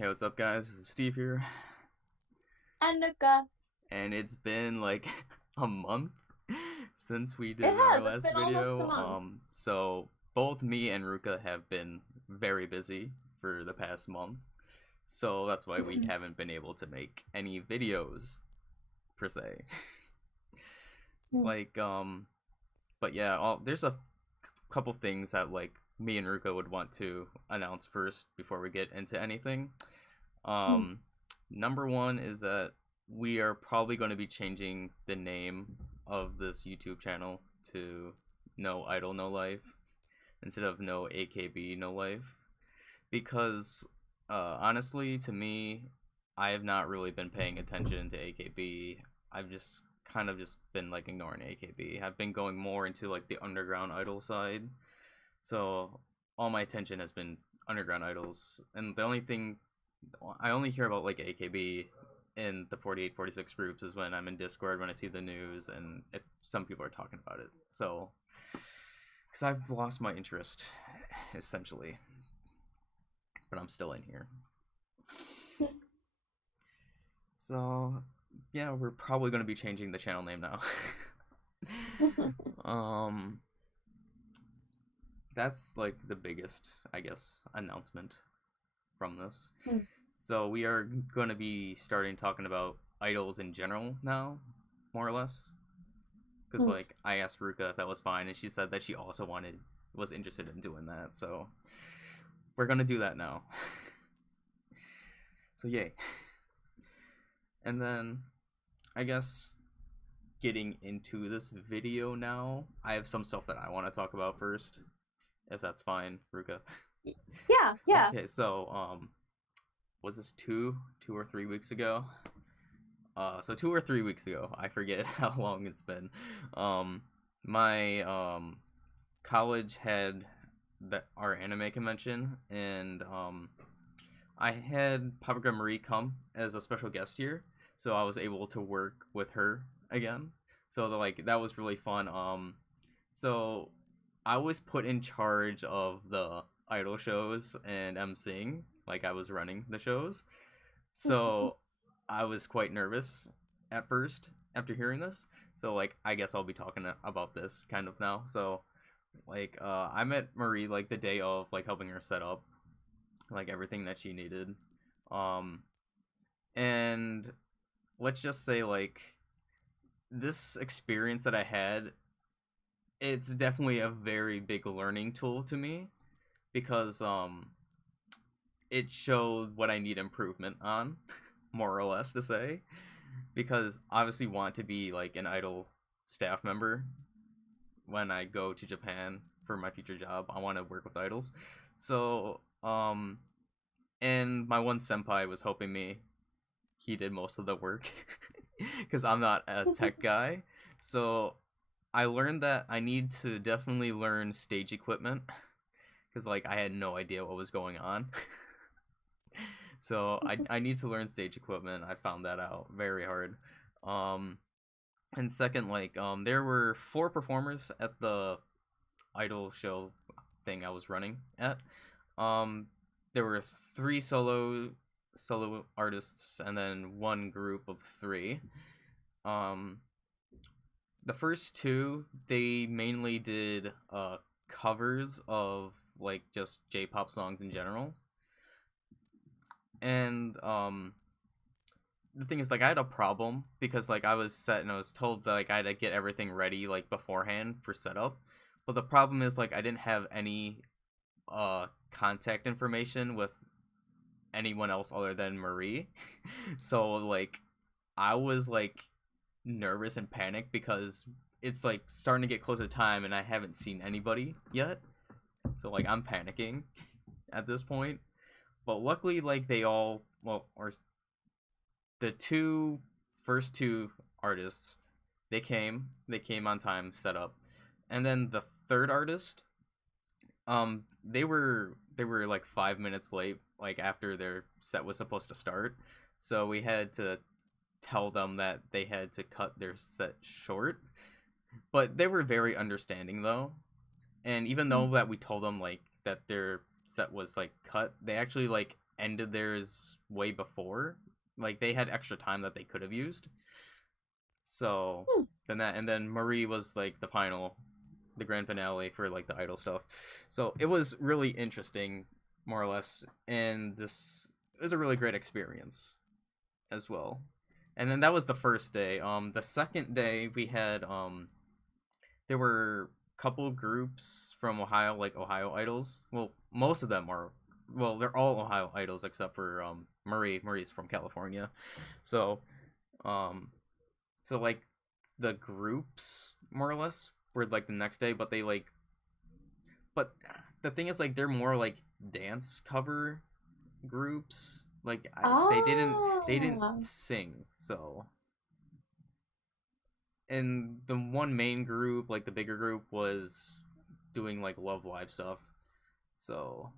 Hey, what's up, guys? This is Steve here, And Ruka. and it's been like a month since we It did our has. It's last been almost a video. month. So both me and Ruka have been very busy for the past month, so that's why we haven't been able to make any videos per se. like, but yeah, there's a couple things that like me and Ruka would want to announce first before we get into anything. Um, Number one is that we are probably going to be changing the name of this YouTube channel to No Idol No Life instead of No AKB No Life because honestly, to me, I have not really been paying attention to AKB. I've just kind of just been like ignoring AKB. I've been going more into like the underground idol side, so all my attention has been underground idols, and the only thing I only hear about like AKB in the 48, 46 groups is when I'm in Discord when I see the news and if some people are talking about it. So, because I've lost my interest, essentially, but I'm still in here. So, yeah, we're probably going to be changing the channel name now. um, that's like the biggest, I guess, announcement from this. So we are going to be starting talking about idols in general now, more or less. Because like I asked Ruka if that was fine, and she said that she also was interested in doing that. So we're gonna do that now. So yay. And then I guess getting into this video now, I have some stuff that I want to talk about first, if that's fine, Ruka. Yeah. Okay, so was this 2 or 3 weeks ago? So 2 or 3 weeks ago, I forget how long it's been. My college had our anime convention, and I had Paprika Marie come as a special guest here, so I was able to work with her again. So that was really fun. So I was put in charge of the idol shows and emceeing, like I was running the shows. So I was quite nervous at first after hearing this. So like I guess I'll be talking about this kind of now. So like I met Marie like the day of, like helping her set up like everything that she needed. And let's just say like this experience that I had, it's definitely a very big learning tool to me because it showed what I need improvement on, more or less to say, because obviously want to be like an idol staff member when I go to Japan for my future job. I want to work with idols. So and my one senpai was helping me. He did most of the work because I'm not a tech guy. So I learned that I need to definitely learn stage equipment because like I had no idea what was going on. So I need to learn stage equipment. I found that out very hard. And second, like there were 4 performers at the idol show thing I was running at. There were 3 solo artists and then 1 group of 3. The first 2, they mainly did covers of like just J-pop songs in general. And the thing is, like, I had a problem because like I was set and I was told that like I had to get everything ready like beforehand for setup. But the problem is like I didn't have any contact information with anyone else other than Marie. So like I was like nervous and panicked because it's like starting to get close to time and I haven't seen anybody yet. So like I'm panicking at this point. But luckily like they all, well, or the first two artists, they came on time, set up. And then the third artist, they were like 5 minutes late, like after their set was supposed to start. So we had to tell them that they had to cut their set short. But they were very understanding though. And even though that we told them like that their set was like cut, they actually like ended theirs way before. Like they had extra time that they could have used. So then Marie was like the grand finale for like the idol stuff. So it was really interesting, more or less, and this it was a really great experience as well. And then that was the first day. The second day we had there were a couple groups from Ohio, like Ohio Idols. Well, most of them are. Well, they're all Ohio Idols except for Marie. Marie's from California, so so like the groups more or less were like the next day, but but the thing is like they're more like dance cover groups. Like they didn't sing, so and the one main group, like the bigger group, was doing like Love Live stuff. So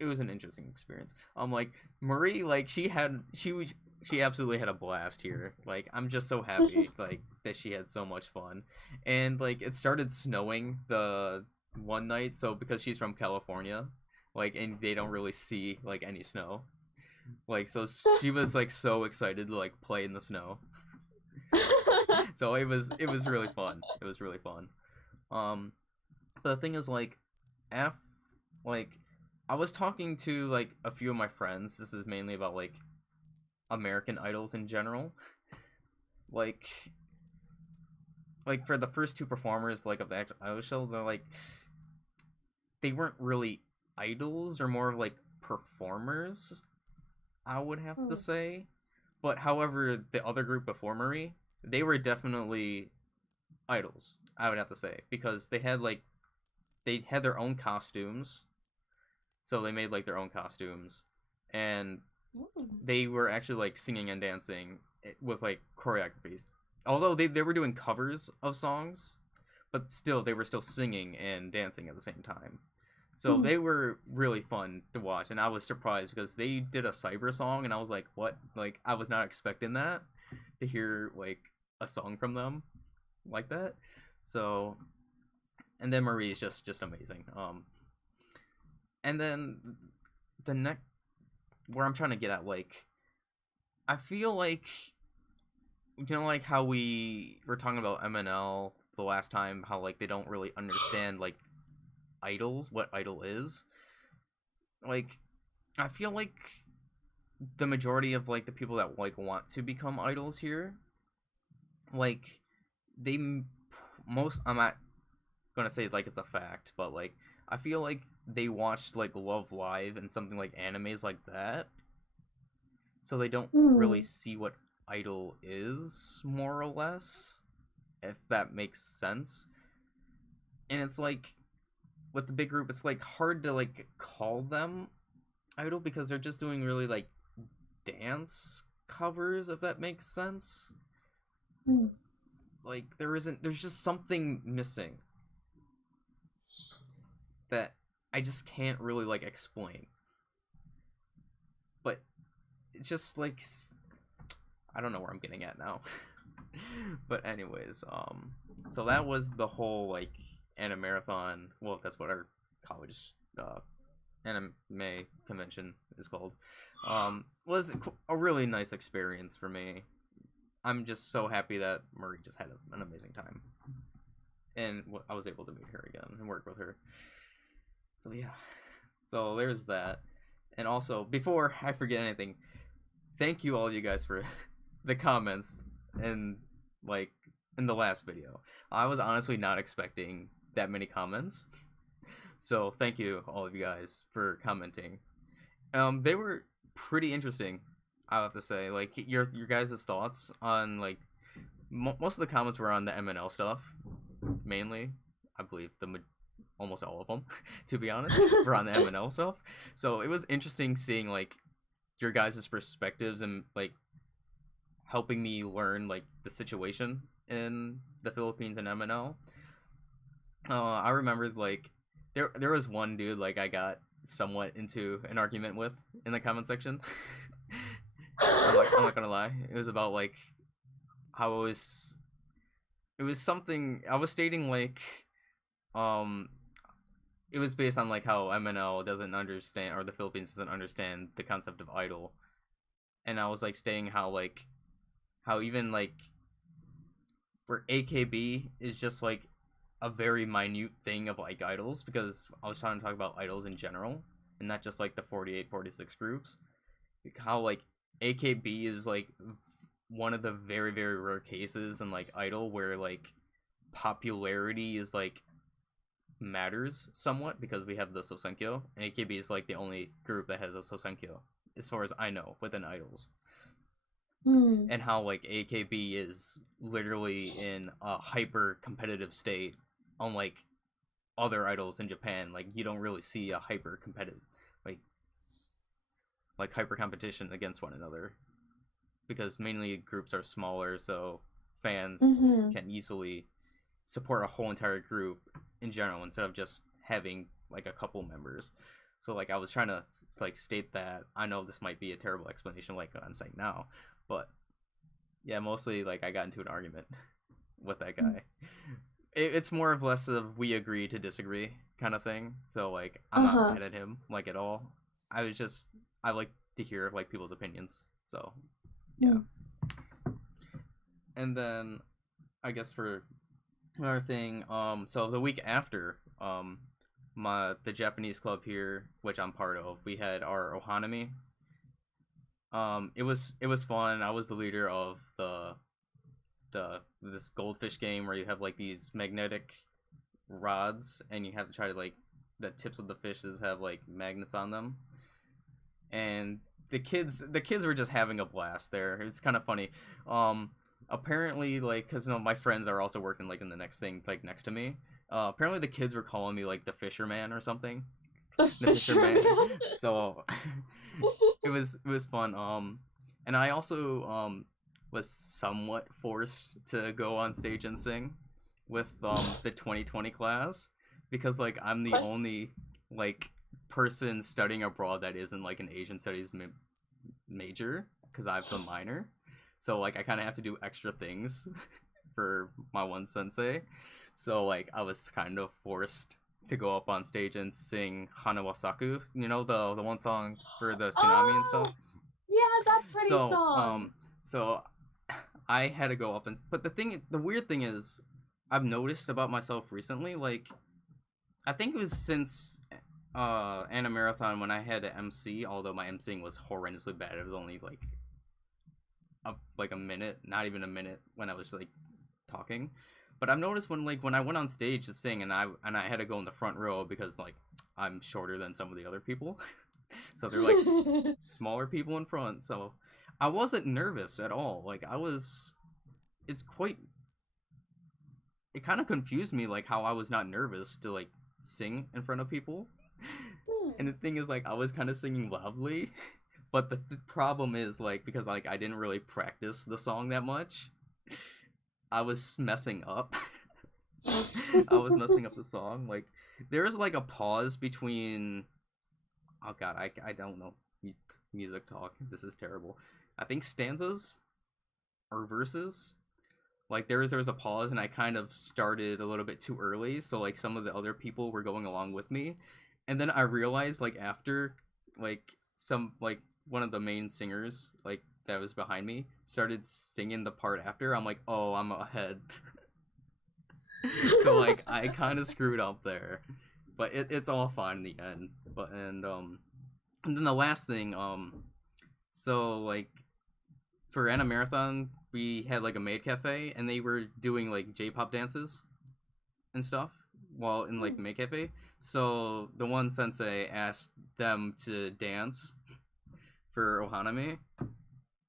it was an interesting experience. Like Marie, like she absolutely had a blast here. Like I'm just so happy like that she had so much fun. And like it started snowing the one night, so because she's from California, like and they don't really see like any snow. Like so she was like so excited to like play in the snow. So it was really fun. It was really fun. But the thing is like like I was talking to like a few of my friends. This is mainly about like American Idols in general. Like for the first two performers like of the actual idol show, they're like they weren't really idols, they're more like performers, I would have to say. But however, the other group before Marie, they were definitely idols, I would have to say, because they had their own costumes. So they made like their own costumes, and they were actually like singing and dancing with like choreographies. Although they were doing covers of songs, but still they were still singing and dancing at the same time. So they were really fun to watch, and I was surprised because they did a cyber song, and I was like, "What?" Like I was not expecting that to hear like a song from them like that. So, and then Marie is just amazing. And then the next where I'm trying to get at, like, I feel like like how we were talking about MNL the last time, how like they don't really understand like idols, what idol is. Like I feel like the majority of like the people that like want to become idols here, like they most I'm not gonna say like it's a fact, but like I feel like they watched like Love Live and something like animes like that, so they don't really see what idol is, more or less, if that makes sense. And it's like with the big group, it's like hard to like call them idol because they're just doing really like dance covers, if that makes sense. Like there's just something missing that I just can't really like explain. But it's just like I don't know where I'm getting at now. But anyways, so that was the whole like anime marathon. Well, that's what our college anime convention is called. Was a really nice experience for me. I'm just so happy that Marie just had an amazing time, and I was able to meet her again and work with her. So yeah, so there's that. And also, before I forget anything, thank you all you guys for the comments and like in the last video. I was honestly not expecting that many comments. So thank you all of you guys for commenting. They were pretty interesting, I have to say. Like your guys' thoughts on like most of the comments were on the MNL stuff, mainly. I believe almost all of them, to be honest, were on the MNL stuff. So it was interesting seeing like your guys' perspectives and like helping me learn like the situation in the Philippines and MNL. I remember like there was one dude like I got somewhat into an argument with in the comment section. I'm not gonna lie. It was about like how it was something I was stating like it was based on like how MNL doesn't understand, or the Philippines doesn't understand the concept of idol, and I was like stating how even like for AKB is just like a very minute thing of like idols, because I was trying to talk about idols in general and not just like the 48, 46 groups. Like, how like AKB is like one of the very, very rare cases in like idol where like popularity is like matters somewhat, because we have the Sosenkyo, and AKB is like the only group that has a Sosenkyo as far as I know within idols. And how like AKB is literally in a hyper competitive state, unlike other idols in Japan. Like you don't really see a hyper competitive like hyper competition against one another, because mainly groups are smaller, so fans can easily support a whole entire group in general instead of just having like a couple members. So like I was trying to like state that. I know this might be a terrible explanation like what I'm saying now, but yeah, mostly like I got into an argument with that guy. It's more or less of we agree to disagree kind of thing. So like I'm not mad at him like at all. I like to hear like people's opinions. So yeah. And then I guess for another thing, so the week after, the Japanese club here, which I'm part of, we had our Ohanami. It was fun. I was the leader of this goldfish game where you have like these magnetic rods, and you have to try to like the tips of the fishes have like magnets on them, and the kids were just having a blast there. It's kind of funny. Apparently, like, because my friends are also working like in the next thing like next to me. Apparently the kids were calling me like the fisherman or something. The fisherman. So it was fun. And I also was somewhat forced to go on stage and sing with the 2020 class, because like I'm the only like person studying abroad that isn't like an Asian studies major, because I have the minor. So like I kind of have to do extra things for my one sensei. So like I was kind of forced to go up on stage and sing Hanawasaku, the one song for the tsunami and stuff. Yeah, that pretty song. So I had to go up but the weird thing is, I've noticed about myself recently, like I think it was since Anna Marathon when I had to MC, although my MCing was horrendously bad. It was only like a minute, not even a minute, when I was like talking. But I've noticed when I went on stage to sing, and I had to go in the front row because like I'm shorter than some of the other people, so they're like smaller people in front. So I wasn't nervous at all. Like it kind of confused me like how I was not nervous to like sing in front of people. And the thing is, like, I was kind of singing loudly, but the problem is like, because like I didn't really practice the song that much, I was messing up. I was messing up the song. Like, there's like a pause between. Oh god, I don't know music talk. This is terrible. I think stanzas or verses. Like there was a pause, and I kind of started a little bit too early, so like some of the other people were going along with me, and then I realized like after like one of the main singers like that was behind me started singing the part after, I'm like, oh, I'm ahead. So like I kind of screwed up there, but it's all fine in the end. But and then the last thing, so like for Anna Marathon, we had like a maid cafe, and they were doing like J-pop dances and stuff while in like maid cafe. So the one sensei asked them to dance for Ohanami.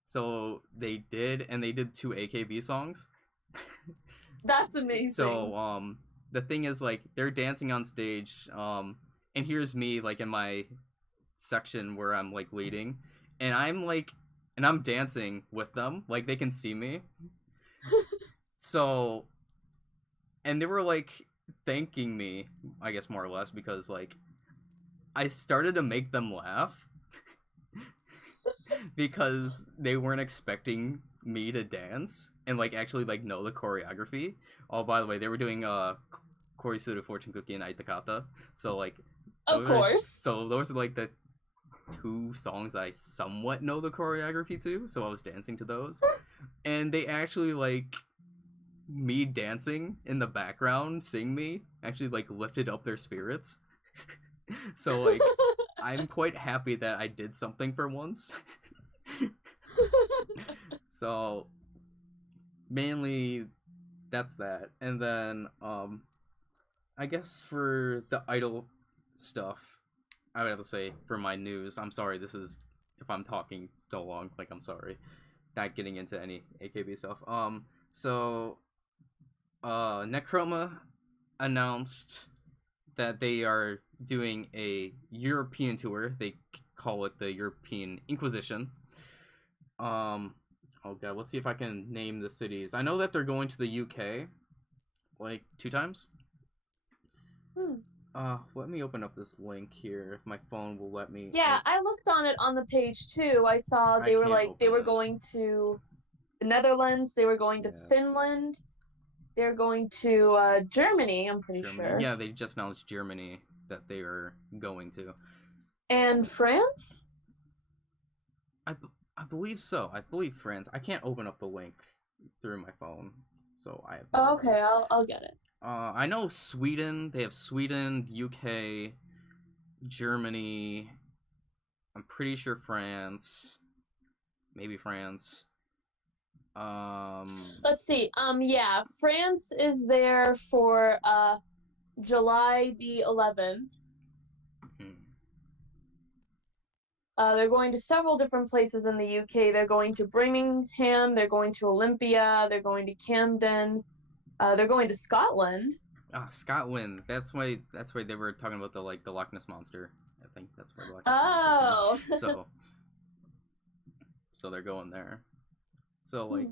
So they did, and they did 2 AKB songs. That's amazing. So the thing is, like, they're dancing on stage, and here's me like in my section where I'm like leading, and I'm dancing with them, like they can see me. So, and they were like thanking me, I guess more or less, because like I started to make them laugh because they weren't expecting me to dance and like actually like know the choreography. Oh, by the way, they were doing Korisuru Fortune Cookie and Aitakata. So like, Of course. So those are like the 2 songs that I somewhat know the choreography to. So I was dancing to those, and they actually like me dancing in the background, seeing me actually like lifted up their spirits. So like, I'm quite happy that I did something for once. So mainly that's that. And then I guess for the idol stuff, I would have to say for my news, I'm sorry this is, if I'm talking so long, like I'm sorry, not getting into any AKB stuff. So Necroma announced that they are doing a European tour. They call it the European Inquisition. Oh god, let's see if I can name the cities. I know that they're going to the UK like 2 times. Let me open up this link here if my phone will let me. Yeah, I looked on it on the page too. I saw they were going to the Netherlands, they were going to Finland, they were going to Germany, I'm pretty sure. Yeah, they just announced Germany that they are going to. And France? I believe so. I believe France. I can't open up the link through my phone, so I have. Oh, okay, I'll get it. I know Sweden. They have Sweden, UK, Germany. I'm pretty sure France. Maybe France. Let's see. Yeah, France is there for July the 11th. They're going to several different places in the UK. They're going to Birmingham, they're going to Olympia, they're going to Camden, they're going to Scotland. Scotland. That's why they were talking about the Loch Ness Monster. I think that's where the Loch Ness Monster is from. So they're going there. So like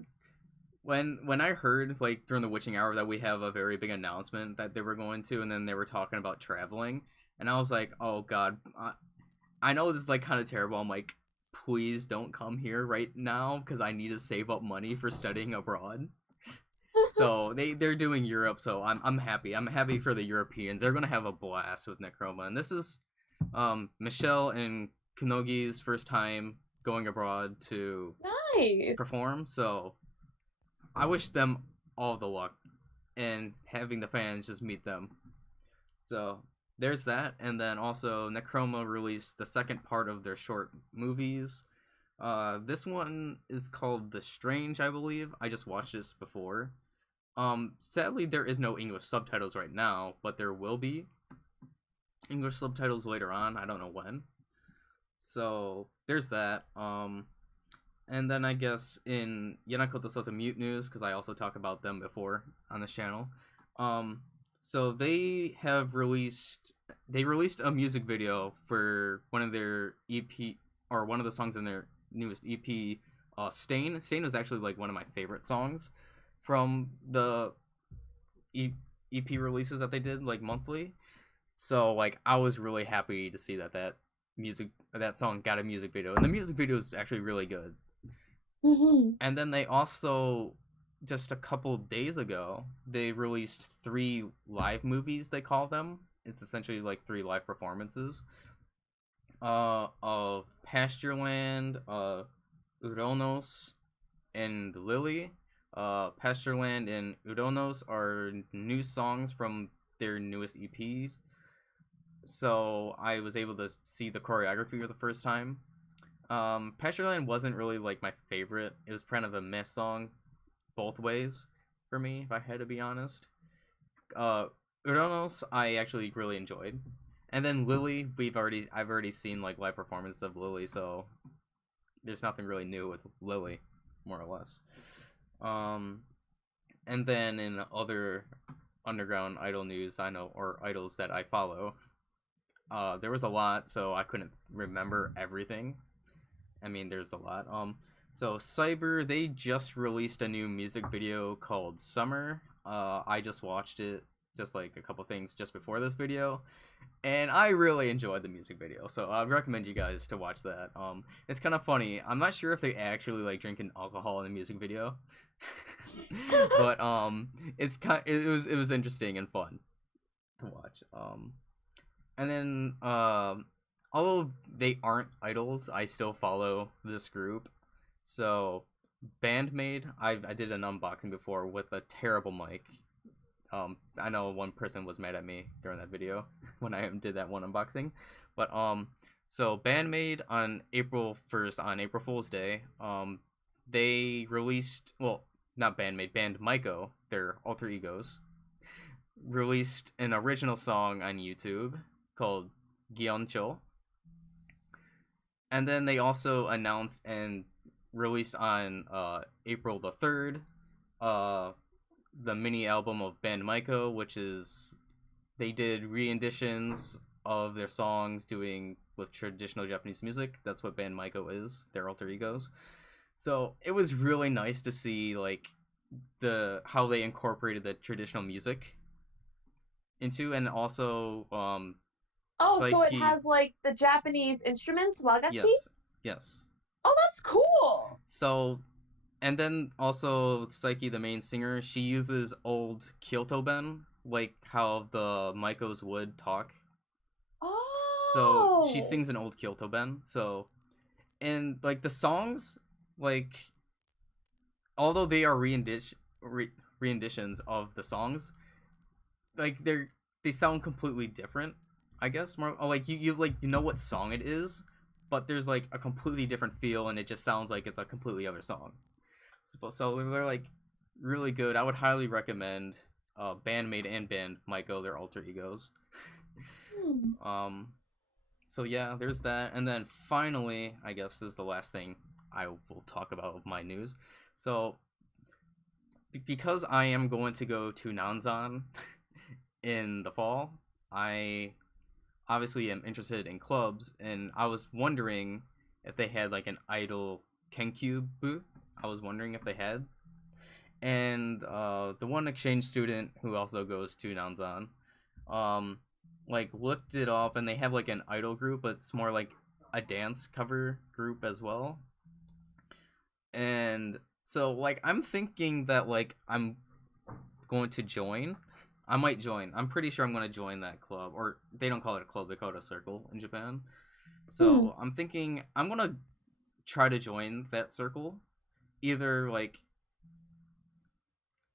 when I heard like during the witching hour that we have a very big announcement that they were going to, and then they were talking about traveling, and I was like, oh god, I know this is like kind of terrible. I'm like, please don't come here right now because I need to save up money for studying abroad. So they're doing Europe, so I'm happy. I'm happy for the Europeans. They're gonna have a blast with Necroma, and this is Michelle and Kunogi's first time going abroad to perform. So I wish them all the luck and having the fans just meet them. So there's that, and then also Necroma released the second part of their short movies. This one is called The Strange, I believe. I just watched this before. Sadly, there is no English subtitles right now, but there will be English subtitles later on. I don't know when. So there's that. And then I guess in Yanakoto Soto Mute News, because I also talk about them before on this channel. So they released a music video for one of their EP, or one of the songs in their newest EP, Stain. Stain was actually like one of my favorite songs from the EP releases that they did like monthly. So like I was really happy to see that song got a music video, and the music video is actually really good. And then they also, just a couple days ago, they released 3 live movies, they call them. It's essentially like 3 live performances of Pastureland, Uronos, and Lily. Pastureland and Uronos are new songs from their newest EPs. So I was able to see the choreography for the first time. Pastureland wasn't really like my favorite. It was kind of a meh song both ways for me, if I had to be honest. Uronos I actually really enjoyed. And then Lily, I've already seen like live performances of Lily, so there's nothing really new with Lily, more or less. And then in other underground idol news I know, or idols that I follow, there was a lot, so I couldn't remember everything. I mean, there's a lot. So Cyber, they just released a new music video called Summer. I just watched it, just like a couple things just before this video, and I really enjoyed the music video, so I recommend you guys to watch that. It's kind of funny. I'm not sure if they actually like drinking alcohol in the music video, but it was interesting and fun. to watch. And then although they aren't idols, I still follow this group. So Bandmade, I did an unboxing before with a terrible mic. I know one person was mad at me during that video when I did that one unboxing, but so Bandmade on April 1st, on April Fool's Day, they released, well, not Bandmade, Band Maiko, their alter egos, released an original song on YouTube called Gyeoncho. And then they also announced and released on April the 3rd the mini album of Band Maiko, which is, they did re-editions of their songs doing with traditional Japanese music. That's what Band Maiko is, their alter egos. So it was really nice to see like how they incorporated the traditional music into, and also Psyche. So it has like the Japanese instruments, wagati? Yes. Oh, that's cool. So, and then also Psyche, the main singer, she uses old Kyoto Ben, like how the Maikos would talk. Oh. So she sings an old Kyoto Ben. So, and like the songs, like, although they are renditions of the songs, like they sound completely different. I guess more like you know what song it is, but there's like a completely different feel, and it just sounds like it's a completely other song. So they're like really good. I would highly recommend Bandmade and Band Maiko, their alter egos. So yeah, there's that, and then finally, I guess this is the last thing I will talk about of my news. So because I am going to go to Nanzan in the fall, I obviously am interested in clubs, and I was wondering if they had like an idol Kenkyu booth. I was wondering if they had. And the one exchange student who also goes to Nanzan, like looked it up, and they have like an idol group, but it's more like a dance cover group as well. And so like I'm thinking that like I'm going to join. I might join. I'm pretty sure I'm going to join that club. Or they don't call it a club, they call it a circle in Japan. So I'm thinking I'm going to try to join that circle. Either like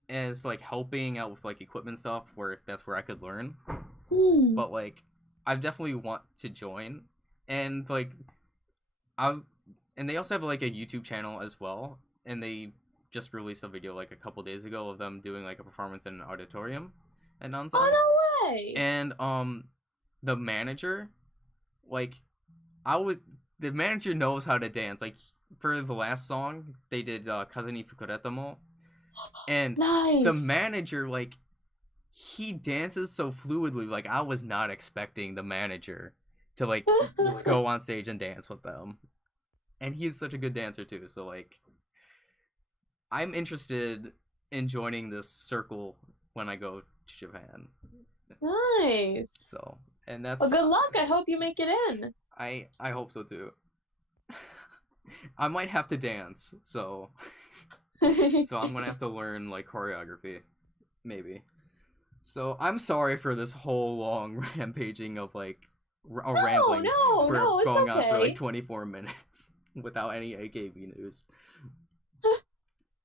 as like helping out with like equipment stuff, where that's where I could learn. But like I definitely want to join. And like and they also have like a YouTube channel as well. And they just released a video like a couple days ago of them doing like a performance in an auditorium at Nanzan. Oh, no way! And the manager, like the manager knows how to dance. Like for the last song, they did Kazani Fukuretamo. And nice. The manager, like, he dances so fluidly. Like, I was not expecting the manager to like go on stage and dance with them. And he's such a good dancer too, so like I'm interested in joining this circle when I go to Japan. Nice. So, and that's, well, good luck. I hope you make it in. I hope so too. I might have to dance, so so I'm gonna have to learn like choreography, maybe. So I'm sorry for this whole long rampaging of like rambling for going on for like 24 minutes without any AKB news.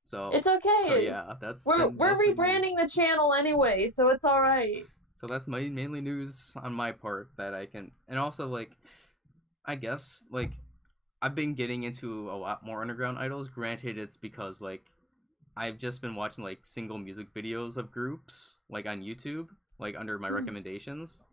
So it's okay. So yeah, we're rebranding the channel anyway, so it's all right. So that's my mainly news on my part that I can, and also like I guess like I've been getting into a lot more underground idols. Granted, it's because like I've just been watching like single music videos of groups like on YouTube, like under my recommendations.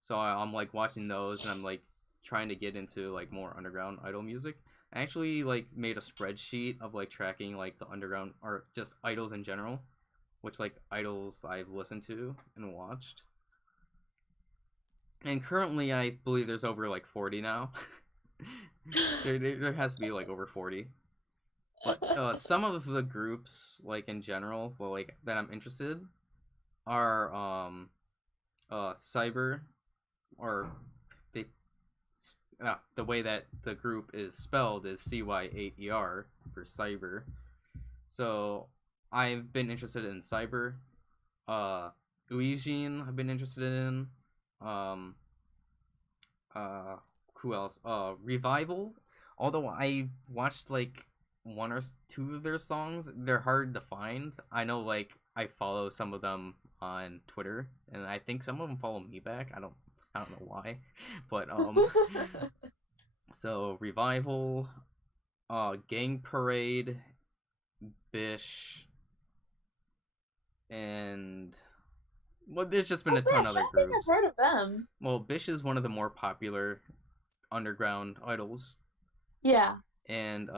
So I'm like watching those, and I'm like trying to get into like more underground idol music. I actually like made a spreadsheet of like tracking like the underground or just idols in general, which like idols I've listened to and watched. And currently I believe there's over like 40 now. there has to be like over 40. But some of the groups like in general like that I'm interested are Cyber, or the way that the group is spelled is CY8ER for Cyber. So I've been interested in Cyber. Uijin I've been interested in. Um, who else? Revival. Although I watched like one or two of their songs, they're hard to find. I know like I follow some of them on Twitter, and I think some of them follow me back. I don't know why, but so Revival, Gang Parade, Bish, and well, there's just been a ton of other I groups. think I've heard of them. Well, Bish is one of the more popular underground idols. Yeah. And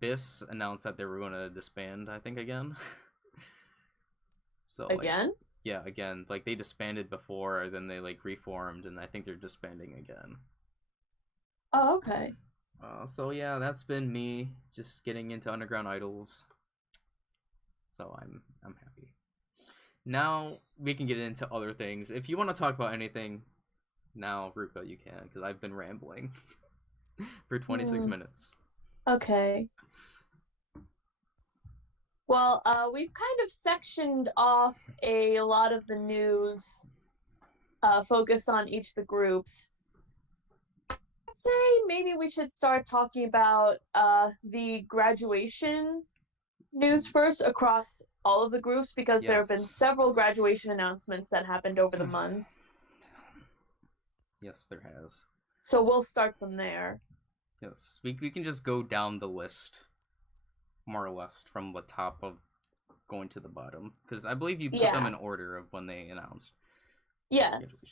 BIS announced that they were going to disband, I think, again. So again? Like, yeah, again. Like they disbanded before, then they like reformed, and I think they're disbanding again. Oh, okay. So yeah, that's been me just getting into underground idols. So I'm happy. Now we can get into other things. If you want to talk about anything, now Ruka, you can, because I've been rambling for 26 minutes. Okay. Well, we've kind of sectioned off a lot of the news focused on each of the groups. I'd say maybe we should start talking about the graduation news first across all of the groups, because there have been several graduation announcements that happened over the months. Yes, there has. So we'll start from there. Yes, we can just go down the list, more or less, from the top of going to the bottom, because I believe you put them in order of when they announced. Yes,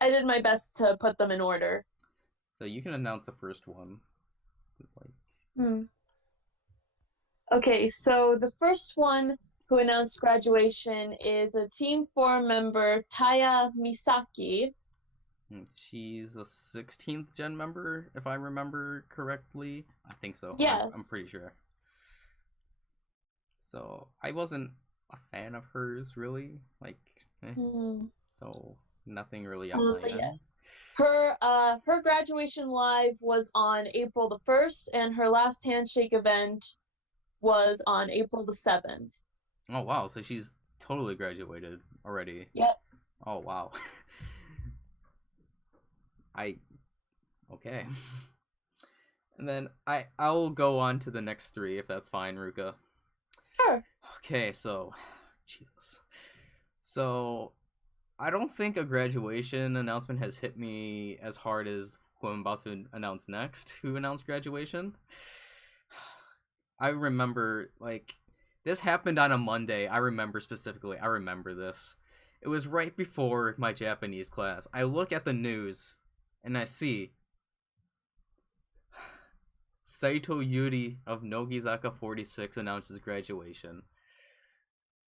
I did my best to put them in order. So you can announce the first one. Okay, so the first one who announced graduation is a Team 4 member, Taya Misaki. She's a 16th gen member, if I remember correctly. I think so. Yes. I'm pretty sure. So, I wasn't a fan of hers, really. Like, so nothing really on my end. Her graduation live was on April the 1st, and her last handshake event was on April the 7th. Oh, wow. So she's totally graduated already. Yep. Oh, wow. Okay. And then I'll go on to the next three, if that's fine, Ruka. Sure. Okay, so, Jesus. So, I don't think a graduation announcement has hit me as hard as who I'm about to announce next, who announced graduation. I remember, like, this happened on a Monday. I remember specifically. I remember this. It was right before my Japanese class. I look at the news, and I see Saito Yuri of Nogizaka 46 announces graduation.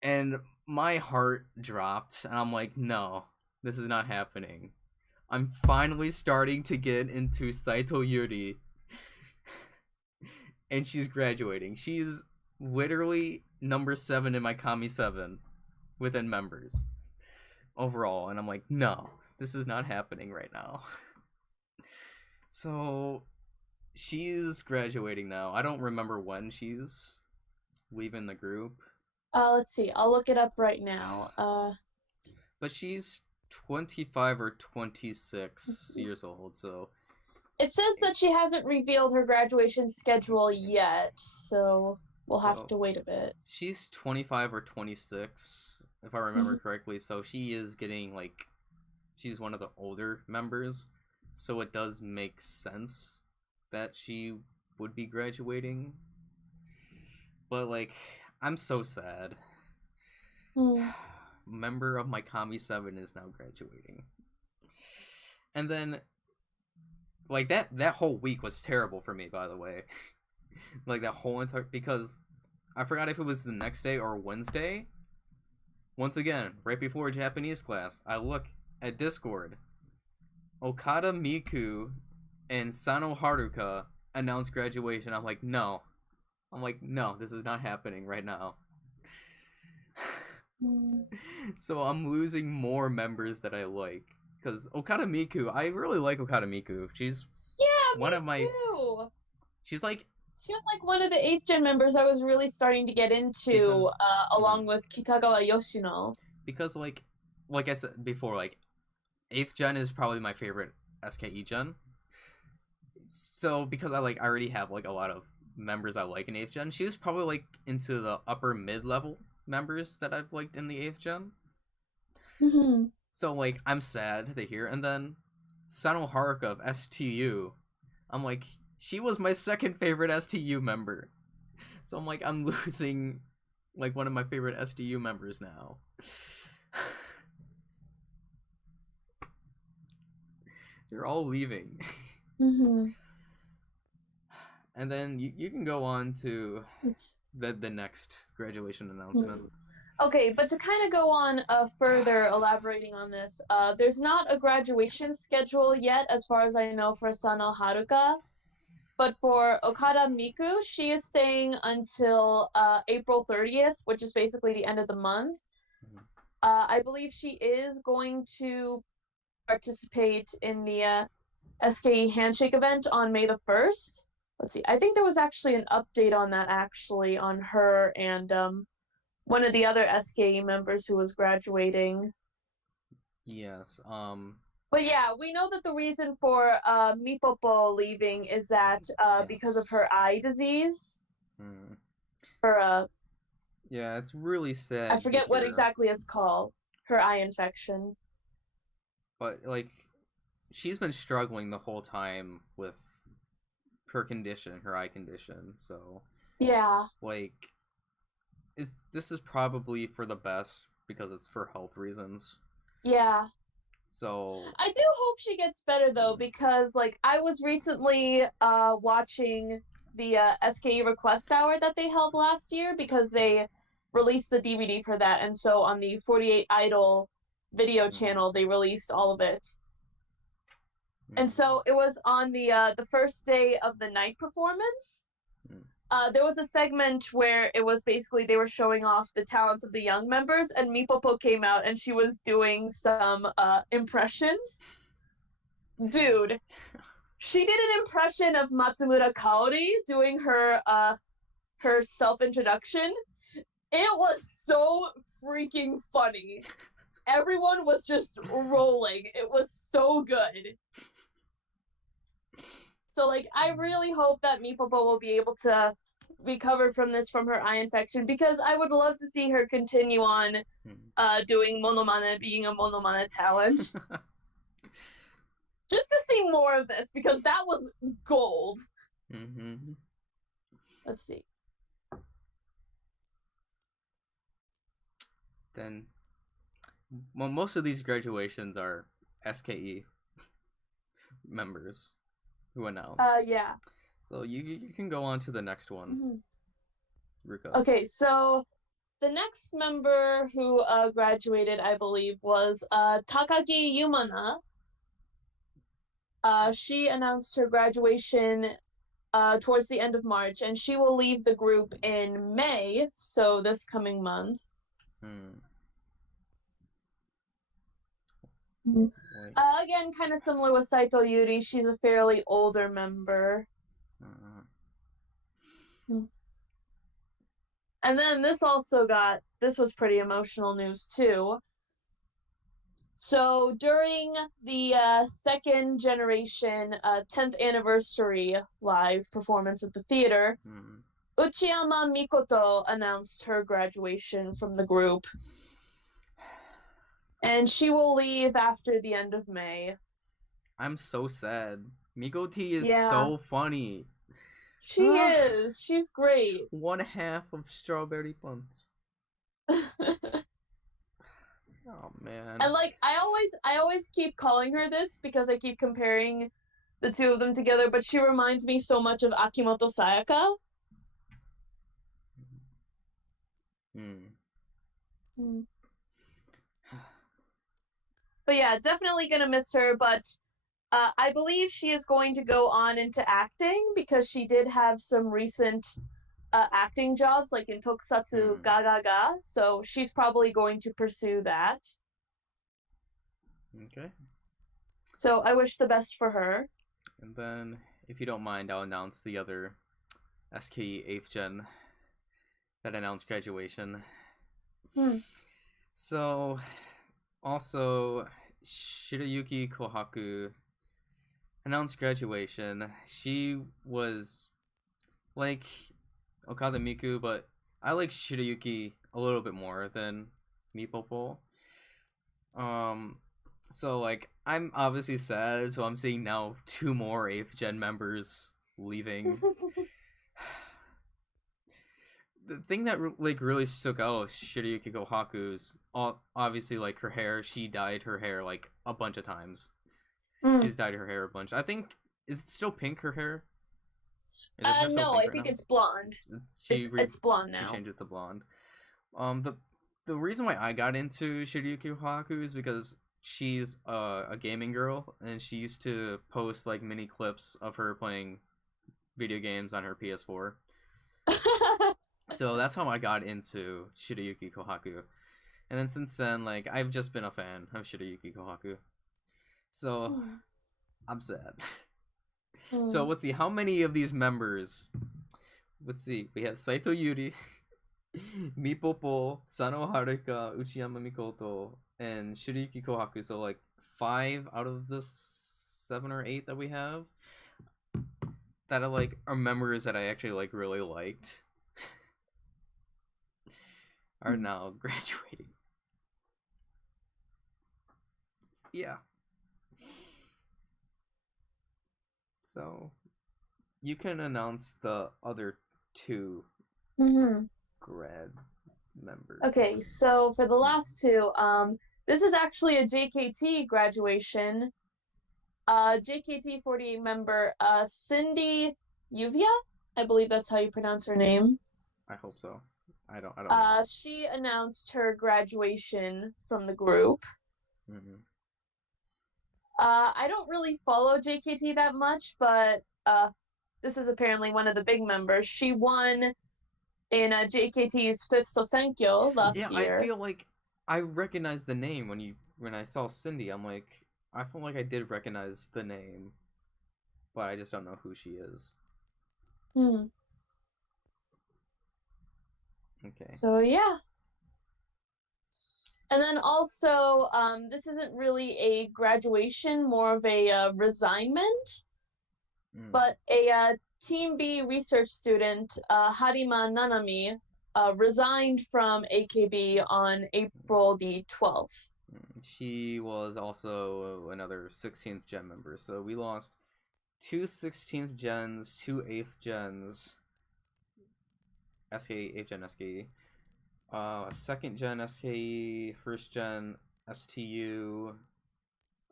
And my heart dropped, and I'm like, no, this is not happening. I'm finally starting to get into Saito Yuri. And she's graduating. She's literally number 7 in my Kami 7 within members overall. And I'm like, no, this is not happening right now. So she's graduating now. I don't remember when she's leaving the group. Let's see. I'll look it up right now. But she's 25 or 26 years old, so... It says that she hasn't revealed her graduation schedule yet, so we'll have to wait a bit. She's 25 or 26, if I remember correctly, so she is getting, like... She's one of the older members, so it does make sense that she would be graduating. But, like, I'm so sad. Member of my Kami 7 is now graduating. And then, like, that whole week was terrible for me, by the way. Like, that whole entire... Because I forgot if it was the next day or Wednesday. Once again, right before Japanese class, I look at Discord. Okada Miku and Sano Haruka announced graduation. I'm like, no. This is not happening right now. So I'm losing more members that I like. Because Okada Miku, I really like Okada Miku. She's one of my... Too. She's like... She was like one of the 8th gen members I was really starting to get into, along with Kitagawa Yoshino. Because, like, like I said before, like 8th gen is probably my favorite SKE gen. So because I already have like a lot of members I like in 8th gen, she was probably like into the upper mid level members that I've liked in the 8th gen. Mm-hmm. So like I'm sad to hear. And then Sano Haruka of STU, I'm like, she was my second favorite STU member. So I'm like, I'm losing like one of my favorite STU members now. They're all leaving. Mm-hmm. And then you can go on to the next graduation announcement. Okay, but to kind of go on further elaborating on this, there's not a graduation schedule yet, as far as I know, for Sano Haruka. But for Okada Miku, she is staying until April 30th, which is basically the end of the month. I believe she is going to participate in the SKE Handshake event on May the 1st. Let's see, I think there was actually an update on that, actually, on her and one of the other SKE members who was graduating. Yes. But yeah, we know that the reason for Mipopo leaving is that because of her eye disease. Her yeah, it's really sad. I forget what exactly it's called. Her eye infection. But like, she's been struggling the whole time with her condition, her eye condition. So yeah, like, this is probably for the best because it's for health reasons. Yeah. So I do hope she gets better though, because like I was recently watching the SKE Request Hour that they held last year because they released the DVD for that, and so on the 48 Idol video channel they released all of it. And so it was on the first day of the night performance. There was a segment where it was basically they were showing off the talents of the young members, and Mipopo came out and she was doing some impressions. Dude, she did an impression of Matsumura Kaori doing her self-introduction. It was so freaking funny. Everyone was just rolling. It was so good. So, like, I really hope that Mipopo will be able to recover from her eye infection, because I would love to see her continue on doing monomane, being a monomane talent. Just to see more of this, because that was gold. Let's see. Then, well, most of these graduations are SKE members who announced. Yeah. So you can go on to the next one. Ruka. Okay, so the next member who graduated, I believe, was Takagi Yumana. She announced her graduation towards the end of March, and she will leave the group in May, so this coming month. Again, kind of similar with Saito Yuri, she's a fairly older member. And then this was pretty emotional news too. So during the second generation 10th anniversary live performance at the theater, Uchiyama Mikoto announced her graduation from the group. And she will leave after the end of May. I'm so sad. Migoti is so funny. She is. She's great. One half of Strawberry Buns. Oh man. And like I always keep calling her this because I keep comparing the two of them together, but she reminds me so much of Akimoto Sayaka. But yeah, definitely gonna miss her, but I believe she is going to go on into acting because she did have some recent acting jobs, like in Tokusatsu Ga Ga Ga, so she's probably going to pursue that. Okay. So I wish the best for her. And then, if you don't mind, I'll announce the other SKE 8th Gen that announced graduation. So, Also, Shirayuki Kohaku announced graduation. She was like Okada Miku, but I like Shirayuki a little bit more than Mipopo. Um, so like I'm obviously sad, so I'm seeing now two more 8th gen members leaving. The thing that like really stuck out Shirayuki Kohaku's obviously like her hair. She dyed her hair like a bunch of times. She's dyed her hair a bunch. I think is it still pink her hair? Is it still No, pink I right think now? it's blonde. It's blonde now. She changed it to blonde. The reason why I got into Shirayuki Kohaku is because she's a gaming girl and she used to post like mini clips of her playing video games on her PS4. So that's how I got into Shirayuki Kohaku. And then since then, like, I've just been a fan of Shirayuki Kohaku. So, I'm sad. So, let's see, how many of these members? Let's see, we have Saito Yuri, Mipopo, Sano Haruka, Uchiyama Mikoto, and Shirayuki Kohaku. So, like, 5 out of the 7 or 8 that we have that are, like, are members that I actually, like, really liked. Are now graduating. Yeah. So, you can announce the other 2 grad members. Okay, so for the last 2, this is actually a JKT graduation. JKT48 member Cindy Yuvia, I believe that's how you pronounce her name. I hope so. I don't know. She announced her graduation from the group. I don't really follow JKT that much, but this is apparently one of the big members. She won in JKT's 5th Sosenkyo last year. Yeah, I feel like I recognized the name when I saw Cindy. I'm like, I feel like I did recognize the name, but I just don't know who she is. Okay. So yeah. And then also, this isn't really a graduation, more of a resignment. But a Team B research student, Harima Nanami, resigned from AKB on April the 12th. She was also another 16th gen member, so we lost 2 16th gens, 2 8th gens, SKE, 8th gen SKE, 2nd gen SKE, 1st gen STU.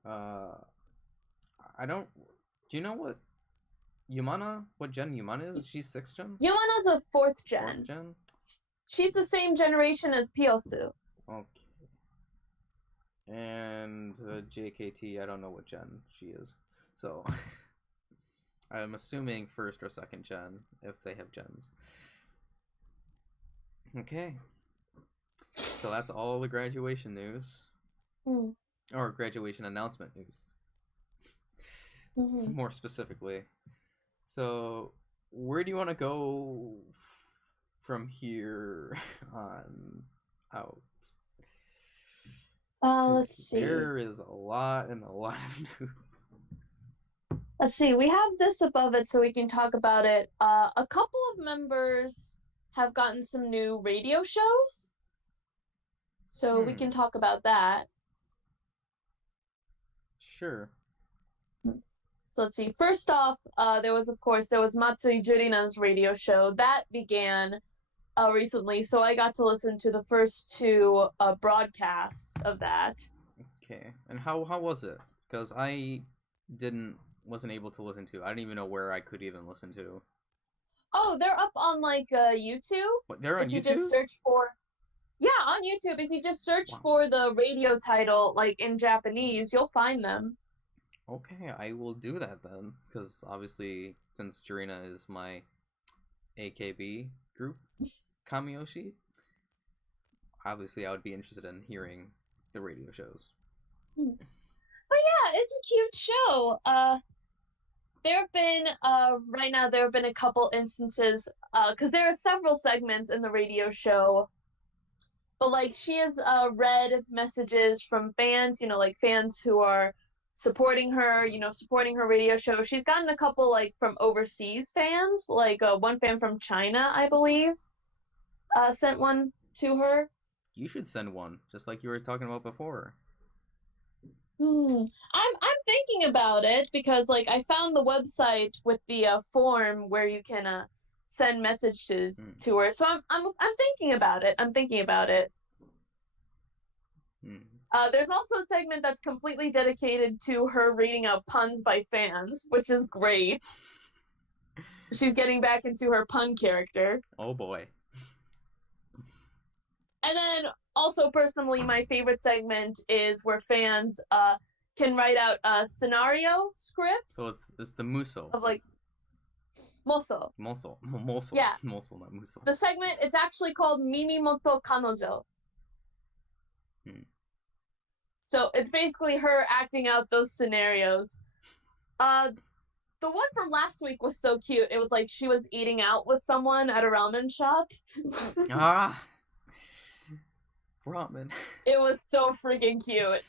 I don't. Do you know what Yumana? What gen Yumana is? She's 6th gen. Yumana's a 4th gen. 4th gen. She's the same generation as Piosu. Okay. And JKT, I don't know what gen she is, so I'm assuming 1st or 2nd gen if they have gens. Okay. So that's all the graduation news. Or graduation announcement news. More specifically. So, where do you want to go from here on out? Let's see. There is a lot of news. Let's see. We have this above it so we can talk about it. A couple of members have gotten some new radio shows. So we can talk about that. Sure. So let's see. First off, there was Matsui Jurina's radio show that began recently, so I got to listen to the first 2 broadcasts of that. Okay, and how was it? Because I wasn't able to listen to. I didn't even know where I could even listen to. Oh, they're up on like YouTube. What, they're on YouTube? If you just search for, on YouTube. If you just search for the radio title, like in Japanese, you'll find them. Okay, I will do that then, because obviously, since Jurina is my AKB group, Kamiyoshi, obviously I would be interested in hearing the radio shows. But yeah, it's a cute show. There have been, right now, there have been a couple instances, because there are several segments in the radio show But like she has read messages from fans, like fans who are supporting her, supporting her radio show. She's gotten a couple like from overseas fans, like one fan from China, I believe, sent one to her. You should send one, just like you were talking about before. I'm thinking about it because like I found the website with the form where you can send messages to her. So I'm thinking about it. I'm thinking about it. There's also a segment that's completely dedicated to her reading out puns by fans, which is great. She's getting back into her pun character. Oh boy. And then also personally, my favorite segment is where fans can write out scenario scripts. So it's the muso. Of like moso. Moso. Yeah. Moso, not muso. The segment, it's actually called Mimimoto Kanojo. So it's basically her acting out those scenarios. The one from last week was so cute. It was like she was eating out with someone at a ramen shop. Ramen. It was so freaking cute.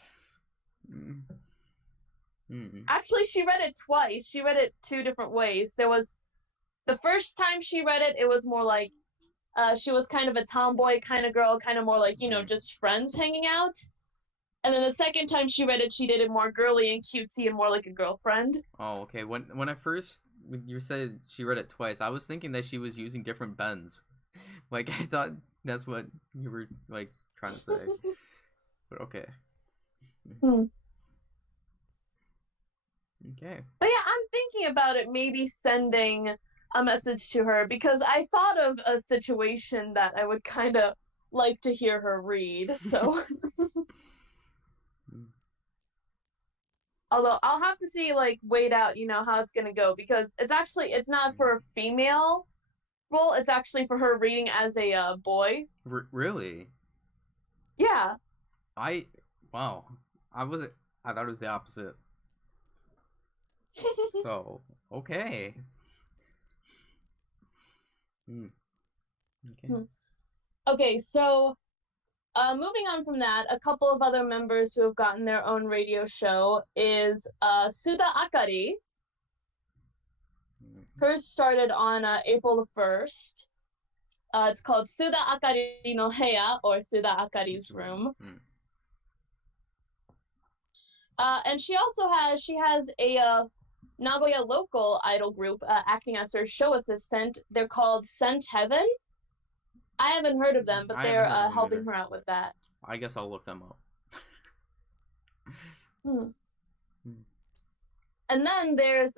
Actually, she read it twice. She read it 2 different ways. There was the first time she read it, it was more like she was kind of a tomboy kind of girl, kind of more like, just friends hanging out. And then the second time she read it, she did it more girly and cutesy and more like a girlfriend. Oh, okay. When you said she read it twice, I was thinking that she was using different bends. Like, I thought that's what you were, like, trying to say. But okay. Okay. But yeah, I'm thinking about it, maybe sending a message to her, because I thought of a situation that I would kind of like to hear her read, so... Although I'll have to see, like, wait out, how it's gonna go, because it's not for a female role, it's actually for her reading as a boy. Really? Yeah. Wow. I thought it was the opposite. So, okay. Okay. Okay, so moving on from that, a couple of other members who have gotten their own radio show is Suda Akari. Hers started on April the 1st. It's called Suda Akari no Heya, or Suda Akari's room. And she has a Nagoya local idol group acting as her show assistant. They're called Sent Heaven. I haven't heard of them, but they're helping her out with that. I guess I'll look them up. And then there's,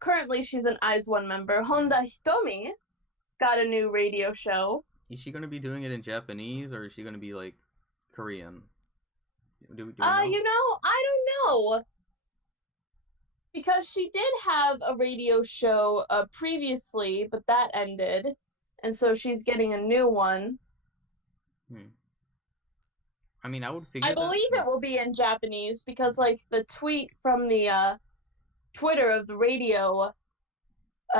currently she's an IZ*ONE member. Honda Hitomi got a new radio show. Is she going to be doing it in Japanese, or is she going to be, like, Korean? Do we know? I don't know. Because she did have a radio show previously, but that ended. And so she's getting a new one. I mean, I would figure I believe it will be in Japanese, because, like, the tweet from the Twitter of the radio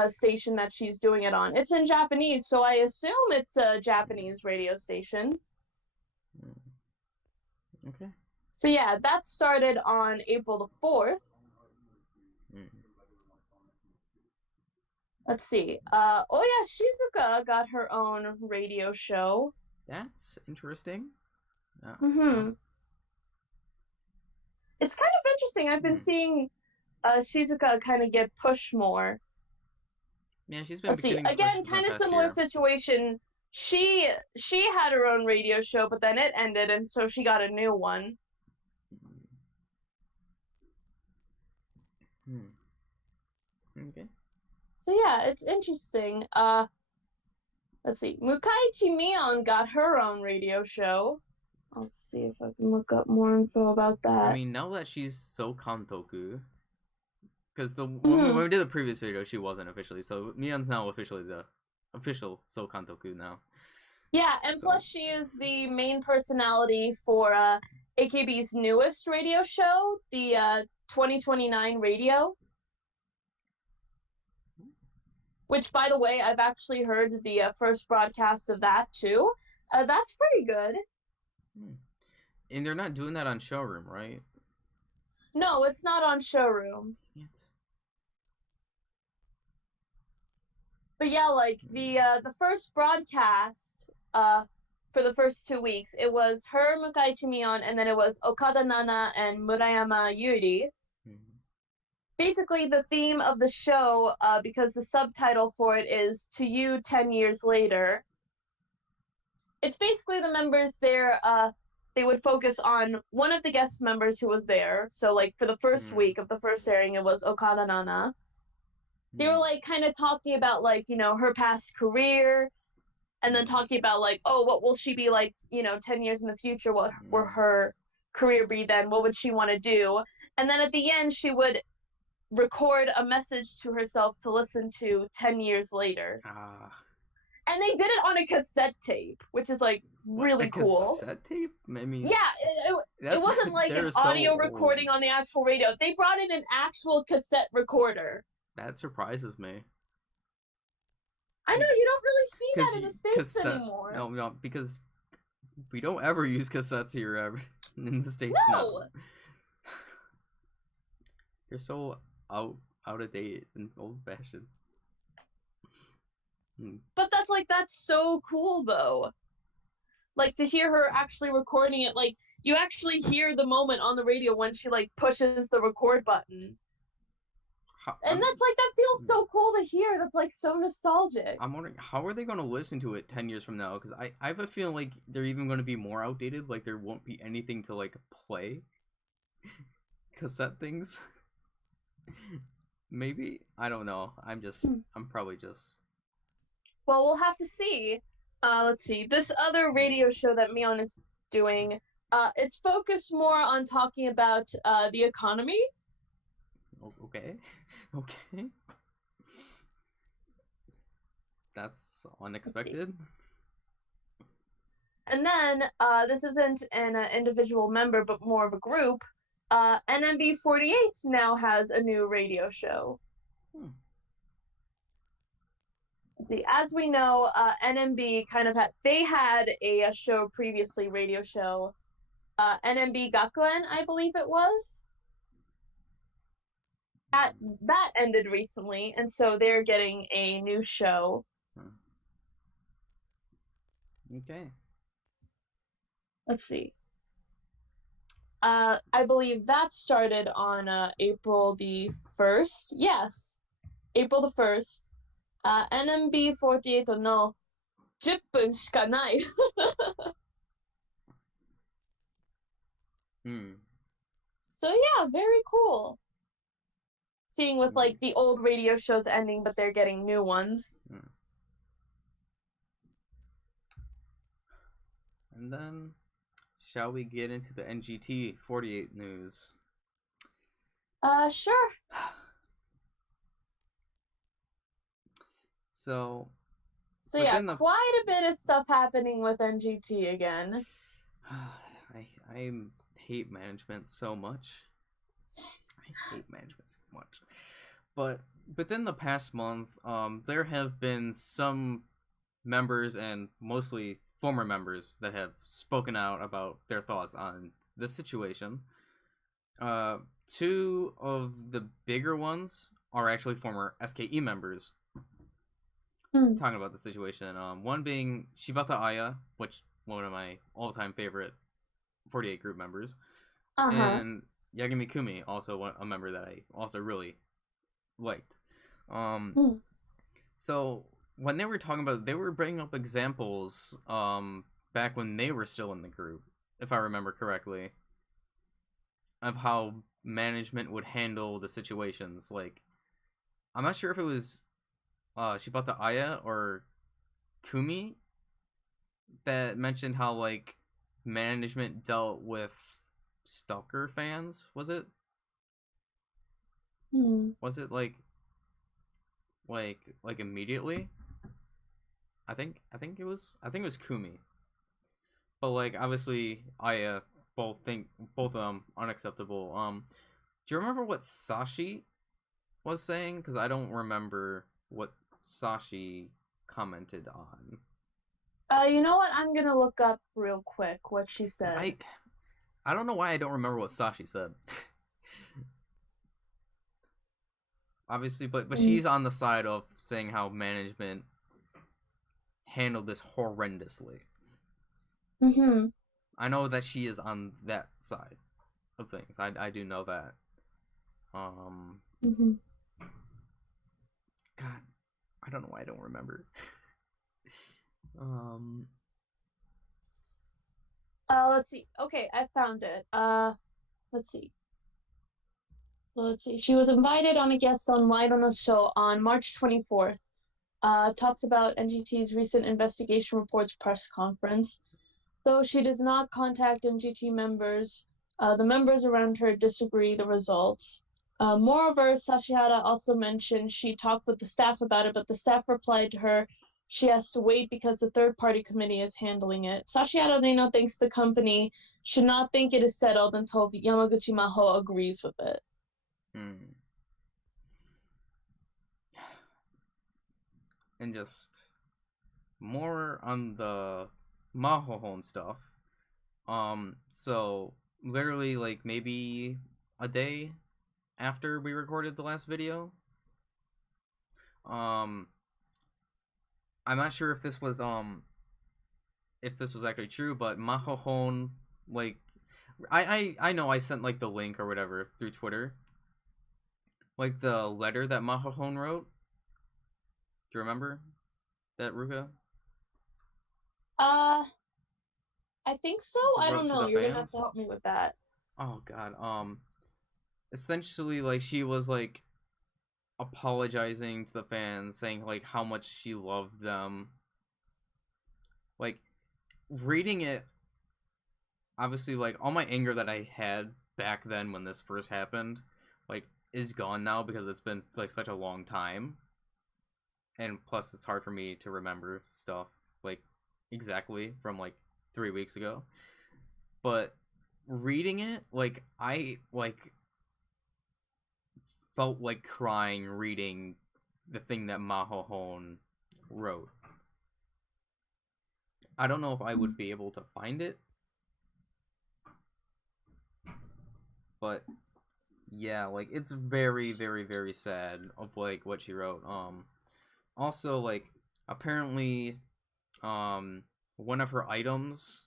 station that she's doing it on, it's in Japanese, so I assume it's a Japanese radio station. Okay. So yeah, that started on April the 4th. Let's see. Oya Shizuka got her own radio show. That's interesting. It's kind of interesting. I've been seeing Shizuka kind of get pushed more. Yeah, she's been. Let's see. Again, kind of similar situation. She had her own radio show, but then it ended, and so she got a new one. Okay. So yeah, it's interesting. Let's see. Mukaichi Mion got her own radio show. I'll see if I can look up more info about that. I mean, now that she's so Kantoku, because when we did the previous video, she wasn't officially. So Mion's now officially the official So Kantoku now. Yeah, and plus she is the main personality for AKB's newest radio show, the 2029 Radio. Which, by the way, I've actually heard the first broadcast of that, too. That's pretty good. And they're not doing that on Showroom, right? No, it's not on Showroom. Dang it. But yeah, like the first broadcast for the first 2 weeks, it was her, Mukaichi Mion, and then it was Okada Nana and Murayama Yuri. Basically, the theme of the show, because the subtitle for it is "To You 10 Years Later," it's basically the members there. They would focus on one of the guest members who was there. So, like for the first week of the first airing, it was Okada Nana. They were like kind of talking about like her past career, and then talking about like, oh, what will she be like 10 years in the future? What will her career be then? What would she want to do? And then at the end, she would record a message to herself to listen to 10 years later. And they did it on a cassette tape, which is like really cool. Cassette tape? I mean, yeah, it wasn't like an audio recording on the actual radio. They brought in an actual cassette recorder. That surprises me. I know, you don't really see that in the States anymore. No, because we don't ever use cassettes here ever in the States. No. They're so out of date and old fashioned. But that's so cool though. Like to hear her actually recording it, like you actually hear the moment on the radio when she like pushes the record button. And that feels so cool to hear. That's like so nostalgic. I'm wondering, how are they going to listen to it 10 years from now? Because I have a feeling like they're even going to be more outdated. Like there won't be anything to like play. Cassette things. Maybe? I don't know. I'm probably just... Well, we'll have to see. Let's see. This other radio show that Mion is doing, it's focused more on talking about the economy. Okay. That's unexpected. And then, this isn't an individual member, but more of a group. NMB48's now has a new radio show. Let's see. As we know, NMB kind of had a show previously, radio show. NMB Gakuen, I believe it was. That ended recently, and so they're getting a new show. Okay. Let's see. I believe that started on April the 1st. Yes, April the 1st. NMB48 の10分しかない。So yeah, very cool. Seeing with like the old radio shows ending, but they're getting new ones. And then, shall we get into the NGT48 news? Sure. So yeah, quite a bit of stuff happening with NGT again. I hate management so much. But within the past month, there have been some members and mostly former members that have spoken out about their thoughts on the situation. Two of the bigger ones are actually former SKE members talking about the situation. One being Shibata Aya, which one of my all-time favorite 48 group members, and Yagami Kumi, also a member that I also really liked. So when they were talking about, they were bringing up examples back when they were still in the group, if I remember correctly, of how management would handle the situations. Like, I'm not sure if it was Shibata Aya or Kumi that mentioned how like management dealt with stalker fans. Was it? Was it like immediately? I think it was Kumi. But like obviously I both of them unacceptable. Do you remember what Sashi was saying? Because I don't remember what Sashi commented on. You know what? I'm gonna look up real quick what she 'Cause said. I don't know why I don't remember what Sashi said. Obviously, but she's on the side of saying how management handled this horrendously. Mm-hmm. I know that she is on that side of things. I do know that. Um, Mm-hmm. God, I don't know why I don't remember. um, Let's see. Okay, I found it. Let's see. So let's see. She was invited on a guest on Light on the Show on March 24th. Talks about NGT's recent investigation reports press conference. Though she does not contact NGT members, the members around her disagree the results. Moreover, Sashihara also mentioned she talked with the staff about it, but the staff replied to her she has to wait because the third-party committee is handling it. Sashihara Reno thinks the company should not think it is settled until Yamaguchi Maho agrees with it. hmm. And just more on the Mahohon stuff. So literally like maybe a day after we recorded the last video, um, I'm not sure if this was actually true, but Mahohon like I know I sent like the link or whatever through Twitter, like the letter that Mahohon wrote. Do you remember that, Ruka? Uh, I think so. I Wrote don't to know. the You're gonna have to fans. help me with that. Oh God. Essentially, like she was like apologizing to the fans, saying like how much she loved them. Like reading it, obviously, like all my anger that I had back then when this first happened, like is gone now because it's been like such a long time, and plus it's hard for me to remember stuff like exactly from like 3 weeks ago. But reading it, like I like felt like crying reading the thing that Mahohon wrote. I don't know if I would be able to find it, but yeah, like it's very, very, very sad of like what she wrote. Also like apparently, um, one of her items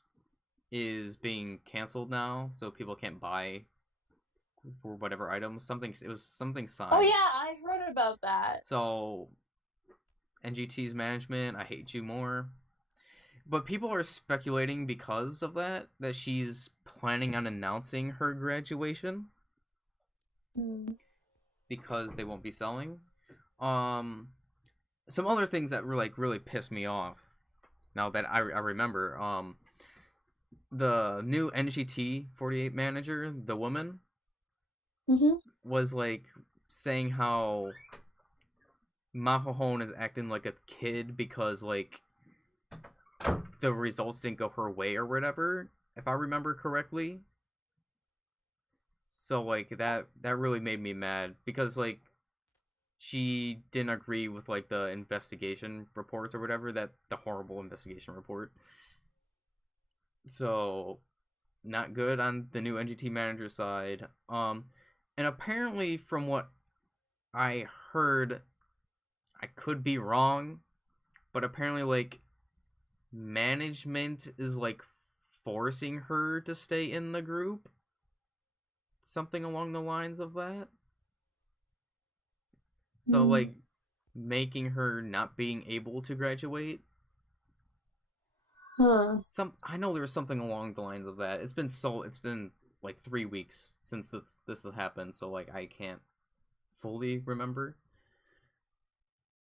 is being canceled now, so people can't buy for whatever item. Something it was something Oh signed. yeah, I heard about that. So NGT's management, I hate you more. But people are speculating because of that she's planning on announcing her graduation Hmm. because they won't be selling. Um, some other things that were like really pissed me off. Now that I remember, the new NGT48 manager, the woman, Mm-hmm. was like saying how Mahohon is acting like a kid because like the results didn't go her way or whatever, if I remember correctly. So like that really made me mad because like she didn't agree with like the investigation reports or whatever, that the horrible investigation report. So not good on the new NGT manager side. And apparently from what I heard, I could be wrong, but apparently like management is like forcing her to stay in the group, something along the lines of that. So like making her not being able to graduate. Huh. Some I know there was something along the lines of that. It's been like 3 weeks since this has happened, so like I can't fully remember.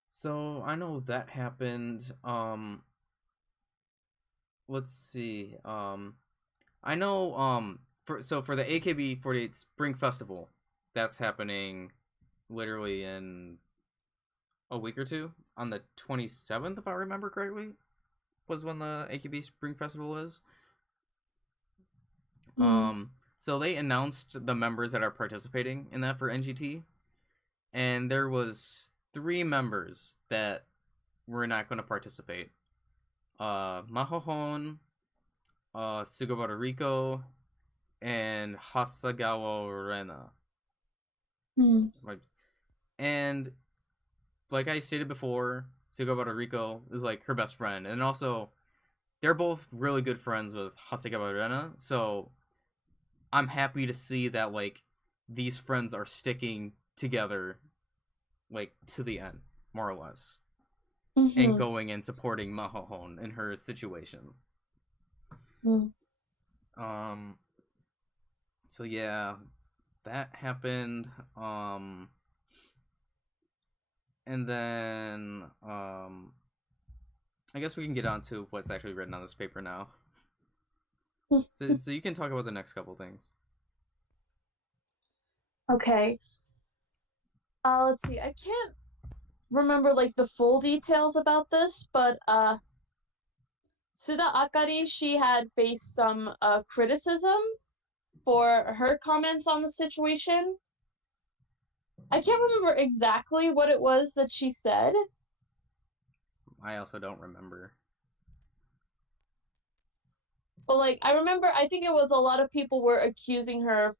So I know that happened. Let's see. I know for the AKB48 Spring Festival, that's happening literally in a week or two on the 27th, if I remember correctly, was when the AKB Spring Festival is. Hmm. So they announced the members that are participating in that for NGT, and there was 3 members that were not going to participate. Mahohon, Sugawara Riko, and Hasagawa Rena. Hmm. Like, and like I stated before, Sugawara Riko is like her best friend, and also they're both really good friends with Hasegawa Rena, so I'm happy to see that like these friends are sticking together like to the end, more or less, and Mm-hmm. going and supporting Mahohon in her situation. Mm. So yeah, that happened. And then I guess we can get on to what's actually written on this paper now. So you can talk about the next couple things. Okay. Let's see. I can't remember like the full details about this, but Suda Akari, she had faced some criticism for her comments on the situation. I can't remember exactly what it was that she said. I also don't remember. But like I remember I think it was a lot of people were accusing her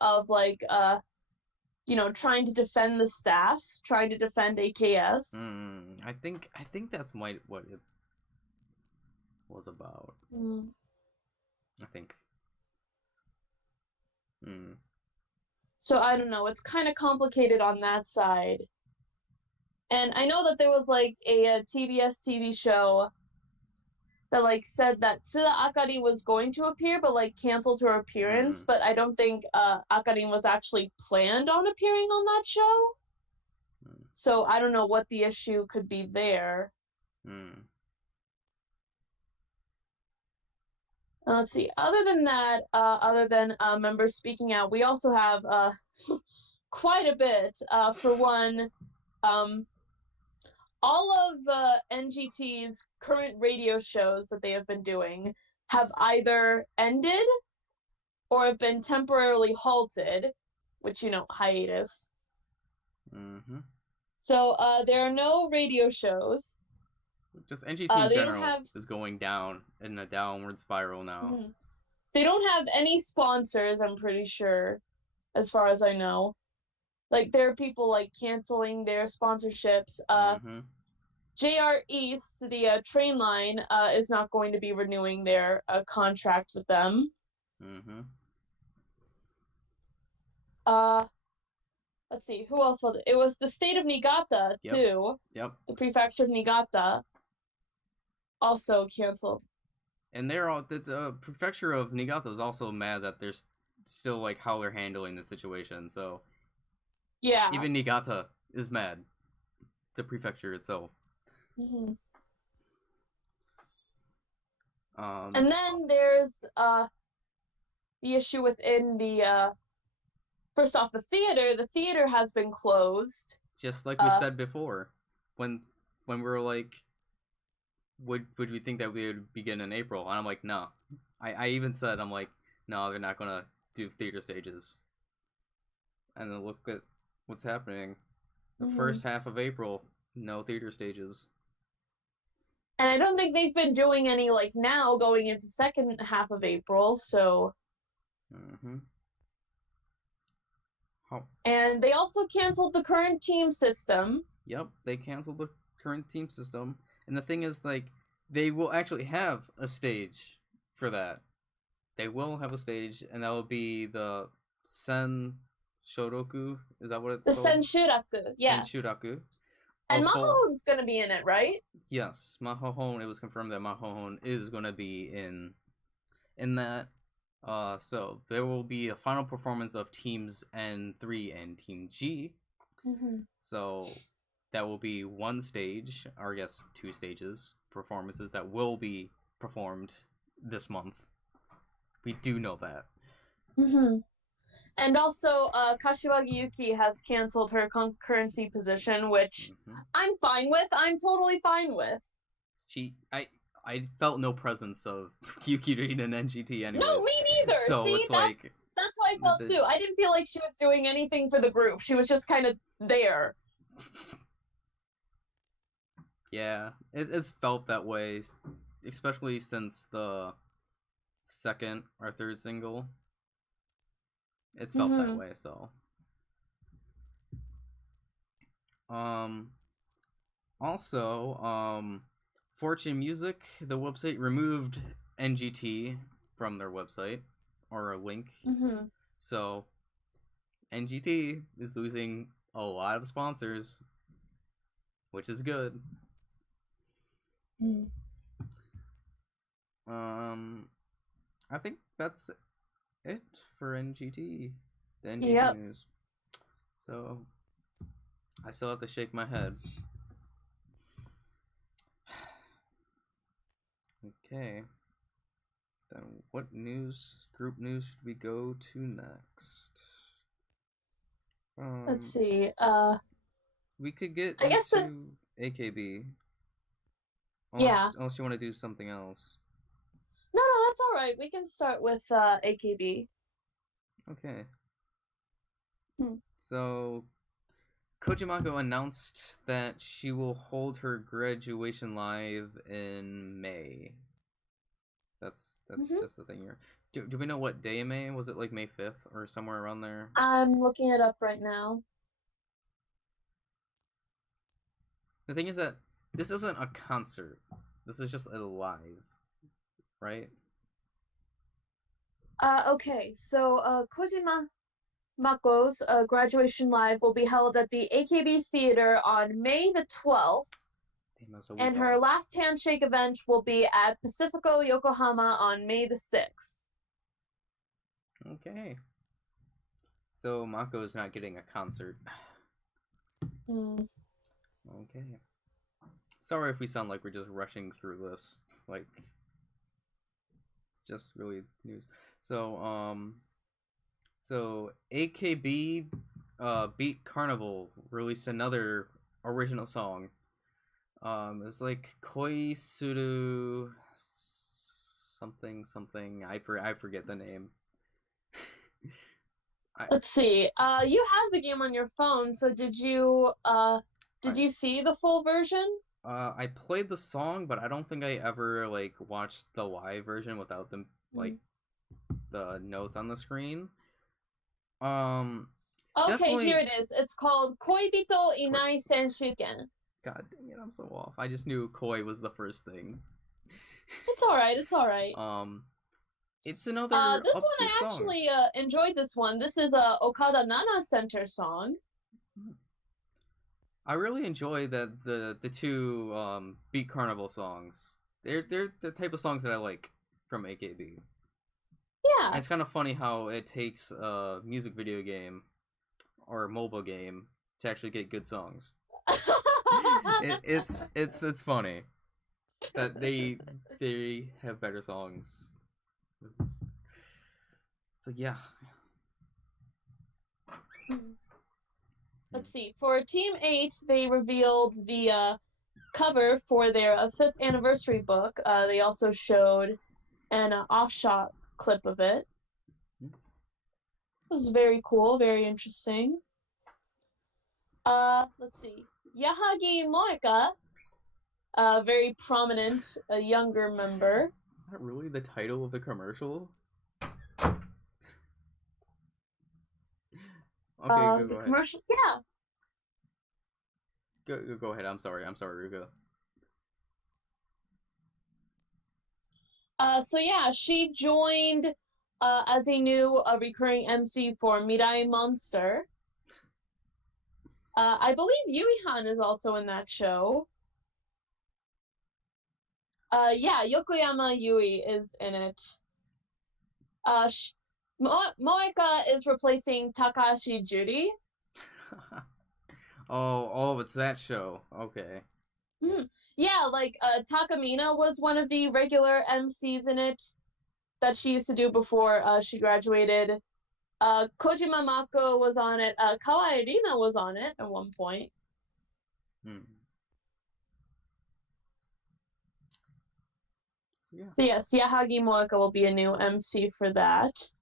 of like trying to defend the staff, trying to defend AKS. I think that's what it was about. Mm. I think. Mm. So I don't know, it's kind of complicated on that side. And I know that there was like a TBS TV show that like said that Tsuda Akari was going to appear but like canceled her appearance, but I don't think Akari was actually planned on appearing on that show. So I don't know what the issue could be there. Let's see. Other than that, other than members speaking out, we also have quite a bit. For one, all of NGT's current radio shows that they have been doing have either ended or have been temporarily halted, which, hiatus. Mm-hmm. So there are no radio shows. Just NGT in general is going down in a downward spiral now. Mm-hmm. They don't have any sponsors, I'm pretty sure, as far as I know. Like, there are people, like, canceling their sponsorships. JR East, the train line, is not going to be renewing their contract with them. Let's see, who else was it? It was the state of Niigata, too. Yep. The prefecture of Niigata also canceled. And they're all the prefecture of Niigata is also mad that there's still like how they're handling the situation. So yeah, even Niigata is mad. The prefecture itself. Mm-hmm. And then there's the issue within the first off, the theater has been closed. Just like we said before, when we were like, would we think that we would begin in April? And I'm like, no. I even said, I'm like, no, they're not gonna do theater stages. And then look at what's happening. The first half of April, no theater stages. And I don't think they've been doing any like now going into second half of April, so. And they also canceled the current team system. Yep, they canceled the current team system. And the thing is, like, they will actually have a stage for that. They will have a stage, and that will be the Sen Shodoku. Is that what it's called? The Senshuraku, yeah. Senshuraku. And Mahohon's going to be in it, right? Yes, Mahohon. It was confirmed that Mahohon is going to be in that. So there will be a final performance of Teams N3 and Team G. So that will be one stage, or I guess 2 stages, performances that will be performed this month. We do know that. And also, Kashiwagi Yuki has canceled her concurrency position, which I'm fine with. I'm totally fine with. I felt no presence of Yuki in NGT anyways. No, me neither. So see, it's that's how I felt too. I didn't feel like she was doing anything for the group. She was just kind of there. Yeah, it's felt that way. especially since the second or third single, it's felt that way. So, also, Fortune Music, the website, removed NGT from their website, or a link. So NGT is losing a lot of sponsors, which is good. I think that's it for NGT. The NGT news. So I still have to shake my head. Okay. Then what group news should we go to next? Let's see. We could get I guess into it's AKB. Unless you want to do something else. No, that's all right. We can start with AKB. Okay. So, Kojimako announced that she will hold her graduation live in May. That's just the thing here. Do we know what day in May? Was it like May 5th or somewhere around there? I'm looking it up right now. The thing is that this isn't a concert. This is just a live, right? Okay, so Kojimako's graduation live will be held at the AKB Theater on May the 12th. And her last handshake event will be at Pacifico, Yokohama on May the 6th. Okay. So Mako's not getting a concert. Okay. Sorry if we sound like we're just rushing through this. Like, just really news. So, AKB Beat Carnival released another original song. It was like Koi Suru something. I forget the name. Let's see. You have the game on your phone, so did you see the full version? I played the song, but I don't think I ever like watched the live version without them like the notes on the screen. Okay, here it is. It's called Koibito Inai Senshuken. God dang it, I'm so off. I just knew koi was the first thing. It's alright, it's alright. It's another this one I song. actually enjoyed this one. This is a Okada Nana Center song. I really enjoy that the two Beat Carnival songs. They're the type of songs that I like from AKB. Yeah. And it's kind of funny how it takes a music video game or a mobile game to actually get good songs. It's funny that they have better songs. So yeah. Let's see. For Team 8, they revealed the cover for their 5th anniversary book. They also showed an off-shot clip of it. It was very cool, very interesting. Let's see. Yahagi Moeka, a very prominent, younger member. Is that really the title of the commercial? Okay, go ahead. Commercial, yeah. Go ahead. I'm sorry, Ruka. So yeah, she joined as a new recurring MC for Mirai Monster. I believe Yui-han is also in that show. Yeah, Yokoyama Yui is in it. Moeka is replacing Takashi Judy. Oh, it's that show. Okay. Yeah, like Takamina was one of the regular MCs in it that she used to do before she graduated. Kojima Mako was on it. Kawai Rina was on it at one point. So yes, Yahagi Moeka will be a new MC for that.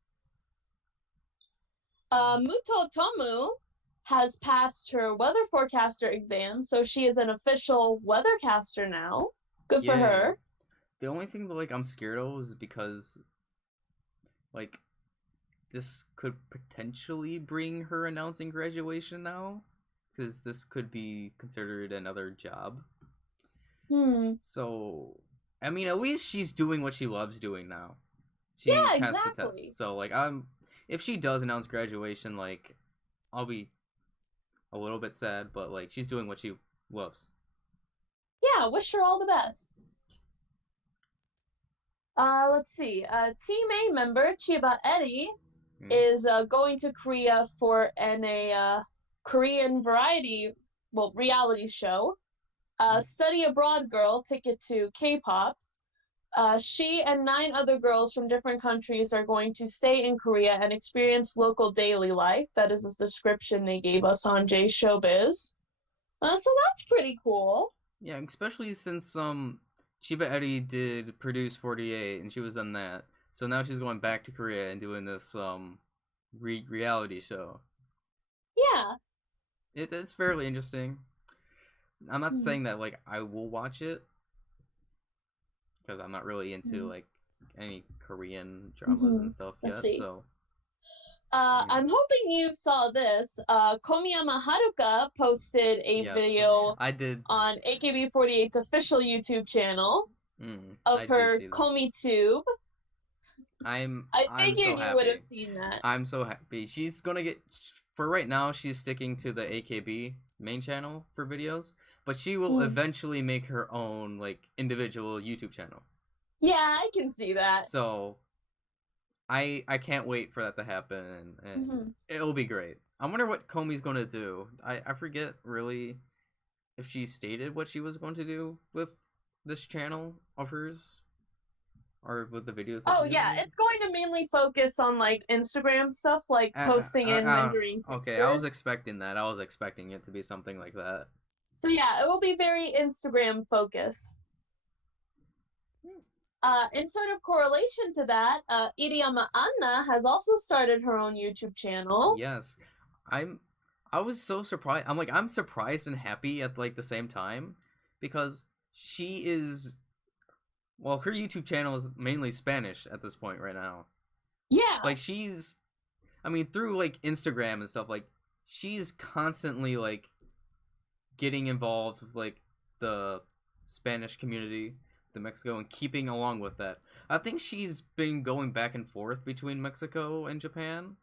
Muto Tomu has passed her weather forecaster exam, so she is an official weathercaster now. Good for her. the only thing that like I'm scared of is because like this could potentially bring her announcing graduation now, because this could be considered another job. So, I mean, at least she's doing what she loves doing now. She Yeah, passed the exactly. test. So, like, if she does announce graduation, like, I'll be a little bit sad, but like, she's doing what she loves. Yeah, wish her all the best. Let's see. Team A member Chiba Eddie is going to Korea for a Korean reality show. Study abroad girl ticket to K-pop. She and 9 other girls from different countries are going to stay in Korea and experience local daily life. That is the description they gave us on J Showbiz. So that's pretty cool. Yeah, especially since Chiba Eddie did produce 48 and she was on that. So now she's going back to Korea and doing this reality show. Yeah. It's fairly interesting. I'm not saying that like I will watch it, because I'm not really into like any Korean dramas and stuff yet. So I'm hoping you saw this. Komiyama Haruka posted a video I did on AKB48's official YouTube channel of her KomiTube. I figured so you would have seen that. I'm so happy. She's gonna get, for right now, she's sticking to the AKB main channel for videos, but she will eventually make her own like individual YouTube channel. Yeah, I can see that. So I can't wait for that to happen, and it'll be great. I wonder what Komi's gonna do. I forget really if she stated what she was going to do with this channel of hers, or with the videos. Oh yeah, it's going to mainly focus on like Instagram stuff, like posting and rendering pictures. Okay, I was expecting that. I was expecting it to be something like that. So yeah, it will be very Instagram focused. In sort of correlation to that, Iriyama Anna has also started her own YouTube channel. Yes, I was so surprised. I'm surprised and happy at like the same time, because she is, well, her YouTube channel is mainly Spanish at this point right now. Yeah. Like through like Instagram and stuff, like she's constantly like getting involved with like the Spanish community, the Mexico, and keeping along with that. I think she's been going back and forth between Mexico and Japan.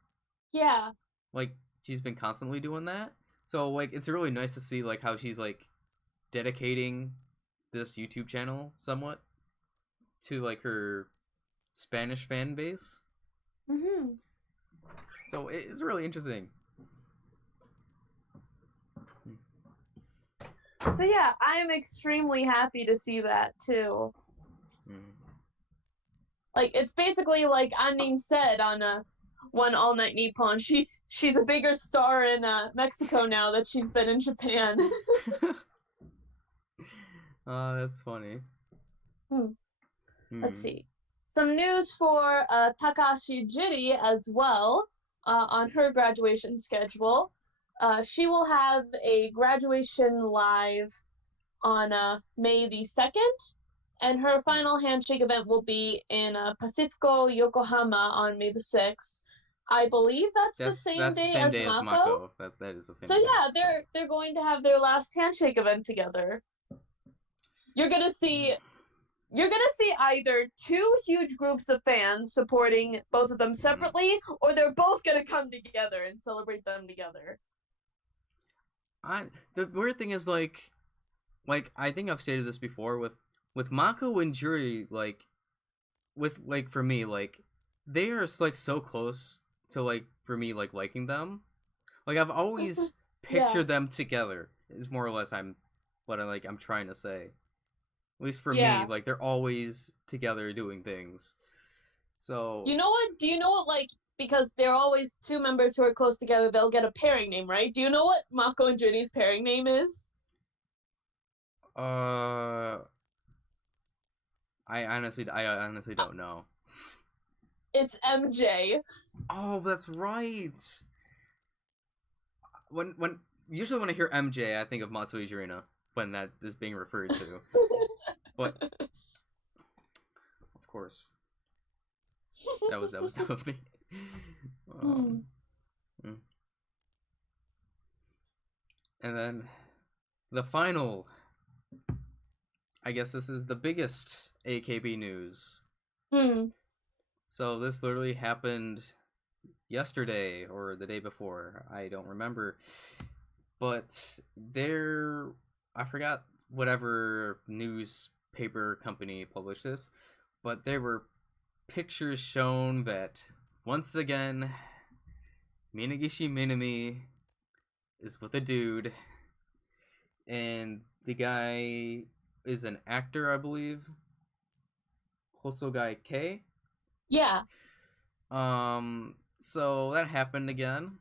Yeah. Like she's been constantly doing that. So like it's really nice to see like how she's like dedicating this YouTube channel somewhat to like her Spanish fan base. So it's really interesting. So yeah, I am extremely happy to see that too. Like it's basically like Andin said on One All Night Nippon. She's a bigger star in Mexico now that she's been in Japan. That's funny. Let's see. Some news for Takashi Jiri as well on her graduation schedule. She will have a graduation live on May the 2nd, and her final handshake event will be in Pacifico, Yokohama on May the 6th. I believe that's the same day as Mako. That is the same. So yeah, they're going to have their last handshake event together. You're gonna see either 2 huge groups of fans supporting both of them separately, or they're both gonna come together and celebrate them together. The weird thing is like I think I've stated this before with Mako and Juri, like for me, like they are like so close to like for me like liking them. Like I've always pictured them together. Is more or less I'm trying to say. At least for me, like they're always together doing things. So you know what? Do you know what, like, because they're always 2 members who are close together, they'll get a pairing name, right? Do you know what Mako and Juri's pairing name is? I honestly don't know. It's MJ. Oh, that's right. Usually when I hear MJ, I think of Matsui Jirina when that is being referred to. But Rose episode of me. Mm. And then the final, I guess this is the biggest AKB news. So this literally happened yesterday or the day before. I don't remember. But I forgot whatever newspaper company published this, but there were pictures shown that once again Minagishi Minami is with a dude, and the guy is an actor, I believe. Hosogai K. Yeah. So that happened again.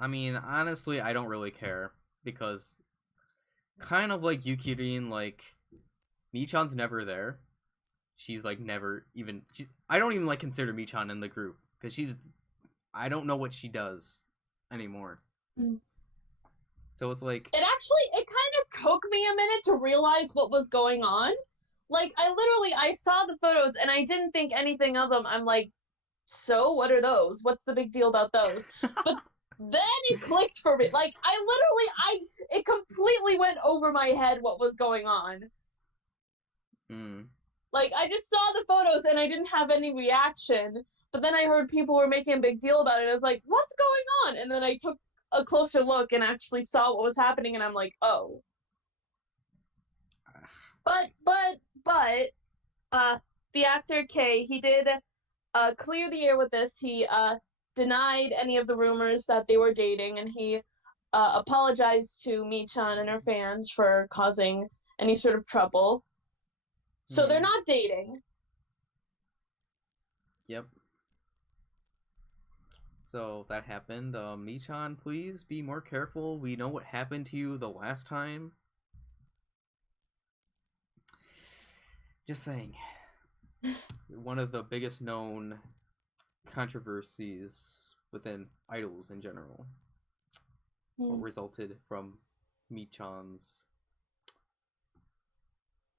I mean, honestly, I don't really care, because kind of like Yukirin, like, Michan's never there. She's like never even. I don't even like consider Michan in the group, because I don't know what she does anymore. So it's like it kind of took me a minute to realize what was going on. Like, I saw the photos and I didn't think anything of them. I'm like, so what are those? What's the big deal about those? But then it clicked for me. Like, it completely went over my head what was going on. Like, I just saw the photos and I didn't have any reaction, but then I heard people were making a big deal about it. I was like, what's going on? And then I took a closer look and actually saw what was happening, and I'm like, oh. But, the actor K, he did clear the air with this. He denied any of the rumors that they were dating, and he apologized to Michan and her fans for causing any sort of trouble. So they're not dating. Yep. So that happened. Michan, please be more careful. We know what happened to you the last time. Just saying. One of the biggest known controversies within idols in general. What resulted from Michan's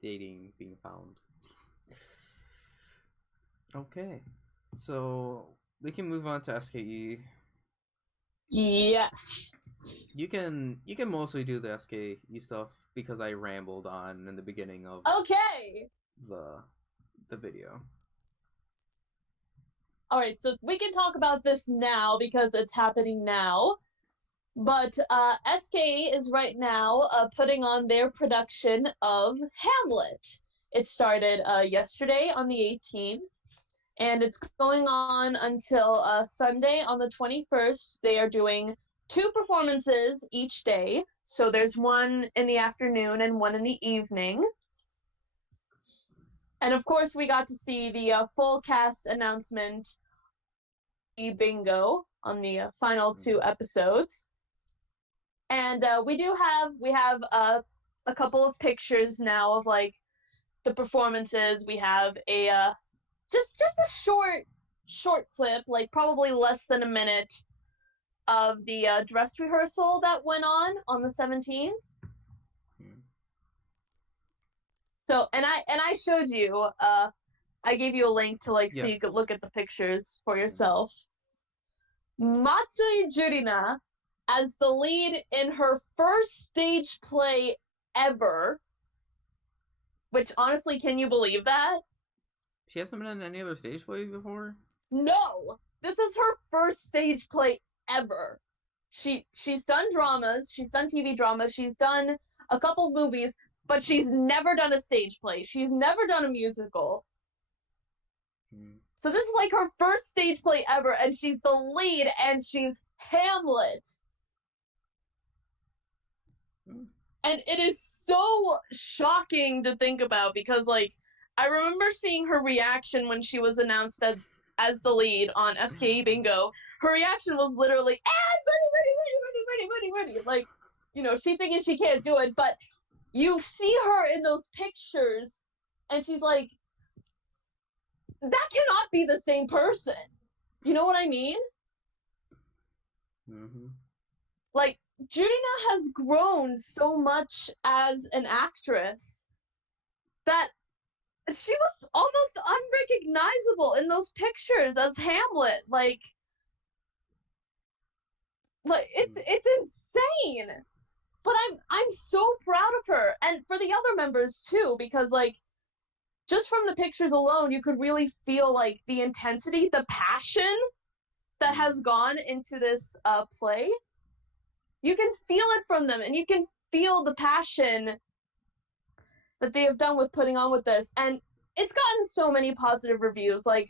dating being found. Okay. So we can move on to SKE. Yes. You can mostly do the SKE stuff because I rambled on in the beginning of the video. Alright, so we can talk about this now because it's happening now. But SKE is right now putting on their production of Hamlet. It started yesterday on the 18th, and it's going on until Sunday on the 21st. They are doing 2 performances each day. So there's one in the afternoon and one in the evening. And of course, we got to see the full cast announcement bingo on the final 2 episodes. And we have a couple of pictures now of like the performances. We have a just a short clip, like probably less than a minute, of the dress rehearsal that went on the 17th. So and I showed you I gave you a link to so you could look at the pictures for yourself. Matsui Jurina as the lead in her first stage play ever. Which, honestly, can you believe that? She hasn't been in any other stage plays before? No! This is her first stage play ever. She's done dramas, she's done TV dramas, she's done a couple of movies, but she's never done a stage play. She's never done a musical. So this is like her first stage play ever, and she's the lead, and she's Hamlet. And it is so shocking to think about because, like, I remember seeing her reaction when she was announced as the lead on SKE Bingo. Her reaction was literally, ready. Like, you know, she thinking she can't do it, but you see her in those pictures, and she's like, that cannot be the same person. You know what I mean? Like, Jurina has grown so much as an actress that she was almost unrecognizable in those pictures as Hamlet. Like it's insane. But I'm so proud of her, and for the other members too, because like just from the pictures alone, you could really feel like the intensity, the passion that has gone into this play. You can feel it from them, and you can feel the passion that they have done with putting on with this. And it's gotten so many positive reviews. Like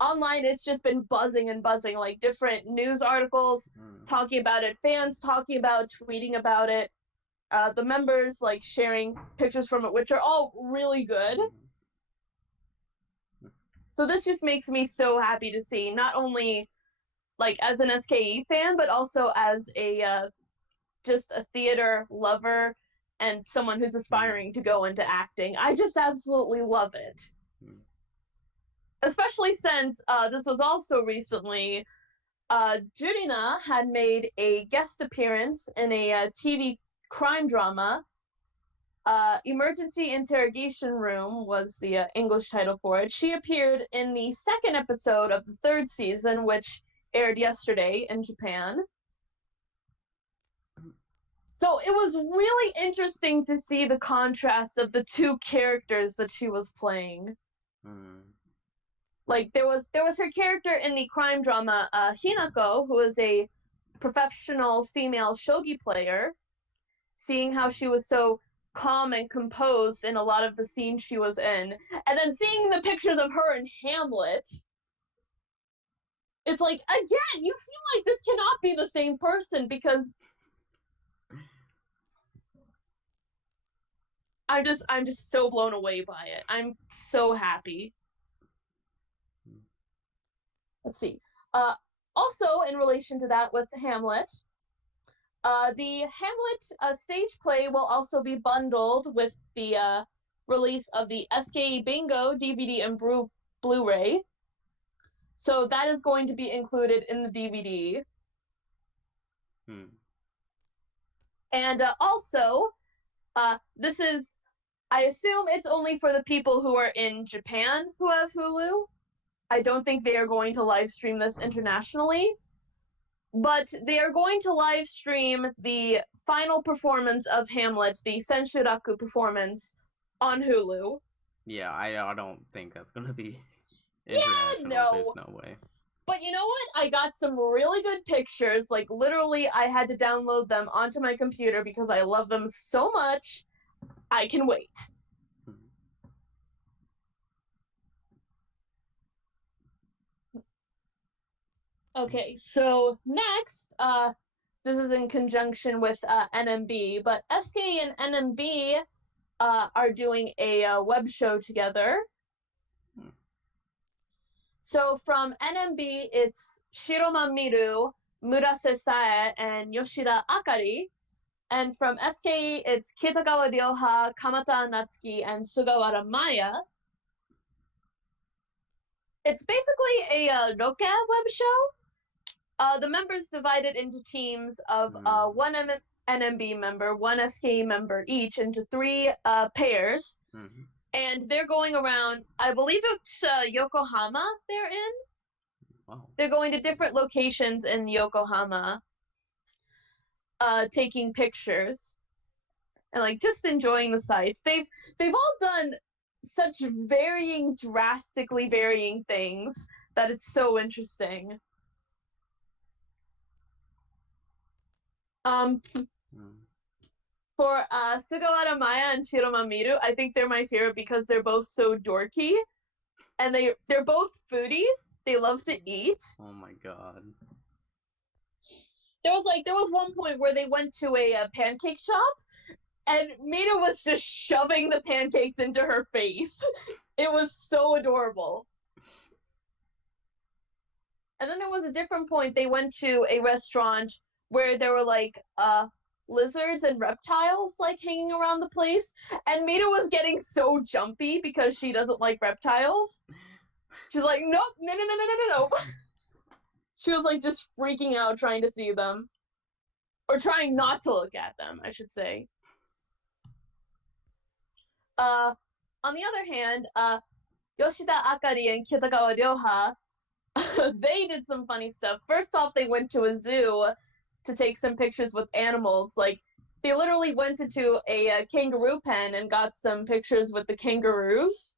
online, it's just been buzzing and buzzing. Like different news articles talking about it, fans talking about, tweeting about it, the members like sharing pictures from it, which are all really good. So this just makes me so happy to see, not only like as an SKE fan, but also as a just a theater lover and someone who's aspiring to go into acting. I just absolutely love it. Especially since this was also recently, Jurina had made a guest appearance in a TV crime drama. Emergency Interrogation Room was the English title for it. She appeared in the second episode of the third season, which aired yesterday in Japan. So it was really interesting to see the contrast of the two characters that she was playing. Like there was her character in the crime drama, Hinako, who is a professional female shogi player, seeing how she was so calm and composed in a lot of the scenes she was in, and then seeing the pictures of her in Hamlet, it's like, again, you feel like this cannot be the same person, because I'm just so blown away by it. I'm so happy. Let's see. Also, in relation to that with Hamlet, the Hamlet stage play will also be bundled with the release of the SKE Bingo DVD and Blu-ray. So that is going to be included in the DVD. And also, this is, I assume it's only for the people who are in Japan who have Hulu. I don't think they are going to live stream this internationally. But they are going to live stream the final performance of Hamlet, the Senshuraku performance, on Hulu. Yeah, I don't think that's gonna be international. Yeah, no. There's no way. But you know what? I got some really good pictures. Like, literally, I had to download them onto my computer because I love them so much. I can wait. Okay, so next, this is in conjunction with NMB, but SK and NMB are doing a web show together. So from NMB, it's Shiroma Miru, Murase Sae, and Yoshida Akari. And from SKE, it's Kitagawa Ryoha, Kamata Natsuki, and Sugawara Maya. It's basically a Roka web show. The members divided into teams of one NMB member, one SKE member each, into 3 pairs. And they're going around, I believe it's Yokohama they're in. Wow. They're going to different locations in Yokohama, taking pictures and like just enjoying the sights. They've all done such drastically varying things that it's so interesting. For Sugawara Maya and Shiroma Miru, I think they're my favorite because they're both so dorky, and they're both foodies. They love to eat. Oh my god. There was one point where they went to a pancake shop, and Miru was just shoving the pancakes into her face. It was so adorable. And then there was a different point. They went to a restaurant where there were like lizards and reptiles like hanging around the place, and Miru was getting so jumpy because she doesn't like reptiles. She's like, nope, no. She was like just freaking out trying to see them, or trying not to look at them, I should say. on the other hand, Yoshida Akari and Kitagawa Ryoha, they did some funny stuff. First off, they went to a zoo to take some pictures with animals. Like, they literally went into a kangaroo pen and got some pictures with the kangaroos.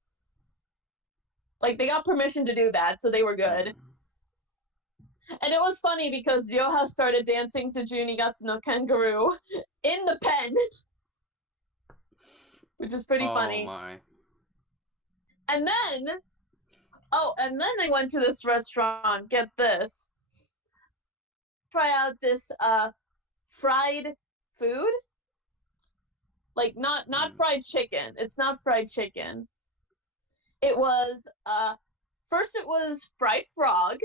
Like, they got permission to do that, so they were good. And it was funny because Ryoha started dancing to Junigatsu no Kangaroo in the pen, which is pretty funny. Oh my. And then they went to this restaurant, get this, try out this fried food. Like, not fried chicken. It's not fried chicken. It was, first it was fried frog,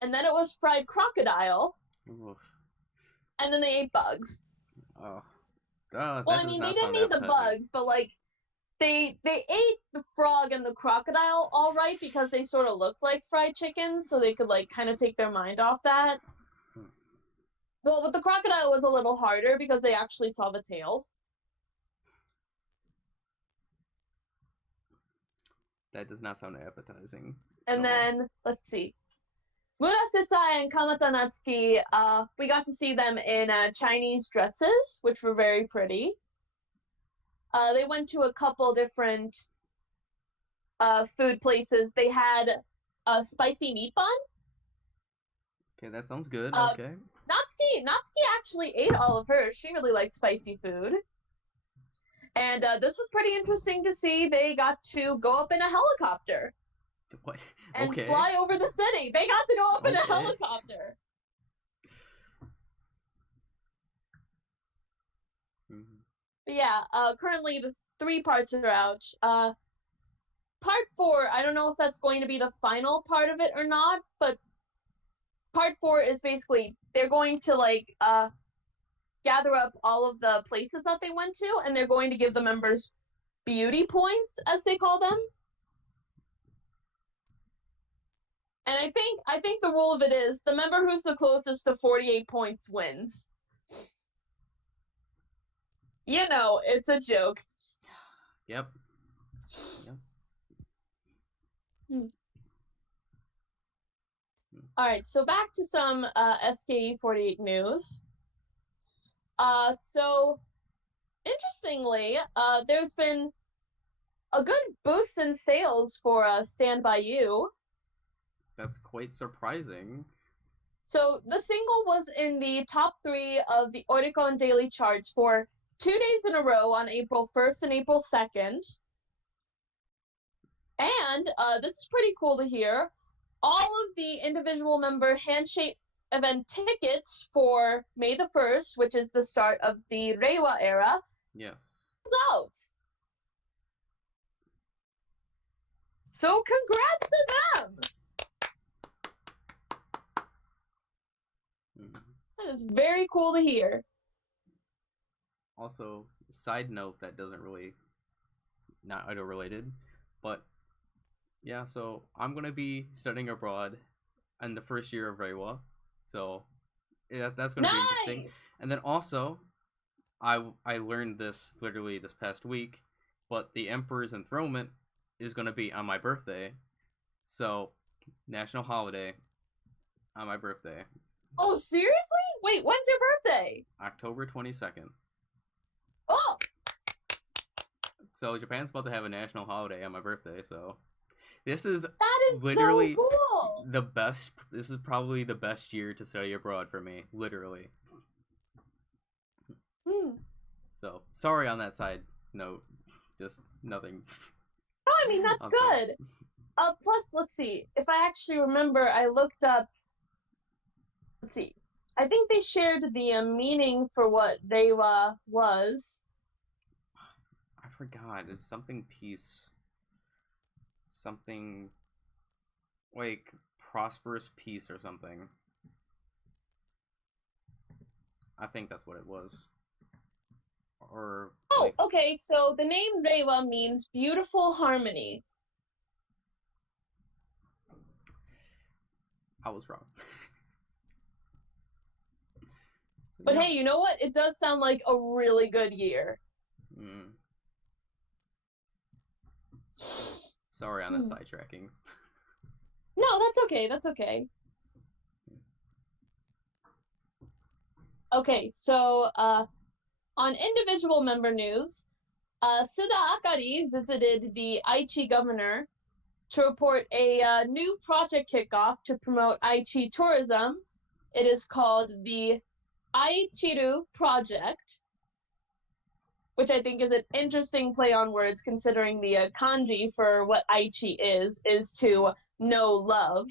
and then it was fried crocodile, and then they ate bugs. Oh. Well, I mean, they didn't eat the bugs, but, like, they ate the frog and the crocodile all right because they sort of looked like fried chickens, so they could, like, kind of take their mind off that. Well, with the crocodile, it was a little harder because they actually saw the tail. That does not sound appetizing. And then, let's see. Murase-sai and Kamata Natsuki, we got to see them in Chinese dresses, which were very pretty. They went to a couple different food places. They had a spicy meat bun. Okay, that sounds good. Okay. Natsuki actually ate all of hers. She really liked spicy food. And this was pretty interesting to see. They got to go up in a helicopter. What? And Okay. fly over the city. They got to go up in a helicopter. But yeah, currently the 3 parts are out. Part 4, I don't know if that's going to be the final part of it or not, but part 4 is basically, they're going to, like, gather up all of the places that they went to, and they're going to give the members beauty points, as they call them. And I think the rule of it is, the member who's the closest to 48 points wins. You know, it's a joke. Yep. Alright, so back to some SKE48 news. So, interestingly, there's been a good boost in sales for Stand By You. That's quite surprising. So, the single was in the top 3 of the Oricon Daily charts for 2 days in a row on April 1st and April 2nd. And, this is pretty cool to hear, all of the individual member handshake event tickets for May the 1st, which is the start of the Reiwa era, Yes. out. So congrats to them! That is very cool to hear. Also, side note that doesn't really, not idol related, but yeah, so I'm gonna be studying abroad in the first year of Reiwa, so yeah, that's gonna be interesting. And then also, I learned this literally this past week, but the Emperor's Enthronement is gonna be on my birthday, so national holiday on my birthday. Oh, seriously? Wait, when's your birthday? October 22nd. Oh! So Japan's about to have a national holiday on my birthday, so this is literally so cool. the best. This is probably the best year to study abroad for me, literally. So sorry on that side note, just nothing. No, I mean that's good. Plus, let's see. If I actually remember, I looked up. Let's see. I think they shared the meaning for what Reiwa was. I forgot. It's something peace. Something like prosperous peace or something. I think that's what it was. Or oh, okay. So the name Reiwa means beautiful harmony. I was wrong. But yeah. Hey, you know what? It does sound like a really good year. Sorry on that sidetracking. No, that's okay. That's okay. Okay, so on individual member news, Suda Akari visited the Aichi governor to report a new project kickoff to promote Aichi tourism. It is called the Aichiru Project, which I think is an interesting play on words considering the kanji for what Aichi is to know love.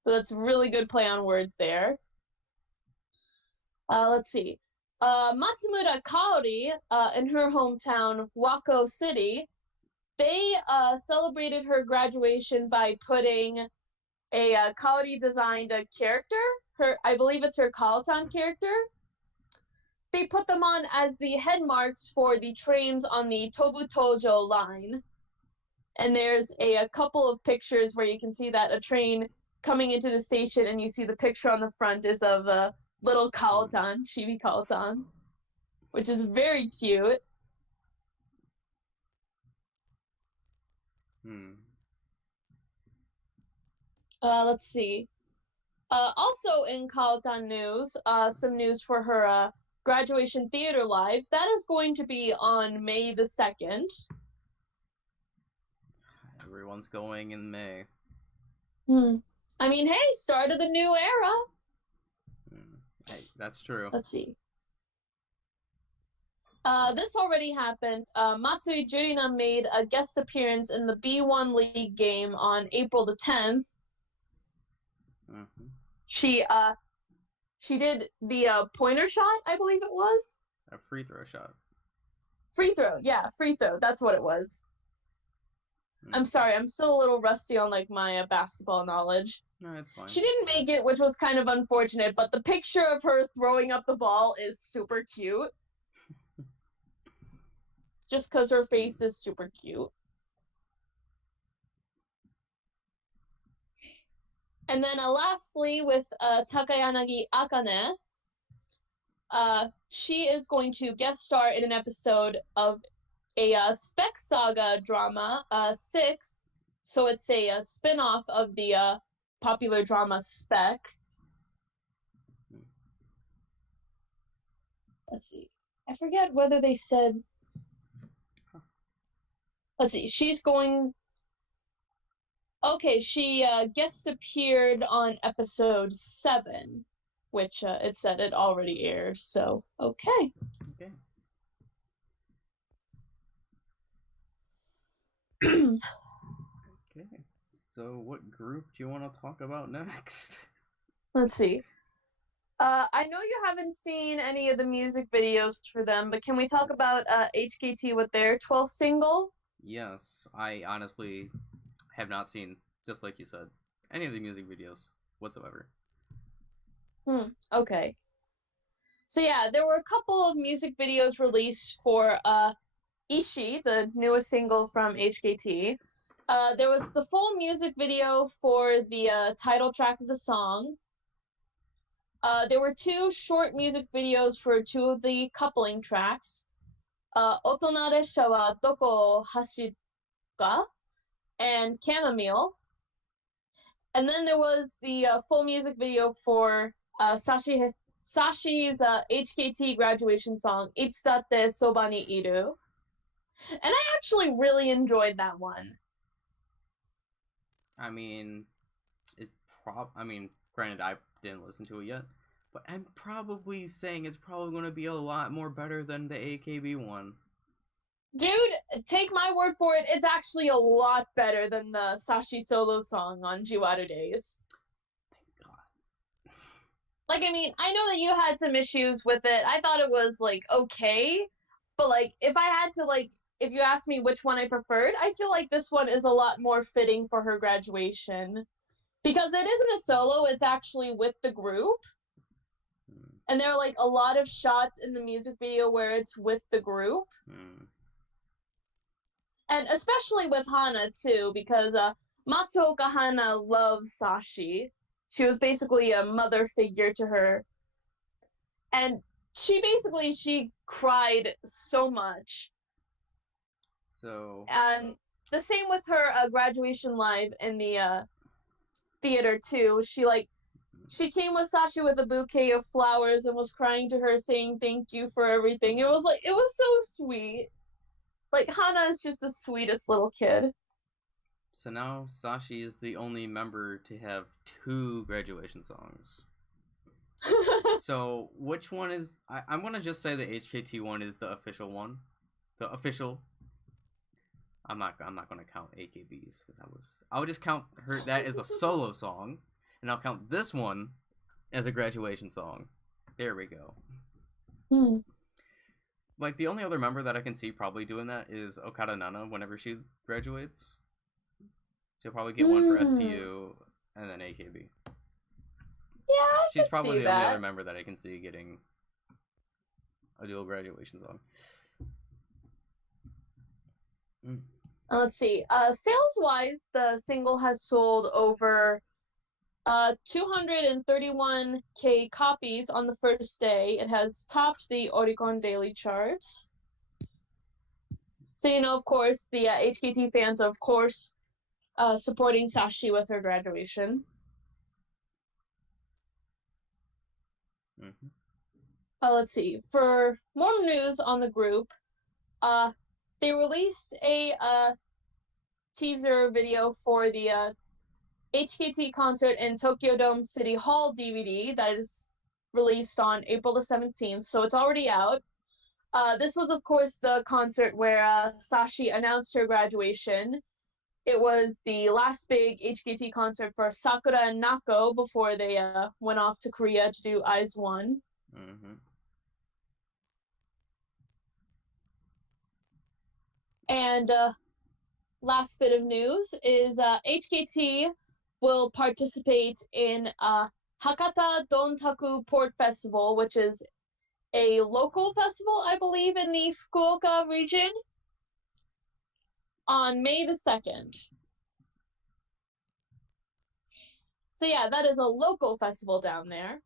So that's really good play on words there. Let's see. Matsumura Kaori, in her hometown, Wako City, they celebrated her graduation by putting a Kaori designed character. I believe it's her Kaotan character. They put them on as the head marks for the trains on the Tobu Tojo line. And there's a couple of pictures where you can see that a train coming into the station, and you see the picture on the front is of little Kaotan, Chibi Kaotan, which is very cute. Let's see. Also in Kaotan news, some news for her graduation theater live. That is going to be on May the 2nd. Everyone's going in May. I mean, hey, start of the new era. Hey, that's true. Let's see. This already happened. Matsui Jurina made a guest appearance in the B1 League game on April the 10th. She did the pointer shot, I believe it was. A free throw shot. Free throw, yeah, free throw. That's what it was. I'm sorry, I'm still a little rusty on like my basketball knowledge. No, it's fine. She didn't make it, which was kind of unfortunate, but the picture of her throwing up the ball is super cute. Just because her face is super cute. And then lastly, with Takayanagi Akane, she is going to guest star in an episode of a Spec Saga drama, 6. So it's a spin-off of the popular drama Spec. Let's see. I forget whether they said... Let's see. She's going... Okay, she guest appeared on episode 7, which it said it already aired, so okay. Okay, so what group do you want to talk about next? Let's see. I know you haven't seen any of the music videos for them, but can we talk about HKT with their 12th single? Yes, I honestly have not seen, just like you said, any of the music videos whatsoever. Okay. So yeah, there were a couple of music videos released for Ishi, the newest single from HKT. There was the full music video for the title track of the song. There were 2 short music videos for 2 of the coupling tracks. Otona Resha wa Doko Hashiru ka and Chamomile. And then there was the full music video for Sashi's HKT graduation song, Itsudatte Soba ni Iru. And I actually really enjoyed that one. I mean, granted, I didn't listen to it yet, but I'm probably saying it's probably going to be a lot more better than the AKB one. Dude, take my word for it, it's actually a lot better than the Sashi solo song on Jiwaru Days. Thank God. Like, I mean, I know that you had some issues with it. I thought it was, like, okay. But, like, if I had to, like, if you asked me which one I preferred, I feel like this one is a lot more fitting for her graduation. Because it isn't a solo, it's actually with the group. And there are, like, a lot of shots in the music video where it's with the group. And especially with Hana, too, because Matsuoka Hana loves Sashi. She was basically a mother figure to her. And she cried so much. So. And the same with her graduation live in the theater too. She came with Sashi with a bouquet of flowers and was crying to her, saying thank you for everything. It was so sweet. Like, Hana is just the sweetest little kid. So now Sashi is the only member to have 2 graduation songs. So which one is? I'm gonna just say the HKT one is the official one, the official. I'm not gonna count AKB's because I would just count that as a solo song, and I'll count this one as a graduation song. There we go. Like, the only other member that I can see probably doing that is Okada Nana whenever she graduates. She'll probably get one for STU and then AKB. Yeah, She's probably the only other member that I can see getting a dual graduation song. Let's see. Sales-wise, the single has sold over 231K copies on the first day. It has topped the Oricon Daily charts. So, of course, the HKT fans are, of course, supporting Sashi with her graduation. Let's see. For more news on the group, they released a teaser video for the HKT concert in Tokyo Dome City Hall DVD that is released on April the 17th, so it's already out. This was, of course, the concert where Sashi announced her graduation. It was the last big HKT concert for Sakura and Nako before they went off to Korea to do Eyes One. And last bit of news is HKT will participate in Hakata Dontaku Port Festival, which is a local festival, I believe, in the Fukuoka region, on May the 2nd. So yeah, that is a local festival down there.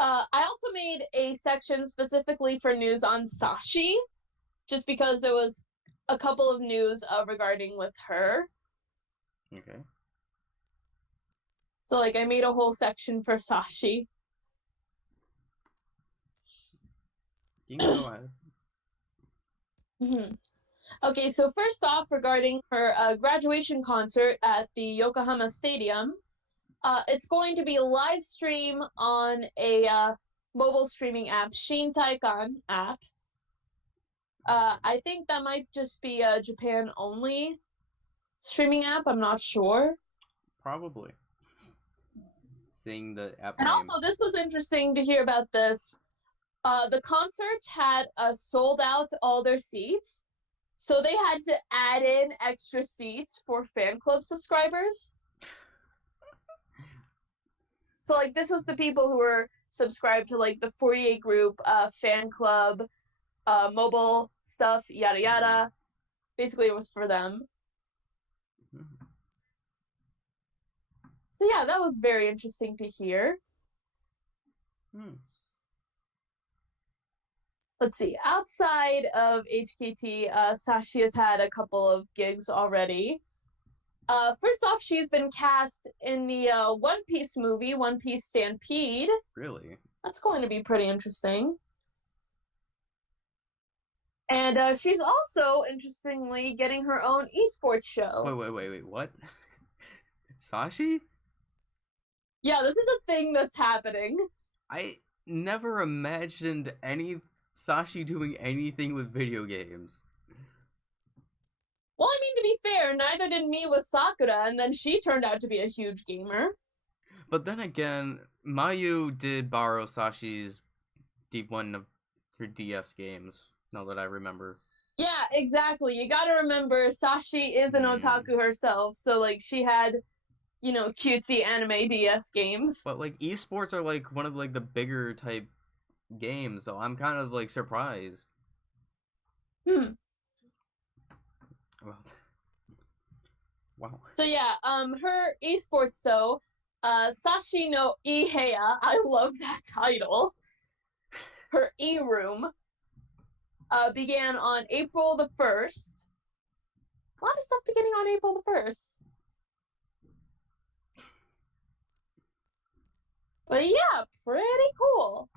I also made a section specifically for news on Sashi, just because there was a couple of news regarding with her. Okay. So, I made a whole section for Sashi. You can go ahead. Okay, so first off, regarding her graduation concert at the Yokohama Stadium, it's going to be a live stream on a mobile streaming app, Shintaikan app. I think that might just be a Japan-only streaming app. I'm not sure. Probably. Seeing the app and name. Also, this was interesting to hear about this. The concert had sold out all their seats, so they had to add in extra seats for fan club subscribers. So, this was the people who were subscribed to, the 48 group, fan club, mobile stuff, yada yada. Basically, it was for them. So yeah, that was very interesting to hear. Let's see. Outside of HKT, Sashi has had a couple of gigs already. First off, she's been cast in the One Piece movie, One Piece Stampede. Really? That's going to be pretty interesting. And she's also, interestingly, getting her own esports show. Wait, what? Sashi? Yeah, this is a thing that's happening. I never imagined Sashi doing anything with video games. Well, I mean, to be fair, neither did me with Sakura, and then she turned out to be a huge gamer. But then again, Mayu did borrow Sashi's one of her DS games, now that I remember. Yeah, exactly. You gotta remember, Sashi is an otaku herself, so, she had, cutesy anime DS games. But, esports are, one of, the bigger type games, so I'm kind of, surprised. Wow. So, yeah, her esports show, Sashi no Iheya, I love that title, her E-room, began on April the 1st. A lot of stuff beginning on April the 1st. But yeah, pretty cool.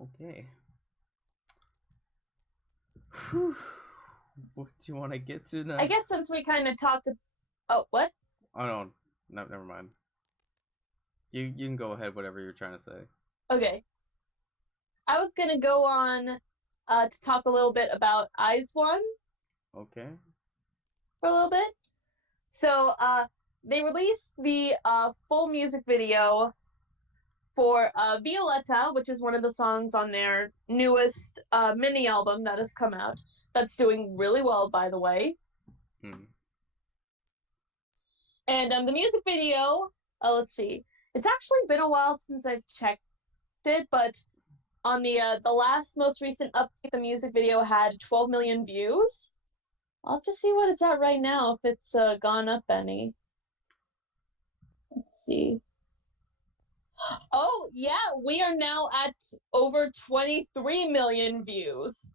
Okay. Whew. What do you want to get to now? I guess since we kind of talked. Oh, what? Oh no, never mind. You can go ahead. Whatever you're trying to say. Okay. I was gonna go on to talk a little bit about IZ*ONE. Okay. For a little bit. So they released the full music video for Violetta, which is one of the songs on their newest mini album that has come out. That's doing really well, by the way. And the music video, let's see. It's actually been a while since I've checked it, but on the most recent update, the music video had 12 million views. I'll have to see what it's at right now, if it's gone up any. Let's see. Oh, yeah, we are now at over 23 million views.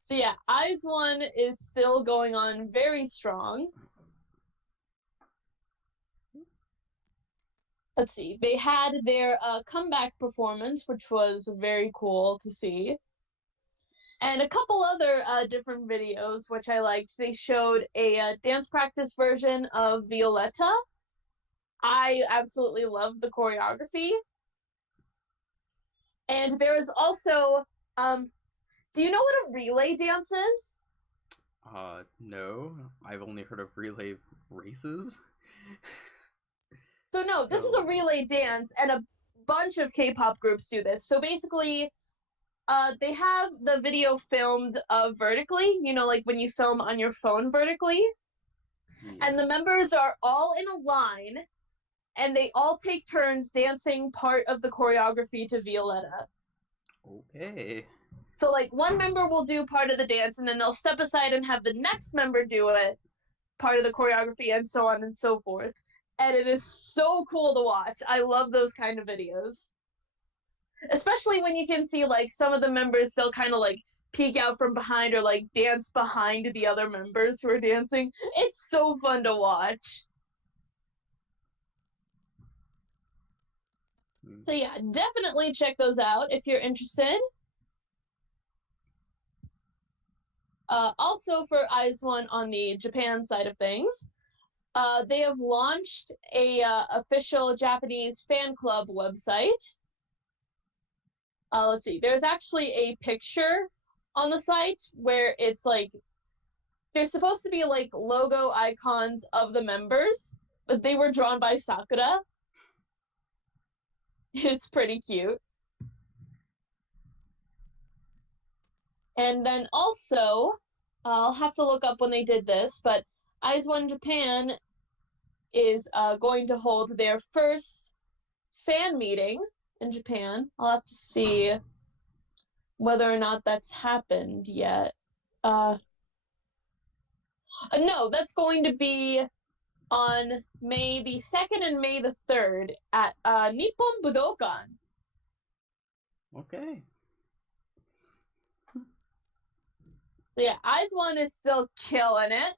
So yeah, IZ*ONE is still going on very strong. Let's see, they had their comeback performance, which was very cool to see. And a couple other different videos, which I liked. They showed a dance practice version of Violetta. I absolutely love the choreography. And there was also, do you know what a relay dance is? No. I've only heard of relay races. So no, this is a relay dance, and a bunch of K-pop groups do this. So basically, they have the video filmed vertically, you know, like when you film on your phone vertically. Yeah. And the members are all in a line, and they all take turns dancing part of the choreography to Violetta. Okay. So, like, one member will do part of the dance, and then they'll step aside and have the next member do it, part of the choreography, and so on and so forth. And it is so cool to watch. I love those kind of videos. Especially when you can see, like, some of the members, they'll kind of, like, peek out from behind or, like, dance behind the other members who are dancing. It's so fun to watch. So yeah, definitely check those out if you're interested. Also for IZ*ONE on the Japan side of things, they have launched a official Japanese fan club website. Let's see, there's actually a picture on the site where it's like, there's supposed to be like logo icons of the members, but they were drawn by Sakura. It's pretty cute. And then also, I'll have to look up when they did this, but IZ*ONE Japan is going to hold their first fan meeting in Japan. I'll have to see whether or not that's happened yet. No, that's going to be on May the 2nd and May the 3rd at Nippon Budokan. Okay. So yeah, IZ*ONE is still killing it.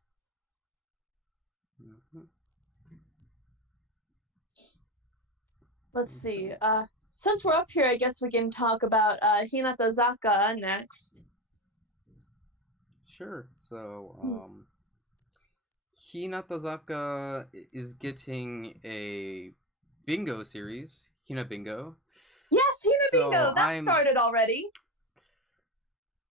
Let's see. Since we're up here, I guess we can talk about Hinata Zaka next. Sure. So, Hinata Zaka is getting a bingo series, Hina Bingo. Yes, Hina Bingo! That started already.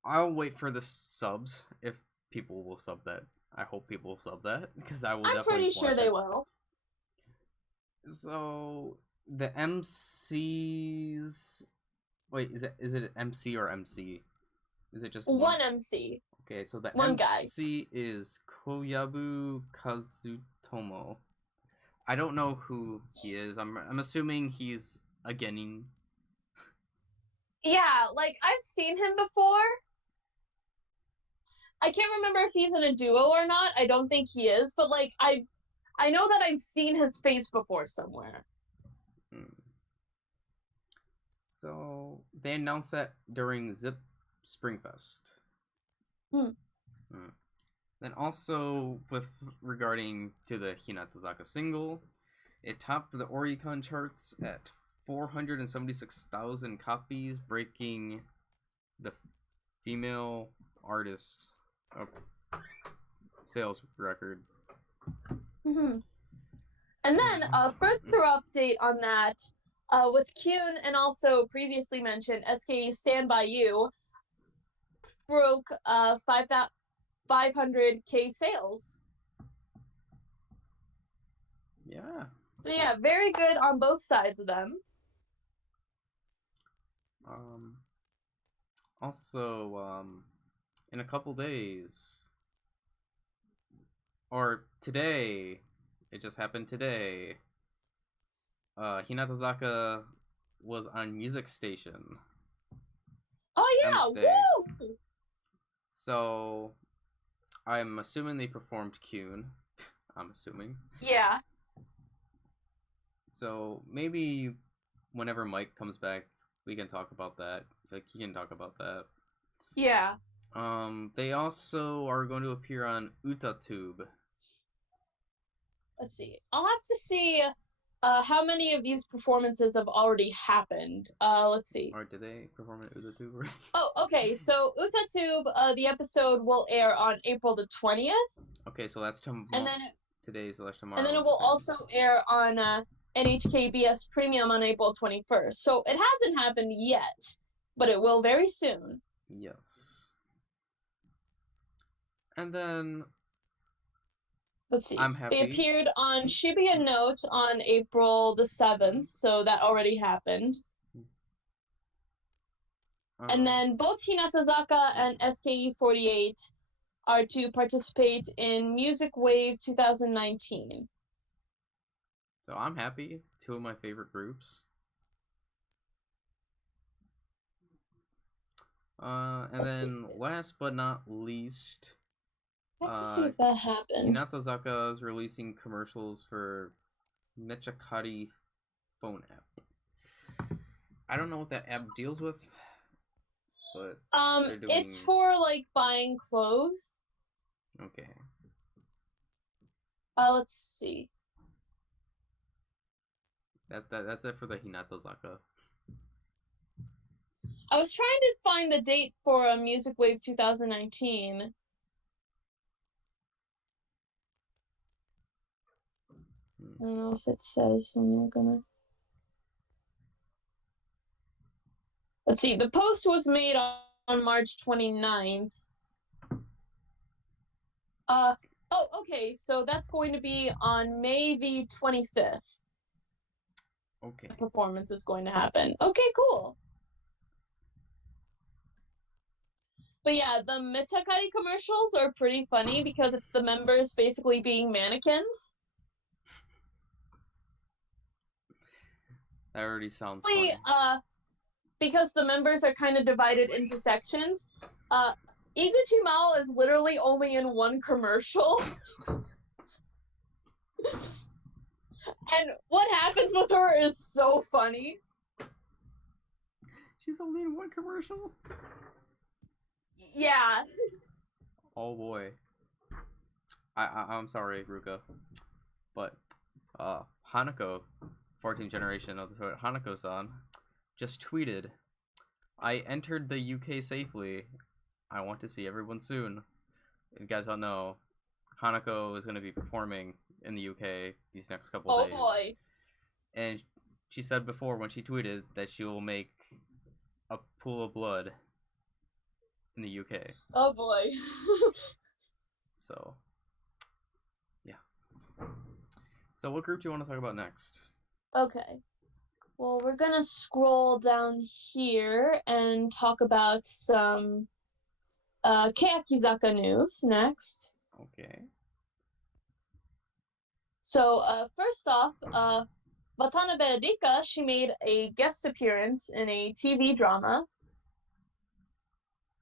I'll wait for the subs, if people will sub that. I hope people will sub that, because I will definitely watch it. I'm pretty sure they will. So, the MCs... Wait, is it MC or MC? Is it just one MC? Okay, so the one MC is Koyabu Kazutomo. I don't know who he is. I'm assuming he's a genin. Yeah, like, I've seen him before. I can't remember if he's in a duo or not. I don't think he is, but, like, I know that I've seen his face before somewhere. So they announced that during Zip Springfest. Hmm. Then also regarding to the Hinatazaka single, it topped the Oricon charts at 476,000 copies, breaking the female artist sales record. Mm-hmm. And then a further update on that, with Kyun and also previously mentioned SKE's Stand By You broke 500K sales. Yeah. So yeah, very good on both sides of them. Also, in a couple days, or today, it just happened today. Hinatazaka was on Music Station. Oh yeah, woo! So, I'm assuming they performed Kyun. I'm assuming. Yeah. So maybe whenever Mike comes back, we can talk about that. Like he can talk about that. Yeah. They also are going to appear on UtaTube. Let's see. I'll have to see how many of these performances have already happened. Let's see. Or did they perform at UtaTube? Oh, okay. So UtaTube, the episode will air on April the 20th. Okay, so that's tomorrow. And then today's tomorrow. And then it will also air on NHKBS Premium on April 21st. So it hasn't happened yet, but it will very soon. Yes. And then let's see. I'm happy. They appeared on Shibuya Note on April the 7th, so that already happened. And then both Hinatazaka and SKE48 are to participate in Music Wave 2019. So I'm happy. Two of my favorite groups. And then last but not least, let's see if that happened. Hinatazaka is releasing commercials for Mechakari phone app. I don't know what that app deals with, but it's for like buying clothes. Okay. Let's see. That's it for the Hinatazaka. I was trying to find the date for a Music Wave 2019. I don't know if it says. I'm not gonna. Let's see. The post was made on March 29th. Oh, okay. So that's going to be on May the 25th. Okay. The performance is going to happen. Okay, cool. But yeah, the Mechakari commercials are pretty funny because it's the members basically being mannequins. That already sounds funny. Because the members are kind of divided into sections. Iguchi is literally only in one commercial. And what happens with her is so funny. She's only in one commercial? Yeah. Oh boy. I'm sorry, Ruka. But Hanako, 14th generation of the Hanako-san, just tweeted, "I entered the UK safely. I want to see everyone soon." If you guys don't know, Hanako is going to be performing in the UK these next couple days. Oh boy. And she said before when she tweeted that she will make a pool of blood in the UK. Oh boy. So, yeah. So what group do you want to talk about next? Okay. Well, we're gonna scroll down here and talk about some Keyakizaka news next. Okay. So, first off, Watanabe Rika, she made a guest appearance in a TV drama.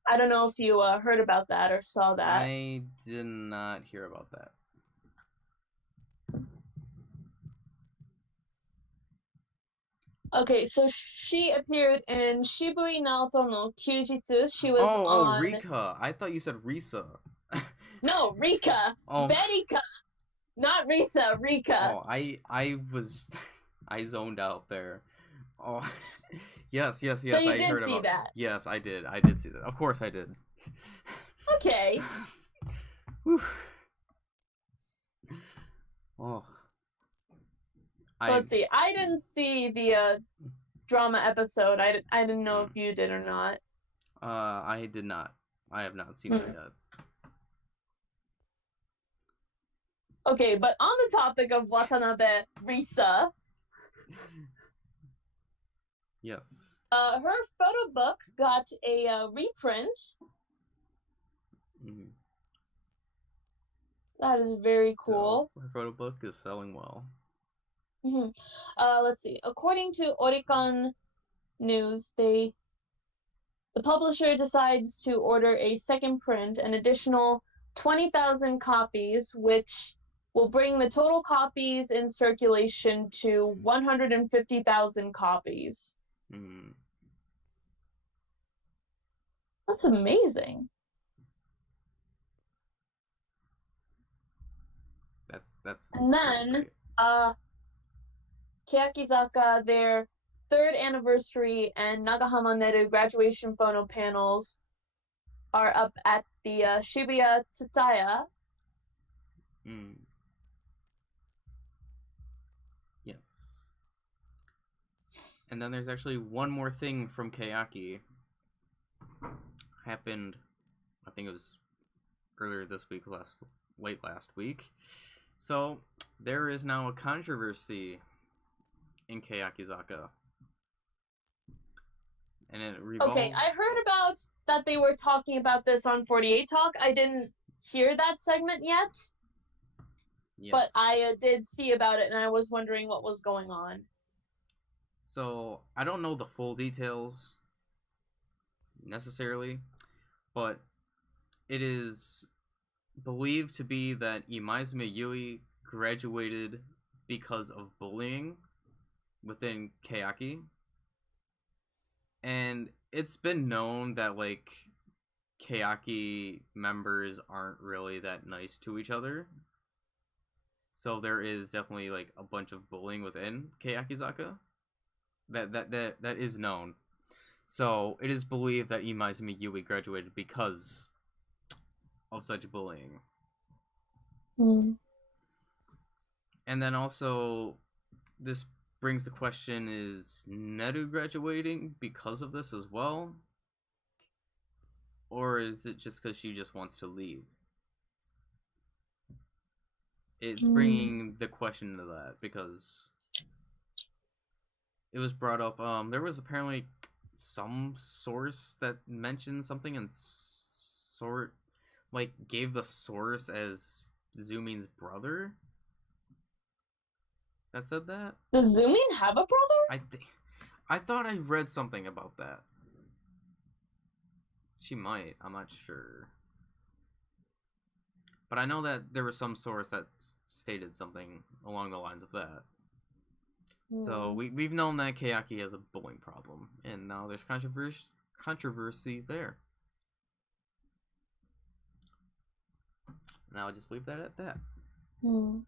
I don't know if you heard about that or saw that. I did not hear about that. Okay, so she appeared in Shibui Naoto no Kyujitsu. She was Oh, on Rika. I thought you said Risa. no Rika, Oh, Berika, not Risa, Rika. oh, I was, I zoned out there. Oh, yes, yes, So yes. you I did heard see about. that. Yes, I did. I did see that. Of course, I did. Okay. Whew. Oh, I Let's see. I didn't see the drama episode. I didn't know if you did or not. I did not. I have not seen that Hmm. yet. Okay, but on the topic of Watanabe Risa, Yes. her photo book got a reprint. Mhm. That is very So cool. her photo book is selling well. Hmm. Let's see. According to Oricon News, the publisher decides to order a second print, an additional 20,000 copies, which will bring the total copies in circulation to 150,000 copies. Mm, That's amazing. that's And very then, great. Keyakizaka, their third anniversary and Nagahama Neru graduation photo panels are up at the Shibuya Tsutaya. Mm, yes. And then there's actually one more thing from Kayaki. Happened, I think it was earlier this week, late last week. So there is now a controversy in Kayakizaka, and it Okay, revolves. I heard about that they were talking about this on 48 Talk. I didn't hear that segment yet, but Yes. I did see about it and I was wondering what was going on. So I don't know the full details necessarily, but it is believed to be that Imaizumi Yui graduated because of bullying within Kayaki. And it's been known that like Kayaki members aren't really that nice to each other. So there is definitely like a bunch of bullying within Kayakizaka. That is known. So it is believed that Imaizumi Yui graduated because of such bullying. Mm. And then also this brings the question, is Neru graduating because of this as well? Or is it just because she just wants to leave? It's Mm. bringing the question to that because it was brought up. There was apparently some source that mentioned something and sort like gave the source as Zumin's brother that said that. Does Zoomin have a brother? I thought I read something about that. She might. I'm not sure. But I know that there was some source that stated something along the lines of that. So we've known that Kayaki has a bullying problem, and now there's controversy there. And I'll just leave that at that. Mm.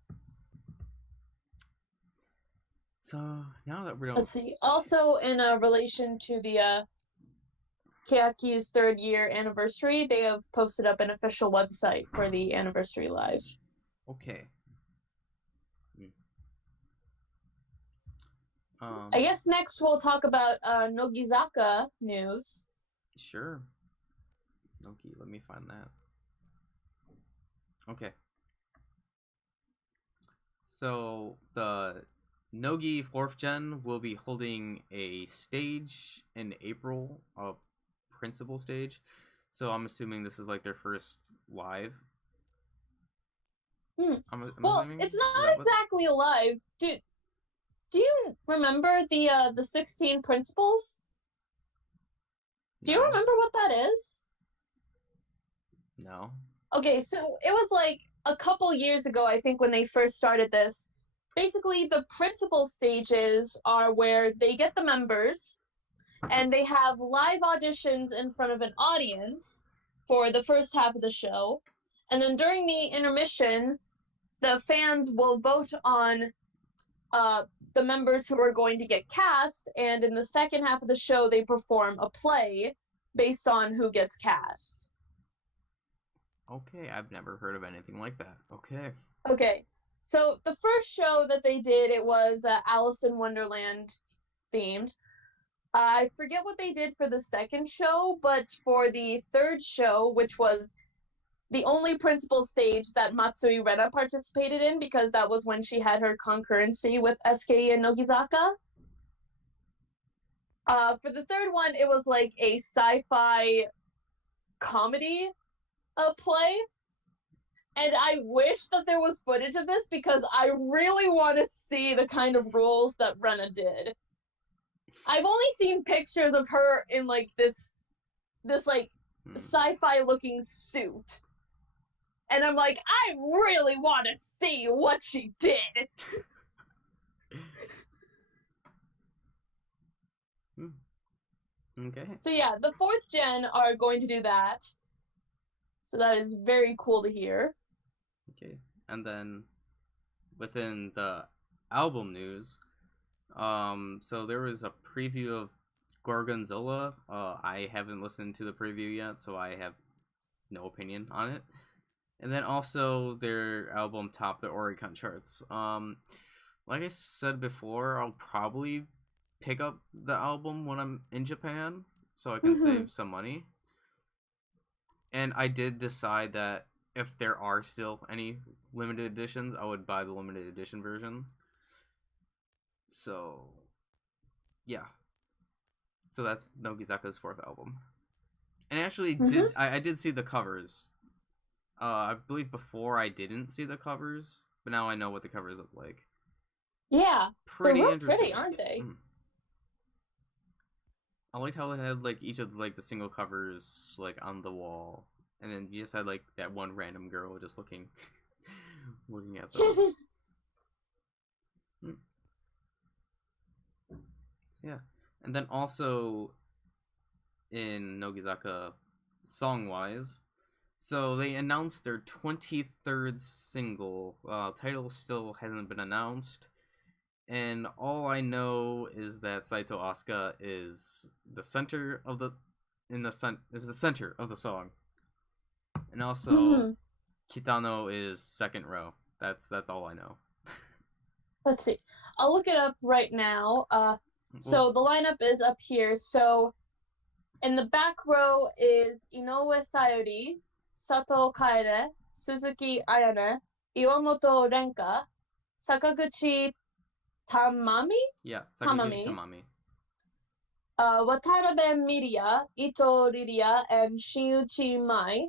So now that we don't, Let's see. Also, in relation to the Kayaki's third year anniversary, they have posted up an official website for the anniversary live. okay. I guess next we'll talk about Nogizaka news. Sure. Okay, let me find that. Okay. So the Nogi 4th Gen will be holding a stage in April, a principal stage. So I'm assuming this is like their first live. I'm Well, assuming. it's Is not that what? exactly alive. Do you remember the 16 principles? Do you No. remember what that is? No. Okay, so it was like a couple years ago, I think, when they first started this. basically the principal stages are where they get the members and they have live auditions in front of an audience for the first half of the show. And then during the intermission, the fans will vote on the members who are going to get cast, and in the second half of the show, they perform a play based on who gets cast. Okay, I've never heard of anything like that. Okay. Okay, so the first show that they did, it was Alice in Wonderland themed. I forget what they did for the second show, but for the third show, which was the only principal stage that Matsui Rena participated in, because that was when she had her concurrency with SKE and Nogizaka. For the third one, it was like a sci-fi comedy play. And I wish that there was footage of this because I really want to see the kind of roles that Rena did. I've only seen pictures of her in like this like sci-fi looking suit. And I'm like, I really want to see what she did. Okay. So yeah, the fourth gen are going to do that. So that is very cool to hear. Okay. And then within the album news, so there was a preview of Gorgonzola. I haven't listened to the preview yet, so I have no opinion on it. And then also their album topped the Oricon charts. Like I said before, I'll probably pick up the album when I'm in Japan so I can save some money. And I did decide that if there are still any limited editions, I would buy the limited edition version. So, yeah. So that's Nogizaka's fourth album. And actually, I did see the covers. I believe before I didn't see the covers, but now I know what the covers look like. Yeah, Pretty they're real interesting. pretty, aren't they? I liked how they had like each of like the single covers like on the wall, and then you just had like that one random girl just looking at them. So, yeah, and then also in Nogizaka, song-wise, so they announced their 23rd single. Title still hasn't been announced. And all I know is that Saito Asuka is the center of the center of the song, and also Kitano is second row. That's all I know. Let's see. I'll look it up right now. So the lineup is up here. So in the back row is Inoue Sayuri, Sato Kaede, Suzuki Ayane, Iwamoto Renka, Sakaguchi Tamami? Yeah, Sakaguchi Tamami. Watanabe Miria, Ito Riria, and Shinichi Mai.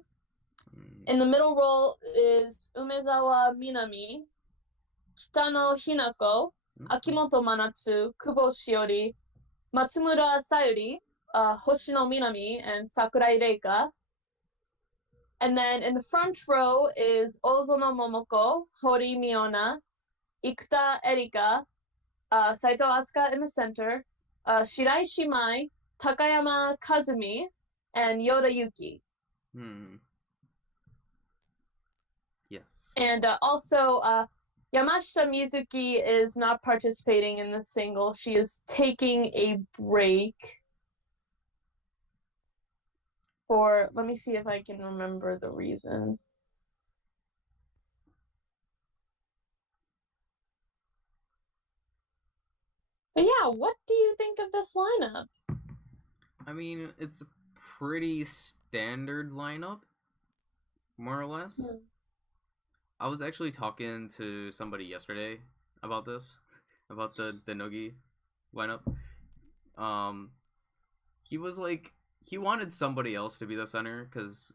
In the middle row is Umezawa Minami, Kitano Hinako, Akimoto Manatsu, Kubo Shiori, Matsumura Sayuri, Hoshino Minami, and Sakurai Reika. And then in the front row is Ozono Momoko, Hori Miona, Ikuta Erika, Saito Asuka in the center, Shiraishi Mai, Takayama Kazumi, and Yoda Yuki. Yes. And also, Yamashita Mizuki is not participating in the single. She is taking a break for, let me see if I can remember the reason. But yeah, what do you think of this lineup? I mean, it's a pretty standard lineup, more or less. I was actually talking to somebody yesterday about this, about the Nogi lineup. He was like, he wanted somebody else to be the center, because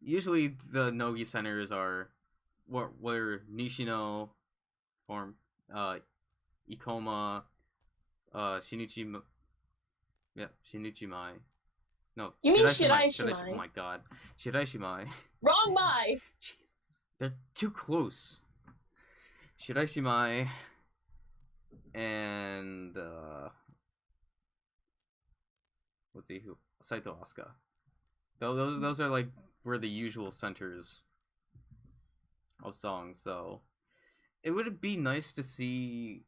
usually the Nogi centers are where Nishino form, Ikoma, Shinichi Mai. No, you mean Shiraishi Mai. Oh my god. Shiraishi Mai. Wrong Mai! Jesus. They're too close. Shirashimai and let's see who Saito Asuka. Those are like were the usual centers of songs, so it would be nice to see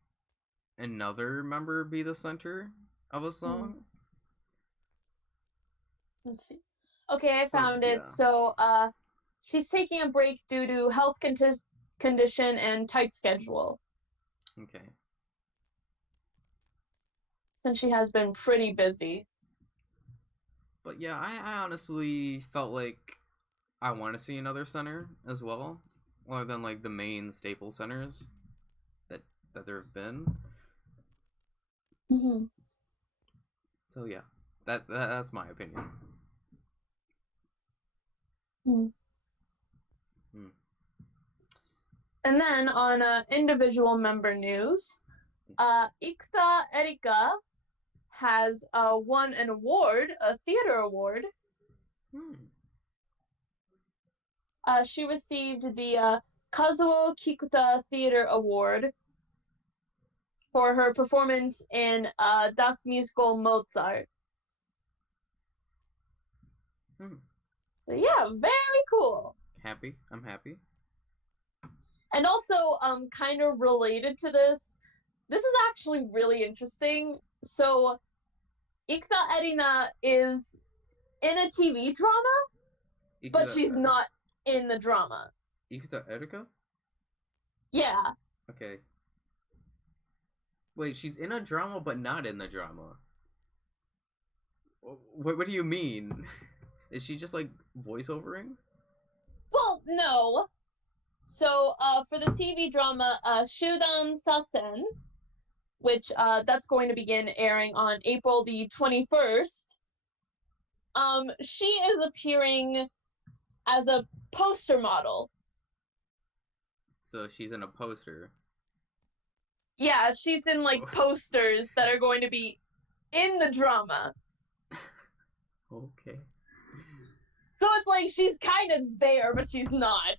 another member be the center of a song. Let's see. Okay, I found yeah. it. So, she's taking a break due to health condition and tight schedule, Okay. since she has been pretty busy. But yeah, I honestly felt like I want to see another center as well, other than like the main staple centers that there have been. Mm-hmm. So yeah, that's my opinion. Mm. Mm. And then on individual member news, Ikuta Erika has won an award, a theater award. She received the Kazuo Kikuta Theater Award for her performance in Das Musical Mozart. So yeah, very cool. Happy. I'm happy. And also, kind of related to this is actually really interesting. So, Ikuta Erina is in a TV drama, but she's not in the drama. Ikuta Erika? Yeah. Okay. Wait, she's in a drama but not in the drama. What do you mean? Is she just like voiceovering? Well, no. So, for the TV drama, Shudan Sasen, which that's going to begin airing on April the 21st, she is appearing as a poster model. So she's in a poster. Yeah, she's in like posters that are going to be in the drama. Okay. So it's like she's kind of there, but she's not.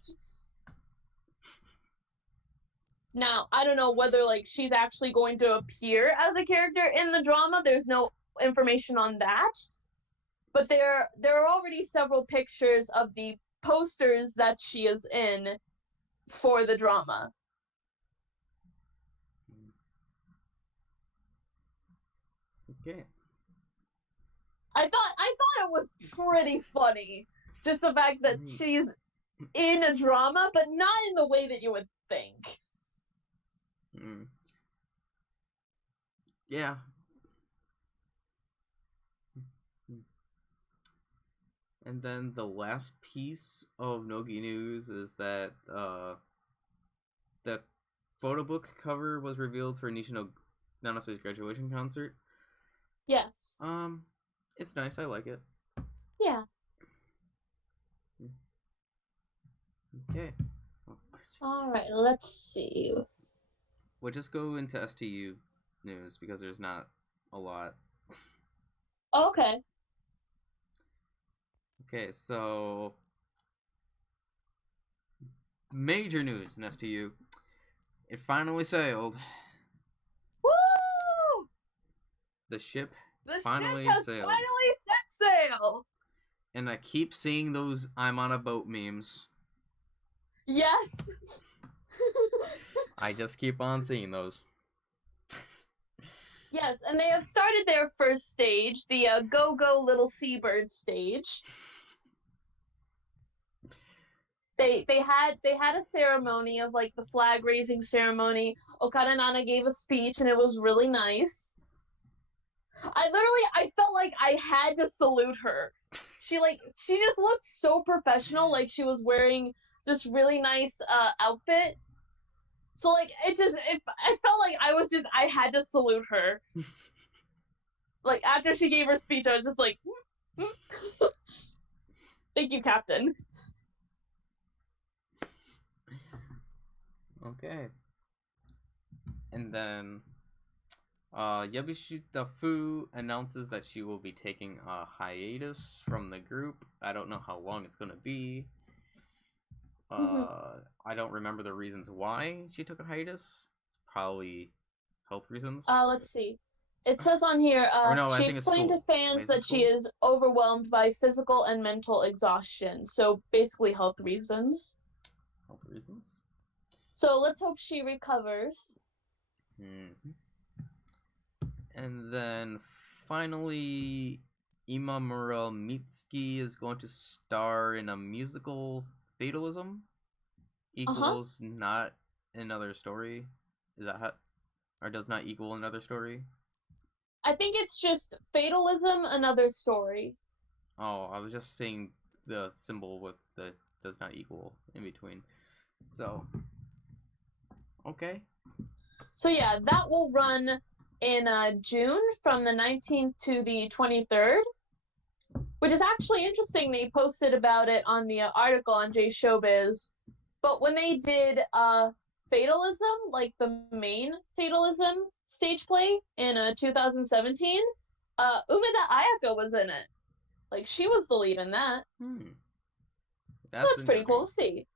Now, I don't know whether like she's actually going to appear as a character in the drama. There's no information on that. But there are already several pictures of the posters that she is in for the drama. Okay. I thought it was pretty funny. Just the fact that she's in a drama, but not in the way that you would think. Yeah. And then the last piece of Nogi news is that the photo book cover was revealed for Nishino Nanase's graduation concert. Yes. It's nice. I like it. Yeah. Okay. All right. Let's see. We'll just go into STU news because there's not a lot. Okay. Okay, so major news in STU. It finally sailed. Woo! The ship finally sailed. Finally set sail. And I keep seeing those "I'm on a boat" memes. Yes. I just keep on seeing those. Yes, and they have started their first stage, the Go Go Little Seabird stage. They had a ceremony of like the flag raising ceremony. Okada Nana gave a speech and it was really nice. I felt like I had to salute her. She just looked so professional, like she was wearing this really nice outfit. So like I felt like I had to salute her. Like after she gave her speech, I was just like, thank you, Captain. Okay. And then Yabishita Fu announces that she will be taking a hiatus from the group. I don't know how long it's gonna be. Hmm. I don't remember the reasons why she took a hiatus. Probably health reasons. Let's see. It says on here, Or no, I she think it's explained to school. Wait, fans is it that she school? is overwhelmed by physical and mental exhaustion. So basically health reasons. Health reasons. So let's hope she recovers. Hmm. And then finally, Ima Mitsuki is going to star in a musical, Fatalism Uh-huh. equals not another story. Is that how, or does not equal another story? I think it's just fatalism, another story. Oh, I was just saying the symbol with the does not equal in between. So, okay. So yeah, that will run in June from the 19th to the 23rd, which is actually interesting. They posted about it on the article on J Showbiz. But when they did Fatalism, like the main Fatalism stage play in 2017, Umeda Ayaka was in it. Like she was the lead in that. So That's that's pretty interesting. cool to see.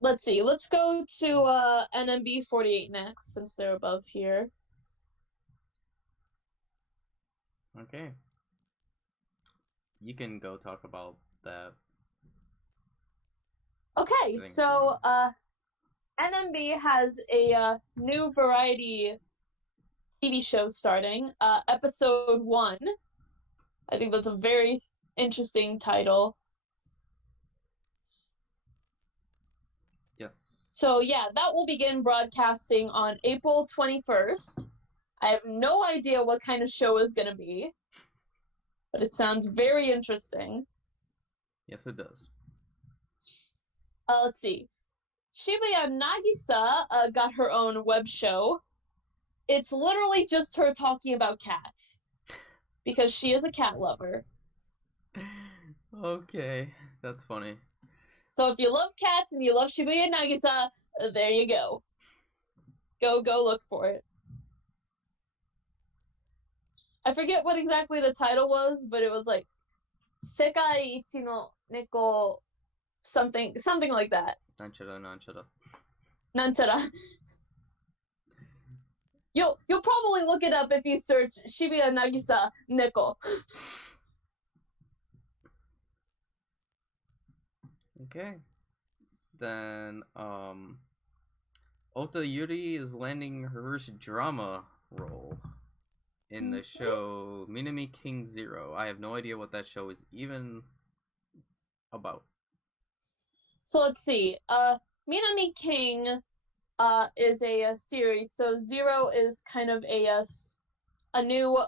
Let's see. Let's go to NMB48 next, since they're above here. Okay. You can go talk about that. Okay, so NMB has a new variety TV show starting. Episode 1. I think that's a very interesting title. Yes. So yeah, that will begin broadcasting on April 21st. I have no idea what kind of show is going to be, but it sounds very interesting. Yes, it does. Let's see. Shibuya Nagisa got her own web show. It's literally just her talking about cats because she is a cat lover. Okay, that's funny. So if you love cats and you love Shibuya Nagisa, there you go. Go look for it. I forget what exactly the title was, but it was like Sekai Ichi no Neko something like that. Nanchara. Nanchara. You'll probably look it up if you search Shibuya Nagisa Neko. Okay. Then, Ota Yuri is landing her first drama role in the show Minami King Zero. I have no idea what that show is even about. So let's see. Minami King is a series. So Zero is kind of a new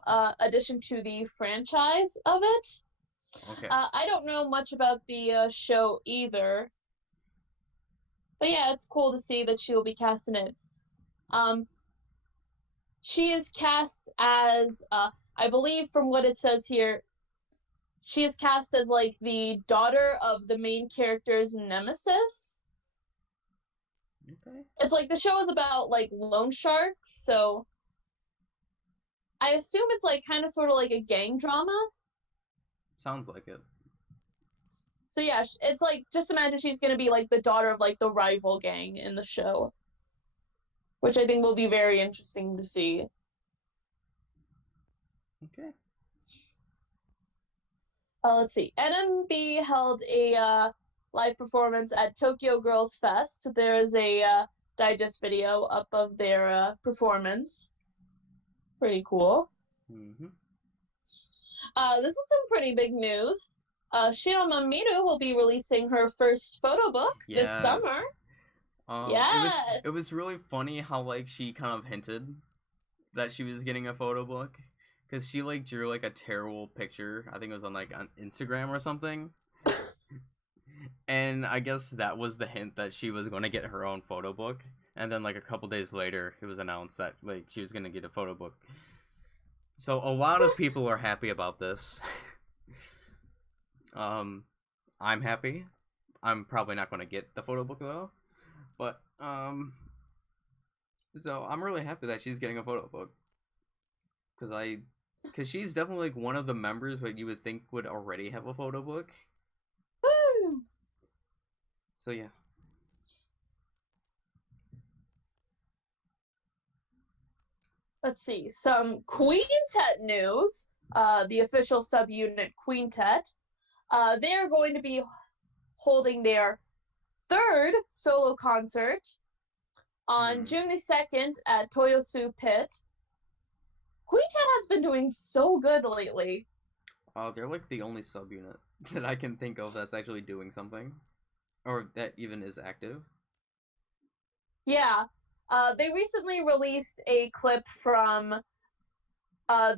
addition to the franchise of it. Okay. I don't know much about the show either, but yeah, it's cool to see that she will be cast in it. She is cast as, I believe from what it says here, she is cast as like the daughter of the main character's nemesis. Okay. It's like the show is about like loan sharks, so I assume it's like kind of sort of like a gang drama. Sounds like it. So yeah, it's like just imagine she's gonna be like the daughter of like the rival gang in the show, which I think will be very interesting to see. Okay. Let's see. NMB held a live performance at Tokyo Girls Fest. There is a digest video up of their performance. Pretty cool. Mm-hmm. This is some pretty big news. Shiroma Miru will be releasing her first photo book this summer. Yes. It was really funny how like she kind of hinted that she was getting a photo book because she like drew like a terrible picture. I think it was on Instagram or something. And I guess that was the hint that she was going to get her own photo book. And then like a couple days later, it was announced that like she was going to get a photo book. So a lot of people are happy about this. I'm happy. I'm probably not going to get the photo book though. But so I'm really happy that she's getting a photo book. Cuz she's definitely like one of the members that you would think would already have a photo book So yeah. Let's see, some Quintet news. The official subunit Quintet. They're going to be holding their third solo concert on June the 2nd at Toyosu Pit. Quintet has been doing so good lately. They're like the only subunit that I can think of that's actually doing something, or that even is active. Yeah, they recently released a clip from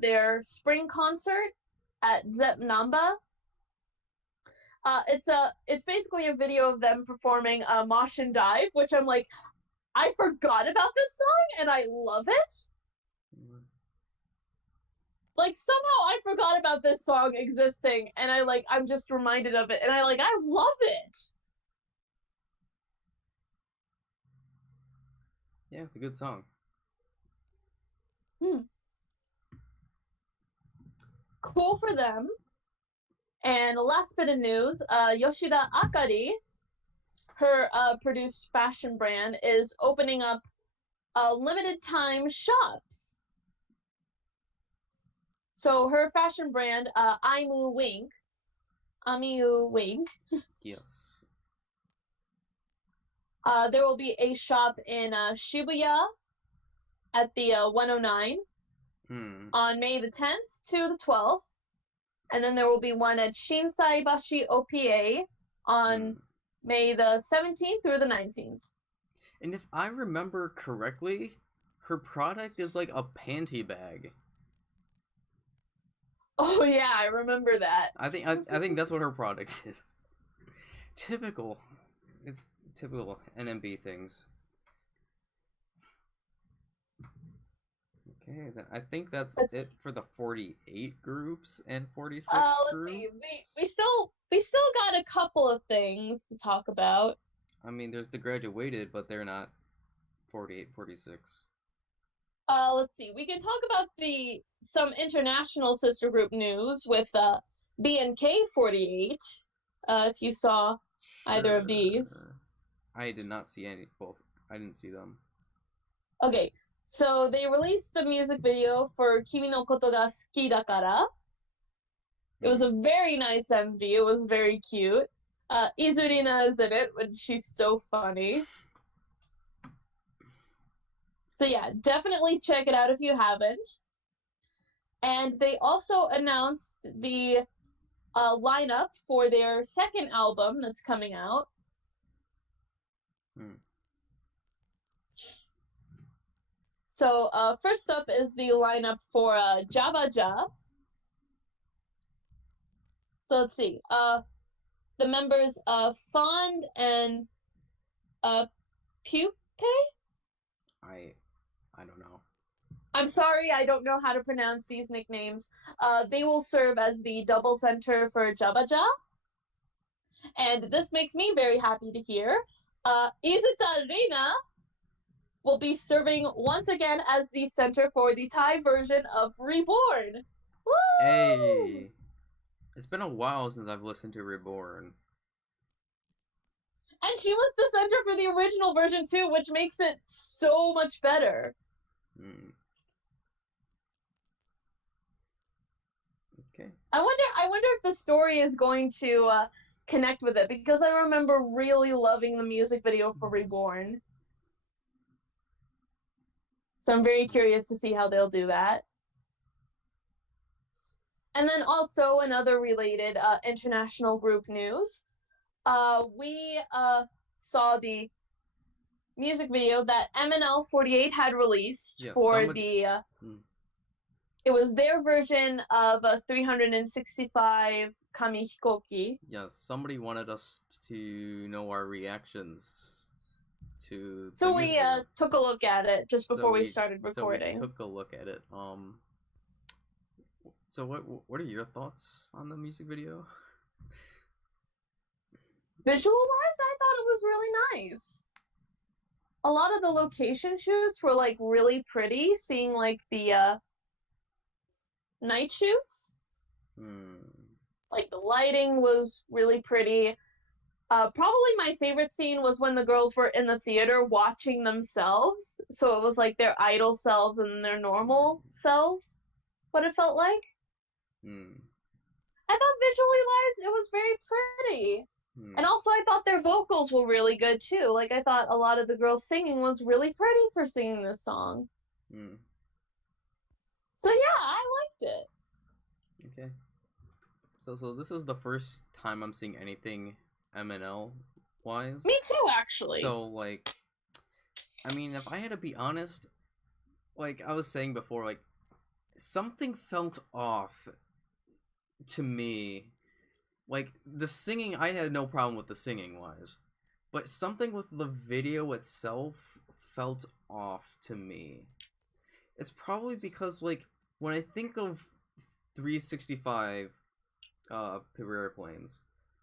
their spring concert at Zep Namba. It's basically a video of them performing Mosh and Dive, which I'm like, I forgot about this song and I love it. Like, somehow I forgot about this song existing and I'm just reminded of it and I love it. Yeah, it's a good song. Cool for them. And the last bit of news, Yoshida Akari, her produced fashion brand, is opening up limited time shops. So her fashion brand, Aimu Wink, Yes. There will be a shop in Shibuya at the 109 on May the 10th to the 12th. And then there will be one at Shinsaibashi OPA on May the 17th through the 19th. And if I remember correctly, her product is like a panty bag. Oh yeah, I remember that. I think that's what her product is. Typical. It's typical NMB things. Okay, then I think that's it for the 48 groups and 46 let's see. We still got a couple of things to talk about. I mean, there's the graduated, but they're not 48, 46. Let's see. We can talk about some international sister group news with BNK48. If you saw either of these. I did not see both. I didn't see them. Okay, so they released a music video for Kimi no Koto ga Suki Dakara. It was a very nice MV. It was very cute. Izurina is in it, and she's so funny. So yeah, definitely check it out if you haven't. And they also announced the lineup for their second album that's coming out. So first up is the lineup for Jabaja. So let's see. The members Fond and Pupe? I don't know. I'm sorry, I don't know how to pronounce these nicknames. They will serve as the double center for Jabaja. And this makes me very happy to hear. Izuta Rina will be serving once again as the center for the Thai version of Reborn. Woo! Hey! It's been a while since I've listened to Reborn. And she was the center for the original version too, which makes it so much better. Okay. I wonder if the story is going to connect with it, because I remember really loving the music video for Reborn. So I'm very curious to see how they'll do that. And then also another related international group news. We saw the music video that MNL48 had released it was their version of 365 Kami Hikoki. Yeah, somebody wanted us to know our reactions to. So we took a look at it just before we started recording. So we took a look at it. So what are your thoughts on the music video? Visual-wise, I thought it was really nice. A lot of the location shoots were like really pretty, seeing like the night shoots. Like the lighting was really pretty. Probably my favorite scene was when the girls were in the theater watching themselves. So it was like their idol selves and their normal selves, what it felt like. Hmm. I thought visually wise, it was very pretty. And also, I thought their vocals were really good too. Like, I thought a lot of the girls singing was really pretty for singing this song. So yeah, I liked it. Okay. So this is the first time I'm seeing anything MNL wise. Me too, actually. So like, I mean, if I had to be honest, like I was saying before, like something felt off to me. Like the singing, I had no problem with the singing wise, but something with the video itself felt off to me. It's probably because like when I think of 365 paper airplanes,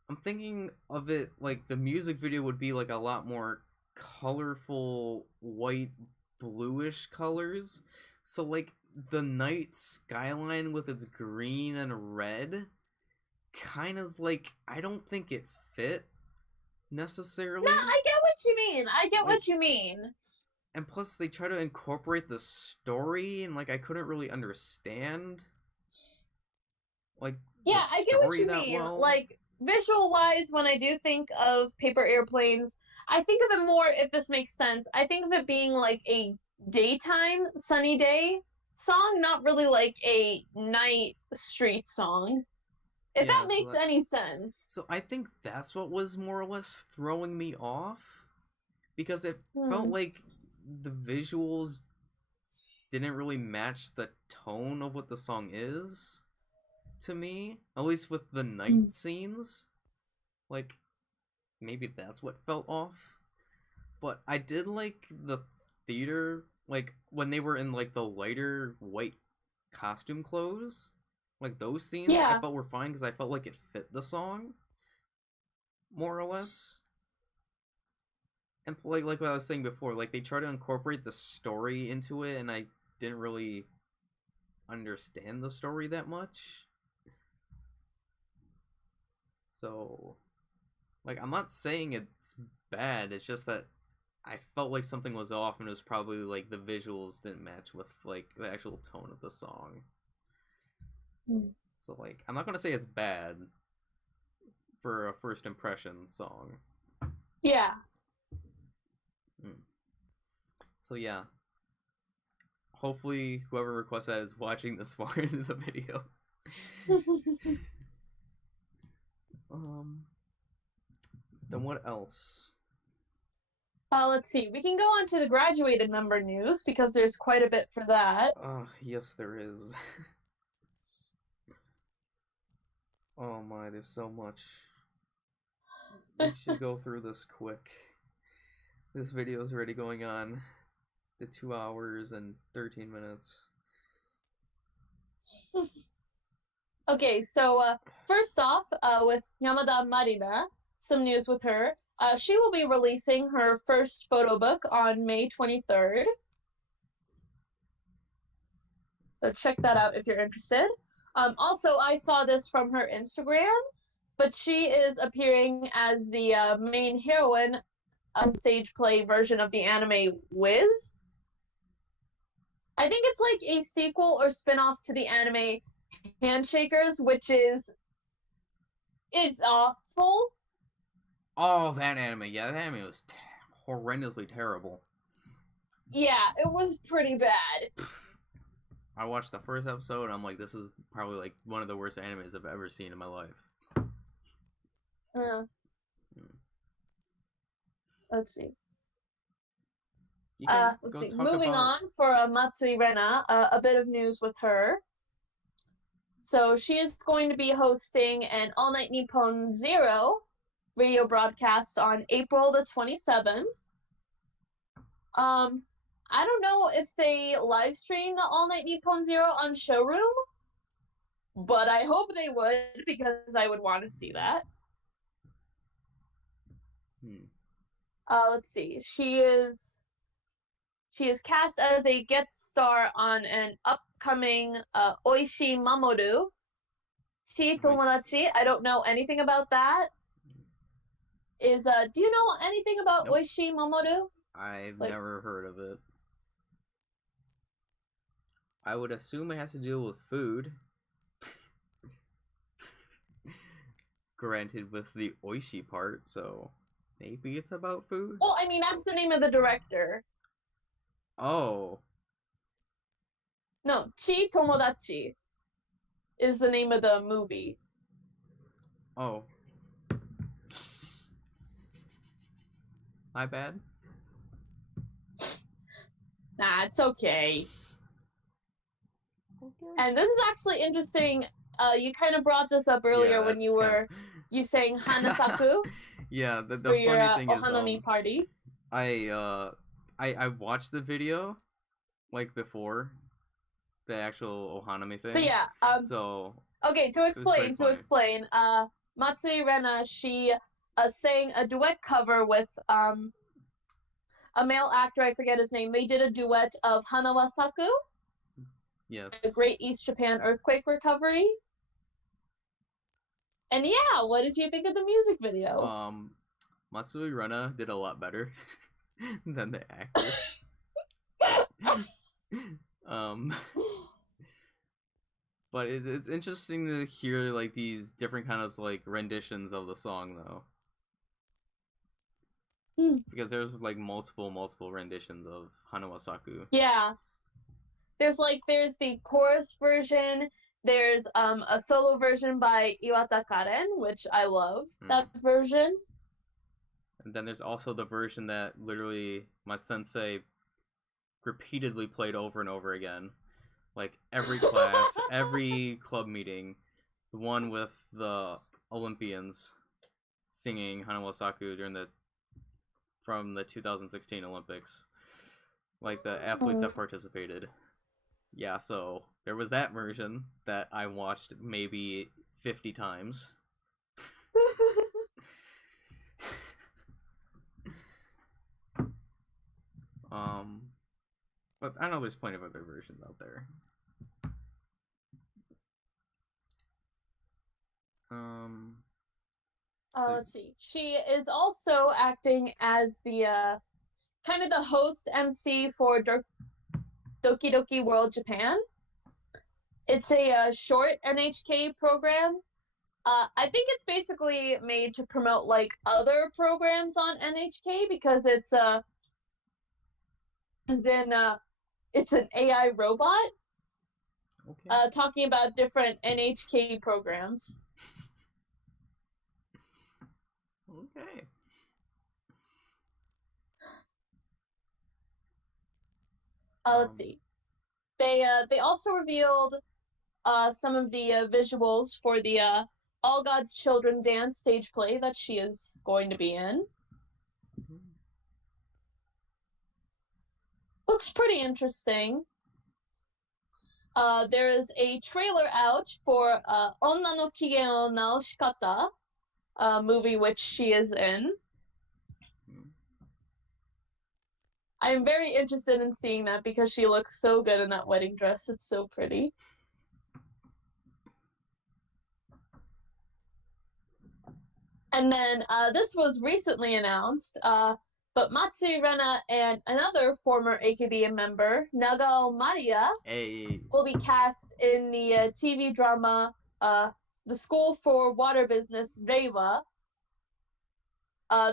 I'm thinking of it like the music video would be like a lot more colorful white bluish colors. So like the night skyline with its green and red kind of like I don't think it fit necessarily. No, I get what you mean. I get what you mean. And plus they try to incorporate the story and like I couldn't really understand like yeah, I get what you mean. well. Like visual wise, when I do think of paper airplanes, I think of it more, if this makes sense, I think of it being like a daytime sunny day song, not really like a night street song. If that makes any sense. So I think that's what was more or less throwing me off. Because it felt like the visuals didn't really match the tone of what the song is to me. At least with the night scenes. Like, maybe that's what felt off. But I did like the theater, like, when they were in, like, the lighter white costume clothes. Like, those scenes I felt were fine because I felt like it fit the song. More or less. And like what I was saying before, like, they try to incorporate the story into it, and I didn't really understand the story that much. So, like, I'm not saying it's bad, it's just that I felt like something was off, and it was probably, like, the visuals didn't match with, like, the actual tone of the song. So, like, I'm not gonna say it's bad for a first impression song. Yeah. So, yeah. Hopefully, whoever requested that is watching this far into the video. Then what else? Let's see. We can go on to the graduated member news, because there's quite a bit for that. Yes, there is. Oh my, there's so much. We should go through this quick. This video is already going on to 2 hours and 13 minutes. Okay, so first off, with Yamada Marina, some news with her. She will be releasing her first photo book on May 23rd. So check that out if you're interested. Also, I saw this from her Instagram, but she is appearing as the main heroine of the stage play version of the anime Wiz. I think it's like a sequel or spin-off to the anime Handshakers, which is awful. Oh, that anime. Yeah, that anime was horrendously terrible. Yeah, it was pretty bad. I watched the first episode, and I'm like, this is probably like one of the worst animes I've ever seen in my life. Let's see. Let's see. Moving on for Matsui Rena, a bit of news with her. So she is going to be hosting an All Night Nippon Zero radio broadcast on April the 27th. I don't know if they live stream the All Night Nippon Zero on Showroom, but I hope they would, because I would want to see that. Let's see. She is cast as a guest star on an upcoming Oishii Mamoru Chi Tomodachi. I don't know anything about that. is do you know anything about Nope. Oishi Mamoru? I've Like- never heard of it. I would assume it has to deal with food. Granted, with the oishi part, so maybe it's about food? Well, I mean, that's the name of the director. Oh. No, Chi Tomodachi is the name of the movie. Oh. My bad? Nah, it's okay. Okay. And this is actually interesting. You kind of brought this up earlier when you were you saying Hanasaku Yeah, the for your funny thing Ohanami is, party. I watched the video like before the actual Ohanami thing. So yeah, So okay, to explain, funny. Matsui Rena, she sang a duet cover with a male actor, I forget his name. They did a duet of Hanawasaku, Yes. the Great East Japan Earthquake Recovery. And yeah, what did you think of the music video? Matsui Rena did a lot better than the actor. But it's interesting to hear like these different kind of like renditions of the song though. Because there's like multiple renditions of Hanawasaku. Yeah. There's the chorus version, there's a solo version by Iwata Karen, which I love that version. And then there's also the version that literally my sensei repeatedly played over and over again. Like every class, every club meeting, the one with the Olympians singing Hanawasaku from the 2016 Olympics. Like the athletes that participated. Yeah, so there was that version that I watched maybe 50 times. But I know there's plenty of other versions out there. Let's see. She is also acting as the kind of the host MC for Doki Doki World Japan. It's a short NHK program. I think it's basically made to promote like other programs on NHK because it's and then it's an AI robot talking about different NHK programs. Okay. Let's see. They also revealed some of the visuals for the All God's Children dance stage play that she is going to be in. Looks pretty interesting. There is a trailer out for Onna no Kigen o Naoshikata, movie which she is in. I'm very interested in seeing that because she looks so good in that wedding dress. It's so pretty. And then this was recently announced, but Matsui Rena and another former AKB member, Nagao Maria, will be cast in the TV drama The School for Water Business Reiwa.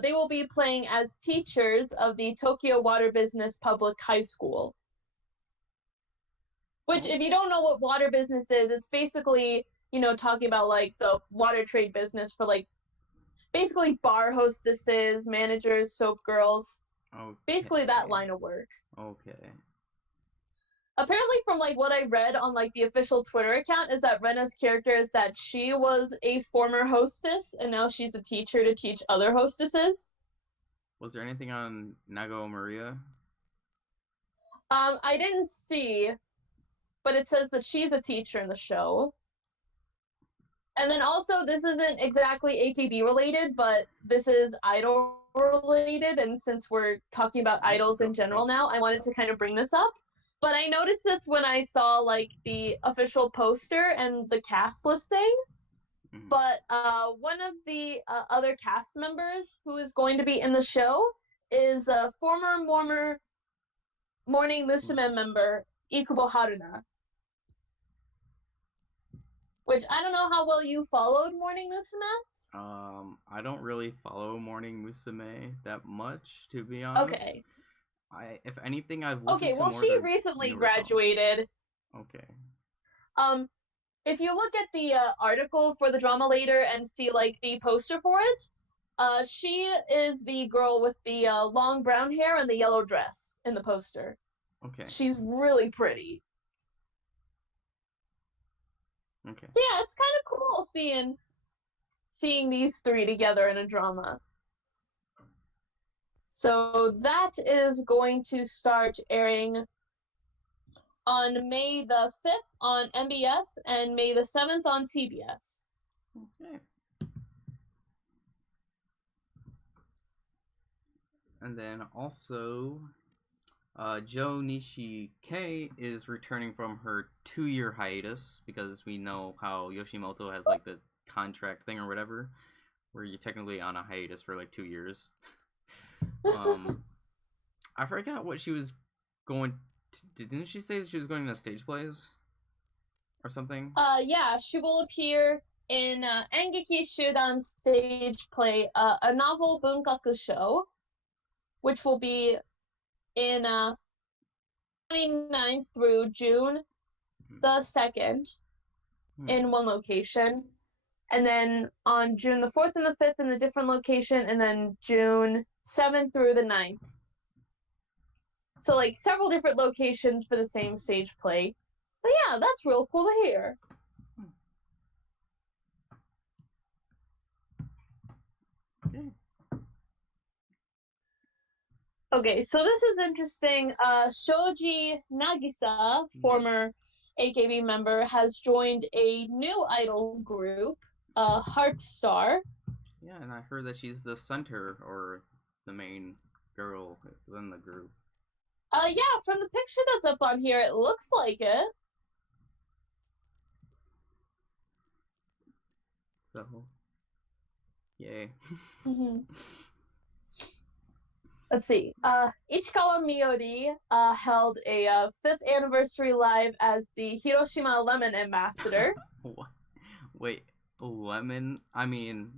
They will be playing as teachers of the Tokyo Water Business Public High School. Which, if you don't know what water business is, it's basically, talking about like the water trade business for like basically bar hostesses, managers, soap girls. Okay. Basically that line of work. Okay. Apparently from like what I read on like the official Twitter account is that Rena's character is that she was a former hostess and now she's a teacher to teach other hostesses. Was there anything on Nagao Maria? I didn't see, but it says that she's a teacher in the show. And then also, this isn't exactly AKB related, but this is idol related, and since we're talking about idols in general now, I wanted to kind of bring this up. But I noticed this when I saw, like, the official poster and the cast listing. but one of the other cast members who is going to be in the show is a former Morning Musume member, Ikubo Haruna. Which, I don't know how well you followed Morning Musume. I don't really follow Morning Musume that much, to be honest. Okay. If anything, I've listened to well, more she their recently newer graduated. Songs. Okay. If you look at the article for the drama later and see, like, the poster for it, she is the girl with the long brown hair and the yellow dress in the poster. Okay. She's really pretty. Okay. So yeah, it's kind of cool seeing these three together in a drama. So that is going to start airing on May the 5th on MBS and May the 7th on TBS. Okay. And then also, Jo Nishike is returning from her 2-year hiatus, because we know how Yoshimoto has like the contract thing or whatever, where you're technically on a hiatus for like 2 years. I forgot what she was going to, didn't she say that she was going to stage plays or something? Yeah, she will appear in NGT48's stage play, a novel bunkaku show, which will be in 29th through June the 2nd in one location, and then on June the 4th and the 5th in a different location, and then June 7th through the 9th. So, like, several different locations for the same stage play. But yeah, that's real cool to hear. Okay. Okay, so this is interesting. Shoji Nagisa, former AKB member, has joined a new idol group, Heart Star. Yeah, and I heard that she's the center or the main girl in the group. Yeah, from the picture that's up on here, it looks like it. So, yay. Let's see. Ichikawa Miyori held a 5th anniversary live as the Hiroshima Lemon ambassador. What? Wait, lemon? I mean...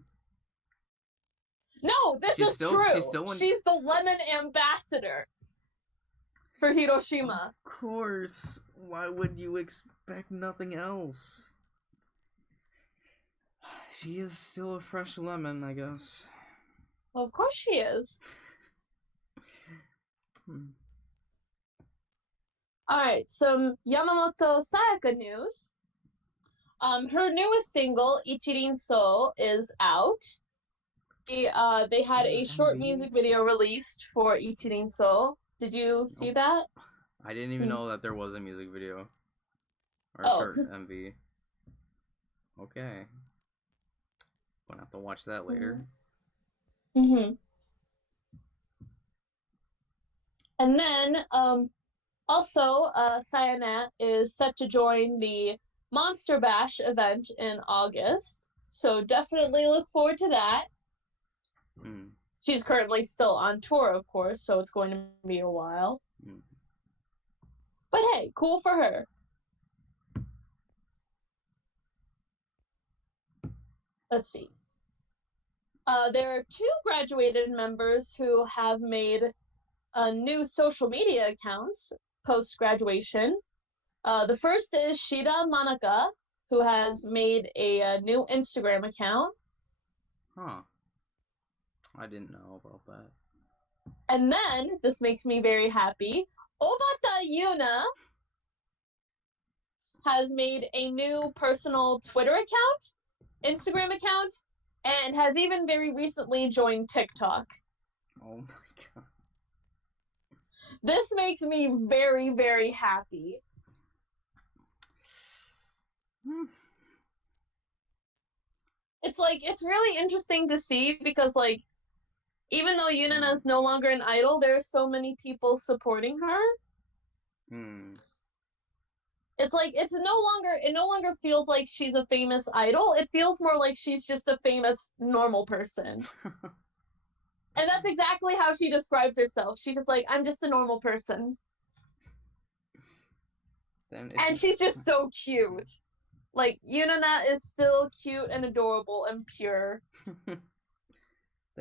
No, this is true. She's the lemon ambassador for Hiroshima. Of course. Why would you expect nothing else? She is still a fresh lemon, I guess. Well, of course she is. Alright, some Yamamoto Sayaka news. Her newest single, Ichirin So, is out. They had a short music video released for Ichirin So. Did you see that? I didn't even know that there was a music video. Or a short MV. Okay. Gonna have to watch that later. And then, also, Cyanat is set to join the Monster Bash event in August. So definitely look forward to that. She's currently still on tour, of course, so it's going to be a while. But hey, cool for her. Let's see. There are 2 graduated members who have made new social media accounts post-graduation. The first is Shida Manaka, who has made a new Instagram account. Huh. I didn't know about that. And then, this makes me very happy, Obata Yuna has made a new personal Twitter account, Instagram account, and has even very recently joined TikTok. Oh my god. This makes me very, very happy. It's like, it's really interesting to see because, like, even though Yuna is no longer an idol, there are so many people supporting her. It's like it no longer feels like she's a famous idol. It feels more like she's just a famous normal person. And that's exactly how she describes herself. She's just like, I'm just a normal person. And she's just so cute. Like, Yunana is still cute and adorable and pure.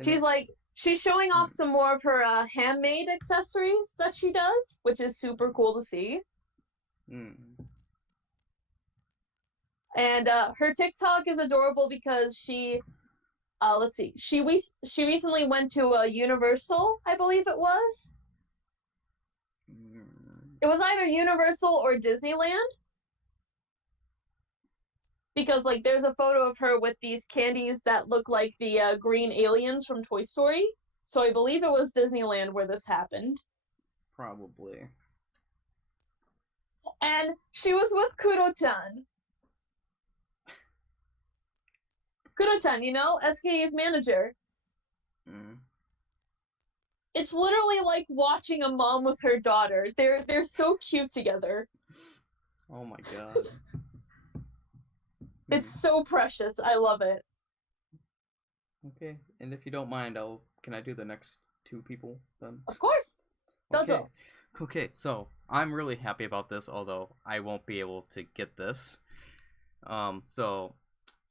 She's showing off some more of her handmade accessories that she does, which is super cool to see. And her TikTok is adorable because she recently went to a Universal, I believe it was. It was either Universal or Disneyland. Because, like, there's a photo of her with these candies that look like the green aliens from Toy Story. So I believe it was Disneyland where this happened. Probably. And she was with Kuro-chan. Kuro-chan, you know, SKE's manager. It's literally like watching a mom with her daughter. They're so cute together. Oh my god. It's so precious. I love it. Okay, and if you don't mind, can I do the next two people then? Of course. Dozo. Okay, so I'm really happy about this, although I won't be able to get this. So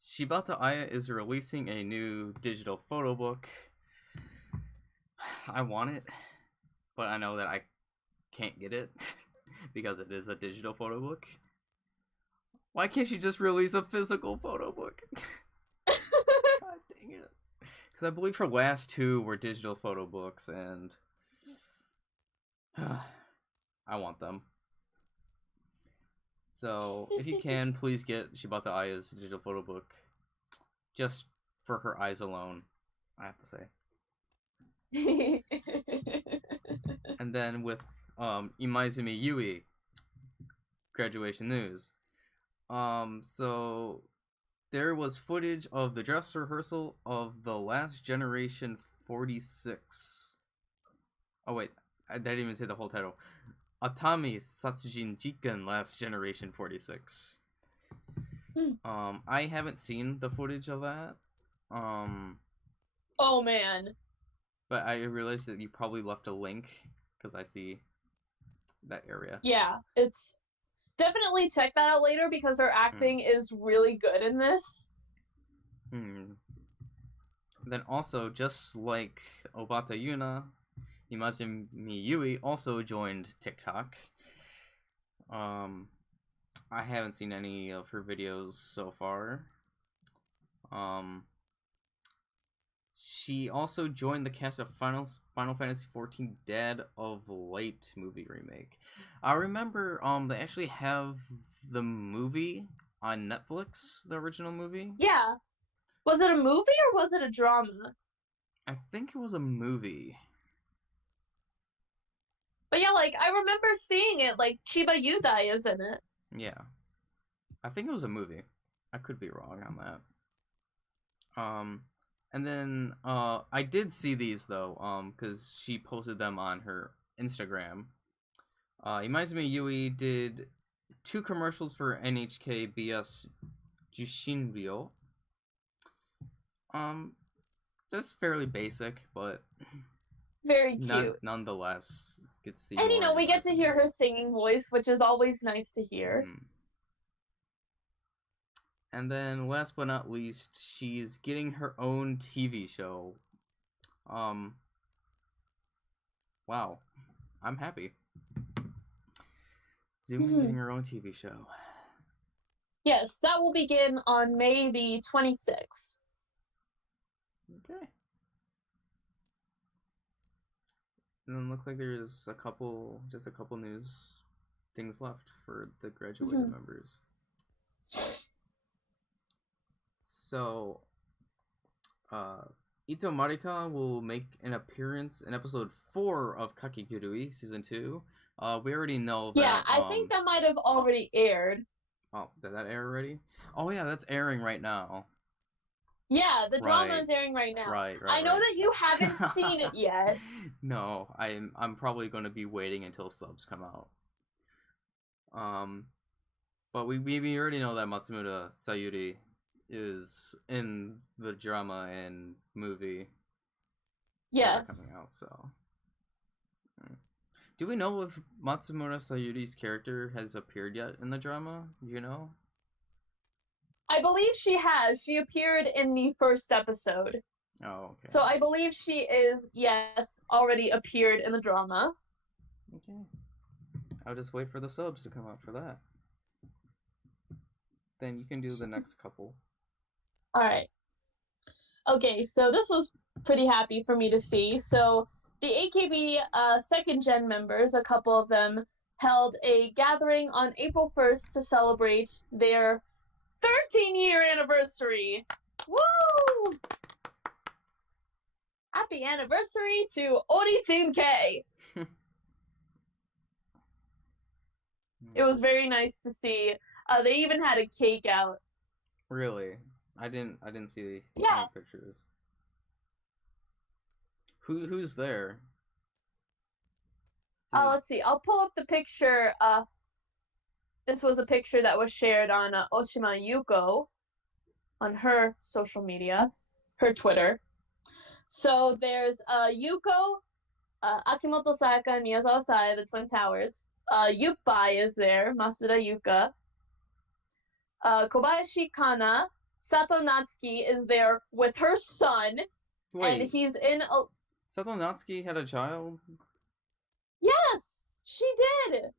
Shibata Aya is releasing a new digital photo book. I want it, but I know that I can't get it because it is a digital photo book. Why can't she just release a physical photo book? God dang it. Because I believe her last two were digital photo books, and I want them. So, if you can, please get Shibata Aya's digital photo book. Just for her eyes alone, I have to say. And then with Imaizumi Yui, graduation news. So there was footage of the dress rehearsal of the Last Generation 46. Oh wait, I didn't even say the whole title. Atami Satsujin Jiken Last Generation 46. I haven't seen the footage of that. Oh man. But I realized that you probably left a link because I see that area. Yeah, it's definitely check that out later because her acting is really good in this. Then also, just like Obata Yuna, Imaizumi Yui also joined TikTok. I haven't seen any of her videos so far. She also joined the cast of Final Fantasy XIV Dead of Light movie remake. I remember they actually have the movie on Netflix, the original movie. Yeah. Was it a movie or was it a drama? I think it was a movie. But yeah, like, I remember seeing it, like, Chiba Yudai is in it. Yeah. I think it was a movie. I could be wrong on that. And then, I did see these, though, because she posted them on her Instagram. Imaizumi Yui did 2 commercials for NHK BS Jushinryo. Just fairly basic, but very cute. Nonetheless, get to see. And you know, we get to hear her singing voice, which is always nice to hear. And then, last but not least, she's getting her own TV show. Wow, I'm happy. Zumi getting her own TV show. Yes, that will begin on May the 26th. Okay. And then looks like there's just a couple news things left for the graduated members. So, Ito Marika will make an appearance in episode 4 of Kakigurui season 2. We already know that. Yeah, I think that might have already aired. Oh, did that air already? Oh yeah, that's airing right now. Yeah, the drama is airing right now. Right. I know that you haven't seen it yet. No, I'm probably going to be waiting until subs come out. But we already know that Matsumura Sayuri is in the drama and movie that are coming Yes. out, so. Do we know if Matsumura Sayuri's character has appeared yet in the drama? Do you know? I believe she has. She appeared in the first episode. Oh, okay. So I believe she is, yes, already appeared in the drama. Okay. I'll just wait for the subs to come out for that. Then you can do the next couple. Alright. Okay, so this was pretty happy for me to see. So the AKB second gen members, a couple of them, held a gathering on April 1st to celebrate their 13-year anniversary. Woo! Happy anniversary to Ori Team K. It was very nice to see. They even had a cake out. Really? I didn't see Yeah. any pictures. Who's there? Let's see. I'll pull up the picture. This was a picture that was shared on Oshima Yuko on her social media, her Twitter. So there's Yuko, Akimoto Sayaka, and Miyazawa Sai, the Twin Towers. Yuppai is there, Masuda Yuka. Kobayashi Kana, Sato Natsuki is there with her son. Wait, and he's in a... Sato Natsuki had a child? Yes, she did.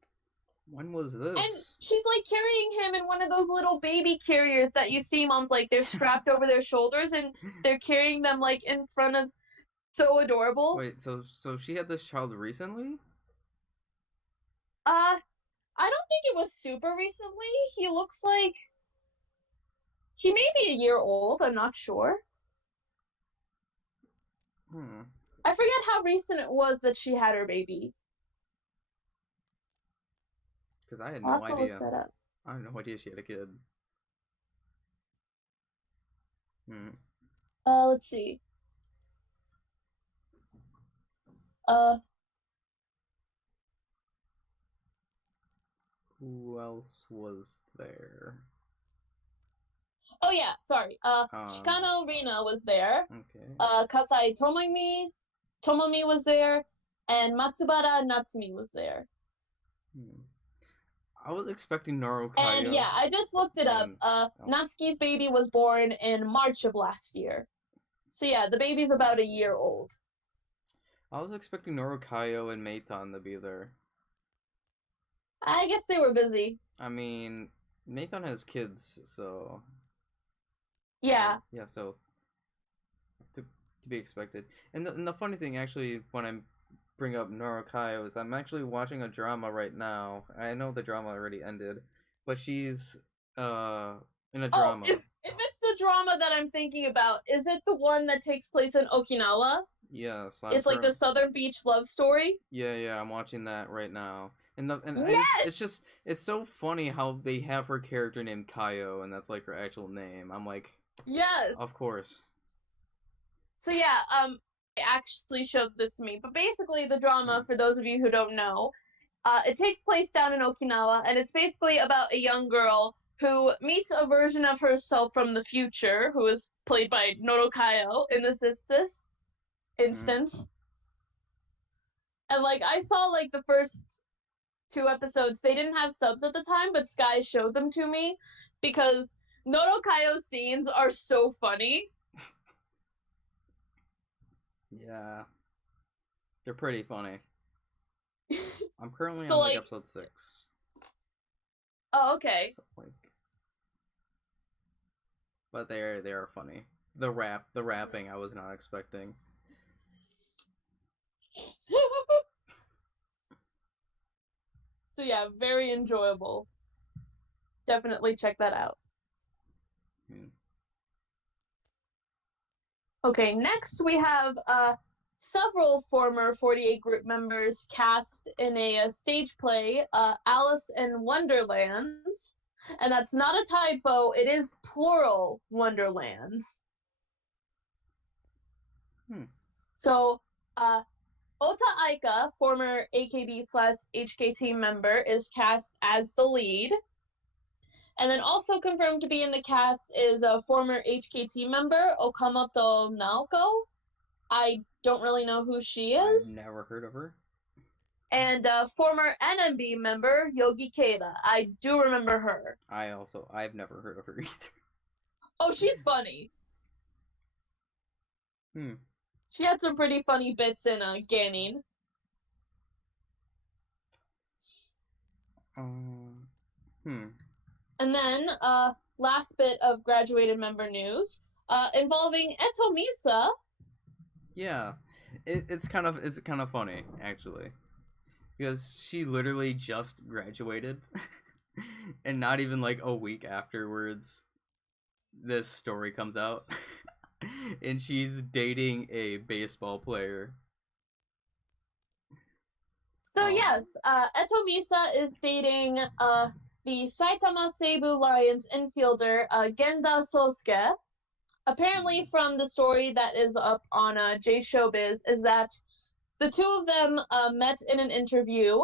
When was this? And she's like carrying him in one of those little baby carriers that you see moms like they're strapped over their shoulders and they're carrying them like in front of. So adorable. Wait, so she had this child recently? I don't think it was super recently. He looks like he may be a year old. I'm not sure. I forget how recent it was that she had her baby. Because I had no idea. Look that up. I had no idea she had a kid. Let's see. Who else was there? Oh yeah, sorry. Shikano Rina was there. Okay. Kasai Tomomi was there, and Matsubara Natsumi was there. I was expecting Noro Kayo. And yeah, I just looked it up. Natsuki's baby was born in March of last year. So yeah, the baby's about a year old. I was expecting Noro Kayo and Meitan to be there. I guess they were busy. I mean, Meitan has kids, so... Yeah. Yeah, so... To be expected. And the funny thing, actually, when I bring up Noro Kayo, is I'm actually watching a drama right now. I know the drama already ended, but she's in a drama. Oh, if it's the drama that I'm thinking about, is it the one that takes place in Okinawa? Yes. It's like the Southern Beach love story? Yeah, I'm watching that right now. And Yes! it's so funny how they have her character named Kayo, and that's like her actual name. I'm like, yes, of course. So yeah, they actually showed this to me. But basically, the drama, for those of you who don't know, it takes place down in Okinawa, and it's basically about a young girl who meets a version of herself from the future, who is played by Noro Kayo in this instance. And like, I saw like the first 2 episodes. They didn't have subs at the time, but Sky showed them to me because Noro Kayo's scenes are so funny. Yeah. They're pretty funny. I'm currently So, on like, episode 6. Oh, okay. So, but they are funny. The rapping I was not expecting. So yeah, very enjoyable. Definitely check that out. Okay, next we have several former 48 group members cast in a stage play, Alice in Wonderlands. And that's not a typo, it is plural Wonderlands. So, Ota Aika, former AKB/HKT member, is cast as the lead. And then also confirmed to be in the cast is a former HKT member, Okamoto Naoko. I don't really know who she is. I've never heard of her. And former NMB member, Yogi Keita. I do remember her. I've never heard of her either. Oh, she's funny. She had some pretty funny bits in Ganin. And then, last bit of graduated member news, involving Eto Misa. Yeah, it's kind of funny actually, because she literally just graduated, and not even like a week afterwards, this story comes out, and she's dating a baseball player. So yes, Eto Misa is dating the Saitama Seibu Lions infielder Genda Sosuke. Apparently, from the story that is up on J Showbiz, is that the two of them met in an interview,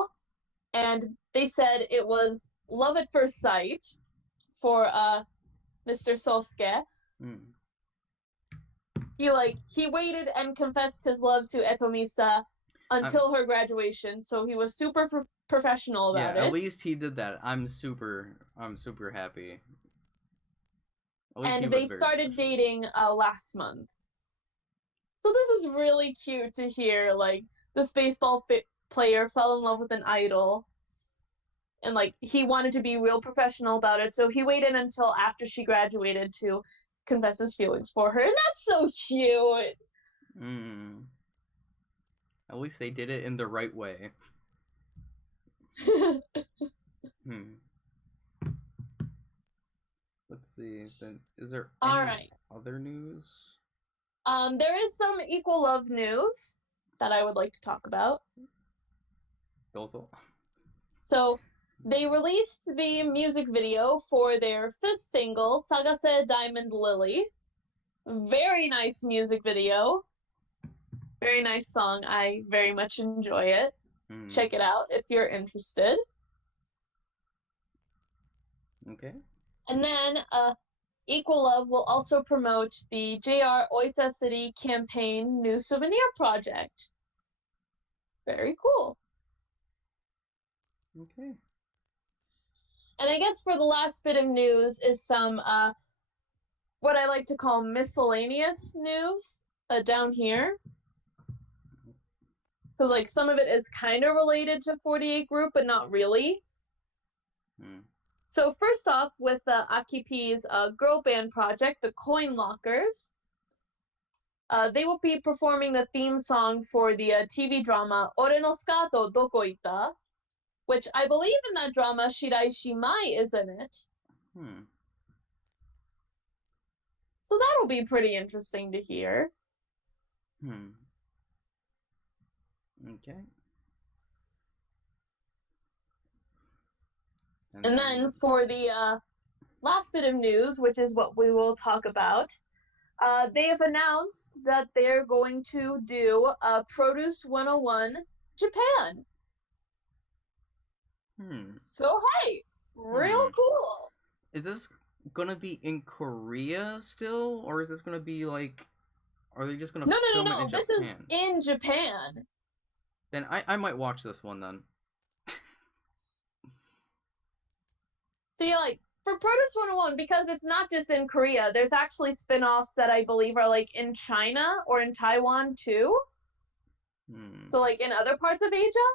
and they said it was love at first sight for Mr. Sosuke. He waited and confessed his love to Eto Misa until her graduation, so he was super professional about it. Yeah, at least he did that. I'm super happy. And they started dating last month. So this is really cute to hear, like, this baseball player fell in love with an idol. And, like, he wanted to be real professional about it, so he waited until after she graduated to confess his feelings for her. And that's so cute! At least they did it in the right way. Let's see. Then is there any other news? There is some Equal Love news that I would like to talk about. Also. So, they released the music video for their 5th single, Sagase Diamond Lily. Very nice music video. Very nice song. I very much enjoy it. Check it out if you're interested. Okay. And then, Equal Love will also promote the JR Oita City campaign new souvenir project. Very cool. Okay. And I guess for the last bit of news is some, what I like to call miscellaneous news, down here. Because, like, some of it is kind of related to 48 Group, but not really. So first off, with Akipi's girl band project, the Coin Lockers, they will be performing the theme song for the TV drama Ore no Skato Doko Ita, which I believe in that drama Shirai Shimai is in it. So that'll be pretty interesting to hear. Okay. And then for the last bit of news, which is what we will talk about, they have announced that they're going to do Produce 101 Japan. So hey, real cool. Is this gonna be in Korea still, or is this gonna be like, are they just gonna film it in Japan? This is in Japan. Then I might watch this one then. So yeah, like, for Produce 101, because it's not just in Korea, there's actually spin-offs that I believe are, like, in China or in Taiwan, too. So, like, in other parts of Asia.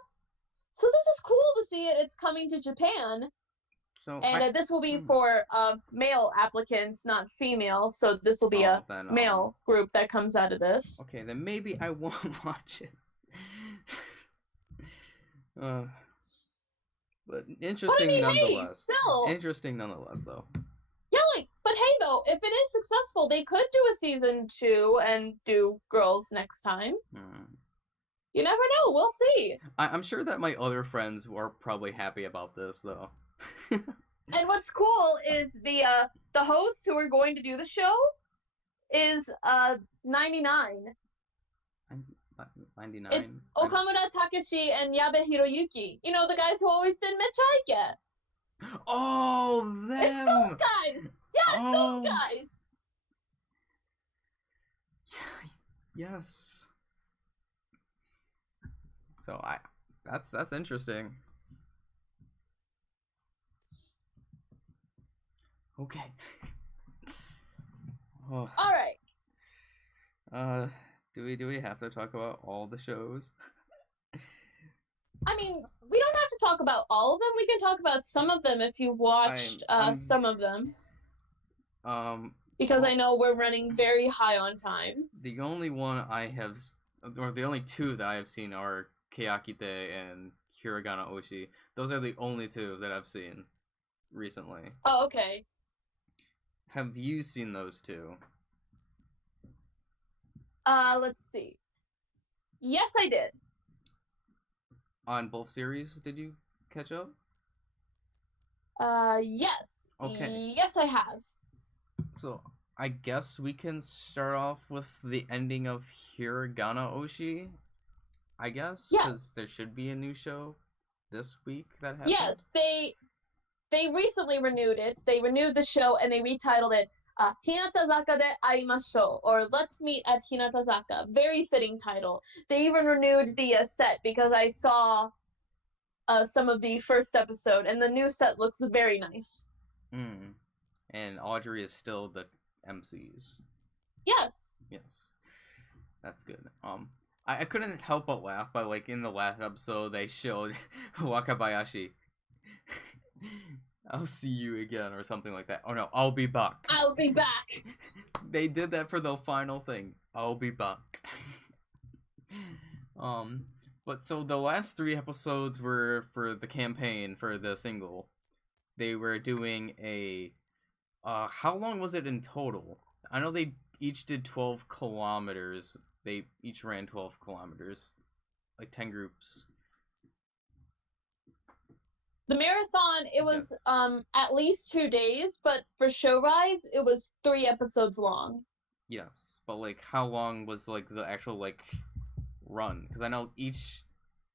So this is cool to see it. It's coming to Japan. So and this will be for male applicants, not female. So this will be a male group that comes out of this. Okay, then maybe I won't watch it. But interesting nonetheless. Hey, still. Interesting nonetheless, though. Yeah, like, but hey, though, if it is successful, they could do a season 2 and do girls next time. You never know. We'll see. I'm sure that my other friends are probably happy about this, though. And what's cool is the hosts who are going to do the show is 99. 99. It's Okamura Takeshi and Yabe Hiroyuki. You know, the guys who always did Michaike. Oh, It's those them! guys! Yes, Oh. those guys! Yes. So that's interesting. Okay. Oh. Alright. Do we have to talk about all the shows? I mean, we don't have to talk about all of them. We can talk about some of them if you've watched some of them. Because I know we're running very high on time. The only one I have, or the only two that I have seen are Kayakite and Hiragana Oshi. Those are the only two that I've seen recently. Oh, okay. Have you seen those two? Let's see. Yes, I did. On both series, did you catch up? Yes. Okay. Yes, I have. So, I guess we can start off with the ending of Hiragana Oshi, I guess? Yes. Because there should be a new show this week that happened. Yes, they recently renewed it. They renewed the show and they retitled it Hinatazaka de Aimashou, or Let's Meet at Hinatazaka. Very fitting title. They even renewed the set because I saw some of the first episode, and the new set looks very nice. And Audrey is still the MCs. Yes. Yes. That's good. I couldn't help but laugh by, like, in the last episode they showed Wakabayashi. I'll see you again, or something like that. Oh no, I'll be back. I'll be back. They did that for the final thing. I'll be back. But so the last 3 episodes were for the campaign for the single. They were doing a how long was it in total? I know they each did 12 kilometers. They each ran 12 kilometers. Like 10 groups. The marathon, it was at least 2 days, but for show rise, it was 3 episodes long. Yes, but like how long was like the actual like run? Because I know each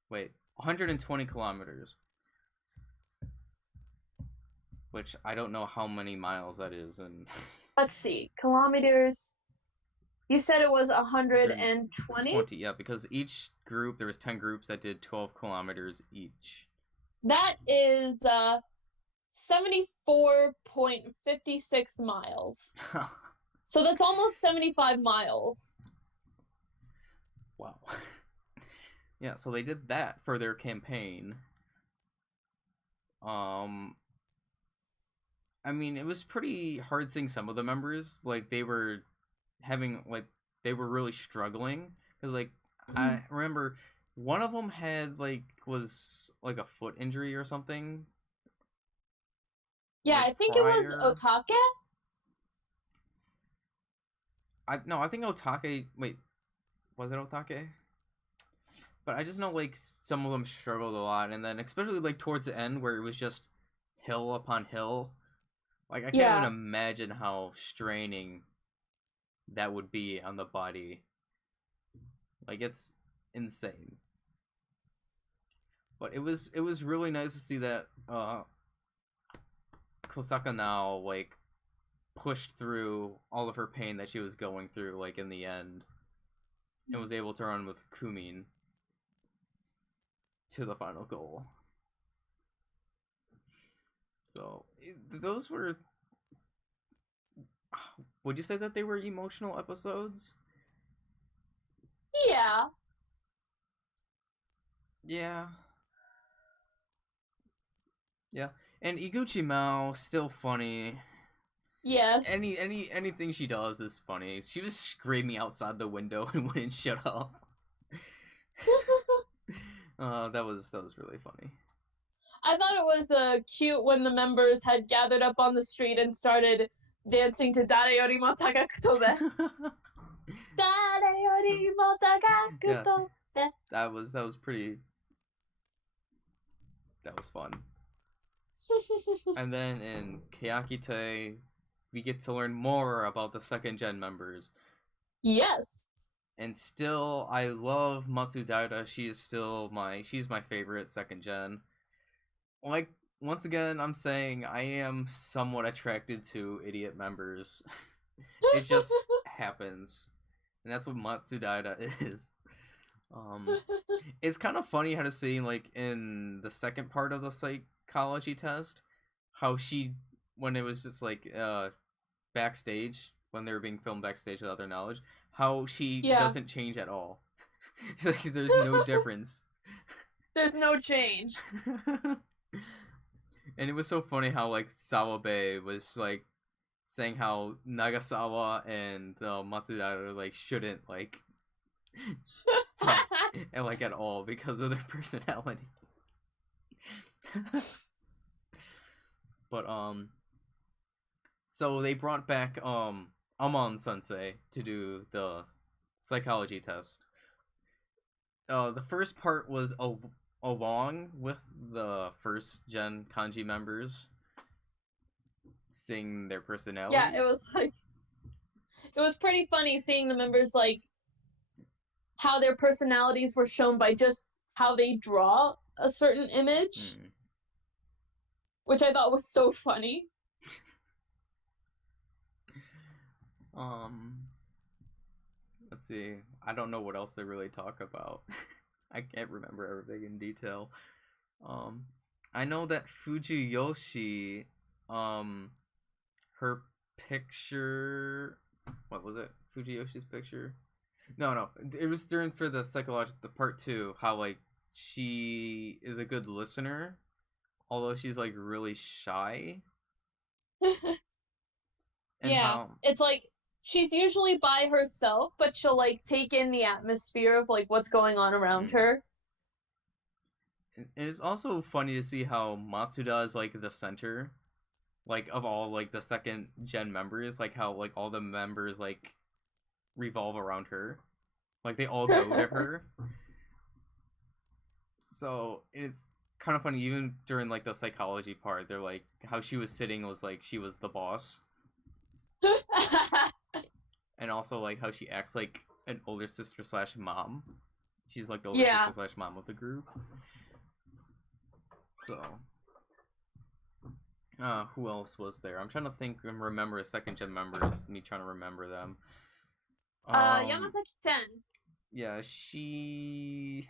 120 kilometers, which I don't know how many miles that is. And let's see, kilometers. You said it was 120? Yeah, because each group, there was 10 groups that did 12 kilometers each. That is 74.56 miles. So that's almost 75 miles. Wow. Yeah, so they did that for their campaign. I mean, it was pretty hard seeing some of the members. Like, they were having, like, they were really struggling. Because, like, I remember one of them had, like, was, like, a foot injury or something. Yeah, like, I think it was Otake. I think Otake, wait, was it Otake? But I just know, like, some of them struggled a lot, and then especially, like, towards the end where it was just hill upon hill. Like, I can't even imagine how straining that would be on the body. Like, it's insane. But it was really nice to see that Kosaka now, like, pushed through all of her pain that she was going through, like, in the end, and was able to run with Kumin to the final goal. So, those were... Would you say that they were emotional episodes? Yeah. Yeah. Yeah. And Iguchi Mao, still funny. Yes. Anything she does is funny. She was screaming outside the window and wouldn't shut up. That was really funny. I thought it was cute when the members had gathered up on the street and started dancing to Dare Yorimo Takaku Tobe. Dare Yorimo Takaku Tobe. That was pretty. That was fun. And then in Kayakite, we get to learn more about the second gen members. Yes. And still, I love Matsudaira. She's my favorite second gen. Like once again, I'm saying I am somewhat attracted to idiot members. It just happens, and that's what Matsudaira is. It's kind of funny how to see, like, in the second part of the psychology test, how she, when it was just like backstage, when they were being filmed backstage without their knowledge, how she doesn't change at all. Like, there's no difference. There's no change. And it was so funny how, like, Sawabe was, like, saying how Nagasawa and Matsudaira, like, shouldn't, like, talk and, like, at all because of their personality. But, so they brought back, Amon-sensei to do the psychology test. The first part was along with the first gen kanji members seeing their personality. Yeah, it was pretty funny seeing the members, like, how their personalities were shown by just how they draw a certain image, which I thought was so funny. Let's see. I don't know what else they really talk about. I can't remember everything in detail. I know that Fujiyoshi, her picture, what was it? Fujiyoshi's picture? No, it was for the psychological, the part 2, how, like, she is a good listener, although she's, like, really shy. Yeah, it's like, she's usually by herself, but she'll, like, take in the atmosphere of, like, what's going on around her. And it's also funny to see how Matsuda is, like, the center, like, of all, like, the second gen members, like, how, like, all the members, like, revolve around her. Like, they all go to her. So, it's kind of funny, even during, like, the psychology part, they're, like, how she was sitting was, like, she was the boss. And also, like, how she acts like an older sister / mom. She's, like, the older sister / mom of the group. So, who else was there? I'm trying to think and remember a second gen members. Me trying to remember them. Yamasaki-ten. Yeah, she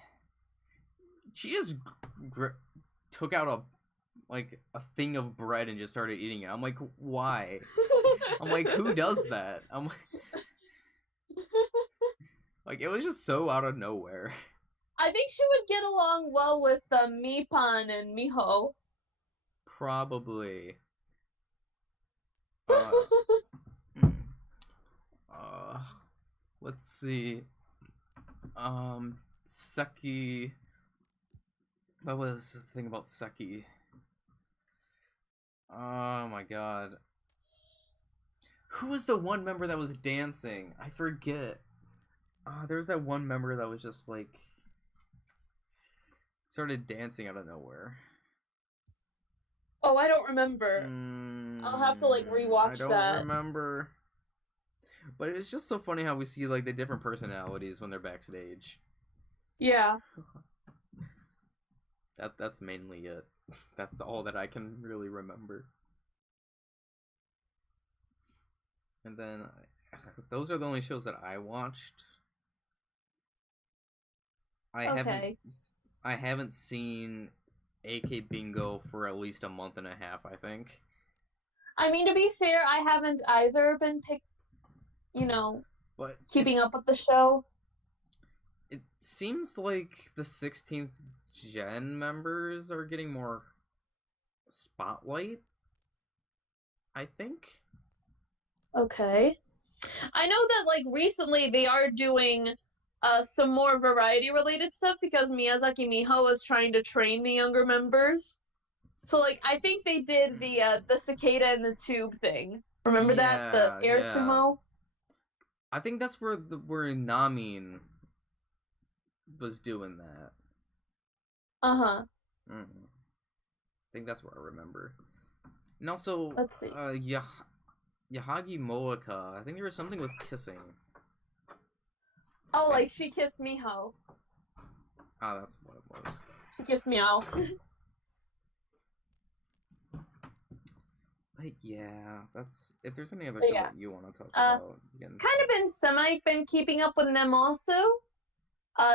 just took out a thing of bread and just started eating it. I'm like, why? I'm like, who does that? I'm like, it was just so out of nowhere. I think she would get along well with Mipan and Miho. Probably. Let's see. Seki. What was the thing about Seki? Oh my god. Who was the one member that was dancing? I forget. There was that one member that was just, like, started dancing out of nowhere. Oh, I don't remember. I'll have to, like, rewatch that. I don't remember. But it's just so funny how we see, like, the different personalities when they're backstage. Yeah. That's mainly it. That's all that I can really remember. And then, those are the only shows that I watched. I haven't seen AK Bingo for at least a month and a half, I think. I mean, to be fair, I haven't either been keeping up with the show. It seems like the 16th gen members are getting more spotlight, I think. Okay. I know that, like, recently they are doing some more variety-related stuff because Miyazaki Miho is trying to train the younger members. So, like, I think they did the cicada and the tube thing. Remember that? The air sumo? I think that's where Namin was doing that. Uh-huh. I think that's where I remember. And also, let's see. Yahagi Moeka, I think there was something with kissing. Oh, like, she kissed Miho. Ah, that's what it was. She kissed Meow. Yeah, that's if there's any other But show yeah. that you want to talk Uh, about, you can... kind of been keeping up with them also.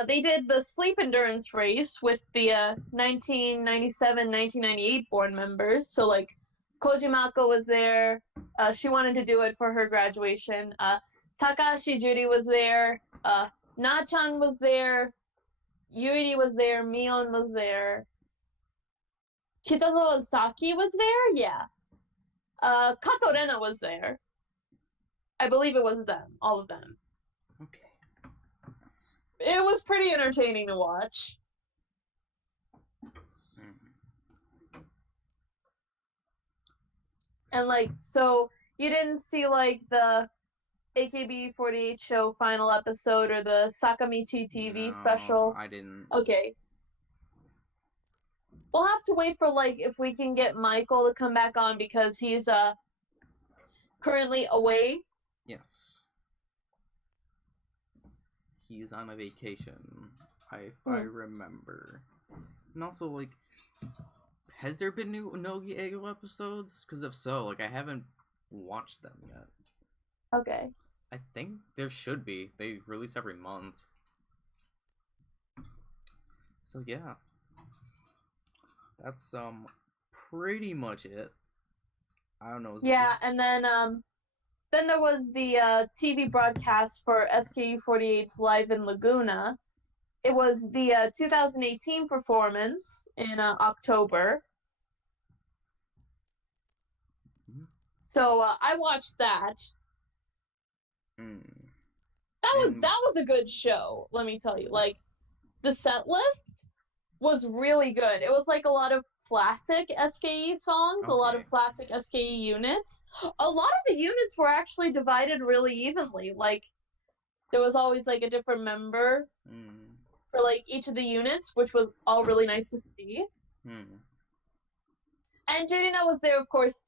They did the sleep endurance race with the 1997, 1998 born members. So like Kojimako was there. She wanted to do it for her graduation. Takashi Judy was there. Na-chan was there. Yuri was there. Mion was there. Kitazawa Saki was there. Yeah. Kato Rena was there. I believe it was them. All of them. Okay. It was pretty entertaining to watch. And like, so you didn't see like the AKB48 show final episode or the Sakamichi TV special? I didn't. Okay. We'll have to wait for like if we can get Michael to come back on because he's currently away. Yes. He's on a vacation. I remember. And also, like, has there been new Nogi Ego episodes? Because if so, like, I haven't watched them yet. Okay. I think there should be. They release every month. So yeah. That's pretty much it. I don't know. Yeah, and then there was the TV broadcast for SKE48's Live in Laguna. It was the 2018 performance in October. So I watched that. That was a good show, let me tell you. Like, the set list was really good. It was like a lot of classic SKE songs, a lot of classic SKE units. A lot of the units were actually divided really evenly. Like, there was always like a different member for like each of the units, which was all really nice to see. And Jurina was there, of course,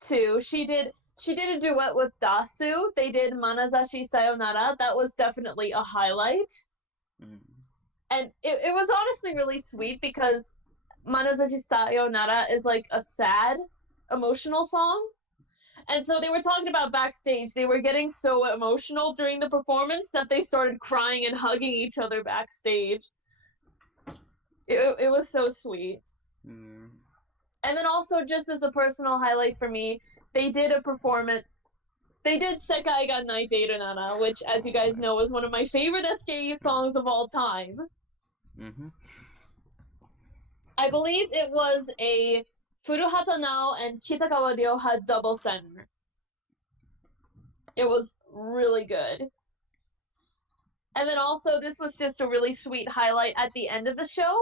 too. She did a duet with Dasu. They did Manazashi Sayonara. That was definitely a highlight. And it was honestly really sweet because Manazashi Sayonara is like a sad, emotional song. And so they were talking about backstage. They were getting so emotional during the performance that they started crying and hugging each other backstage. It was so sweet. And then also, just as a personal highlight for me, they did a performance. They did Sekai ga Naiteru Nana, which, as you guys know, is one of my favorite SKE songs of all time. I believe it was a Furuhata Nao and Kitakawa Ryoha double center. It was really good. And then also, this was just a really sweet highlight at the end of the show.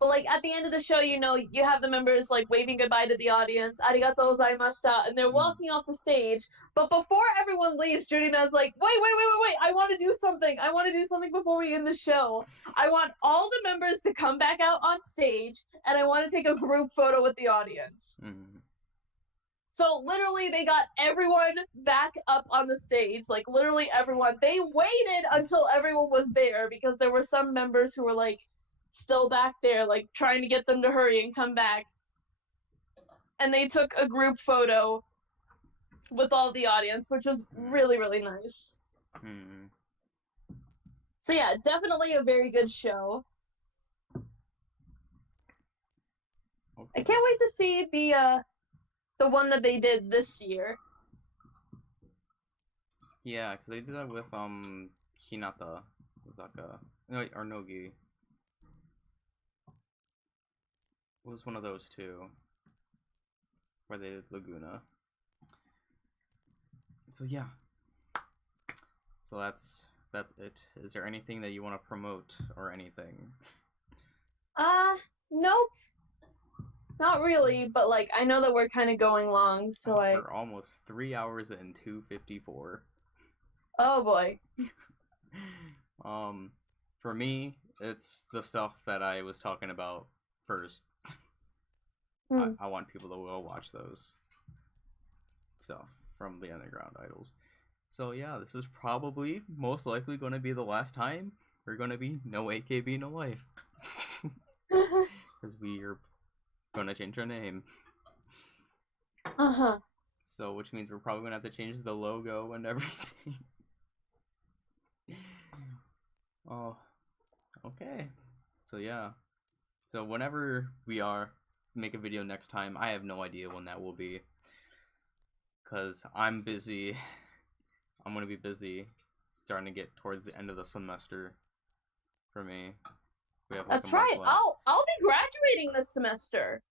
But, like, at the end of the show, you know, you have the members, like, waving goodbye to the audience, arigatou gozaimashita, and they're walking off the stage. But before everyone leaves, Jurina's like, wait, I want to do something. I want to do something before we end the show. I want all the members to come back out on stage, and I want to take a group photo with the audience. So, literally, they got everyone back up on the stage, like, literally everyone. They waited until everyone was there, because there were some members who were, like, still back there, like, trying to get them to hurry and come back. And they took a group photo with all the audience, which was really, really nice. So yeah, definitely a very good show. I can't wait to see the one that they did this year. Yeah, because they did that with Hinata, Zaka, or Nogi. It was one of those two, where they did Laguna. So yeah. So that's it. Is there anything that you want to promote or anything? Nope. Not really, but like I know that we're kind of going long, so We're almost 3 hours and 2:54. Oh boy. For me, it's the stuff that I was talking about first. I want people to go watch those stuff from the underground idols. So yeah, this is probably most likely going to be the last time we're going to be No AKB No Life. Because we are going to change our name. Uh-huh. So, which means we're probably gonna have to change the logo and everything. Oh, okay. So yeah. So whenever we make a video next time, I have no idea when that will be, cause I'm busy. I'm gonna be busy, starting to get towards the end of the semester. For me, we have like a That's month right. left. I'll be graduating this semester.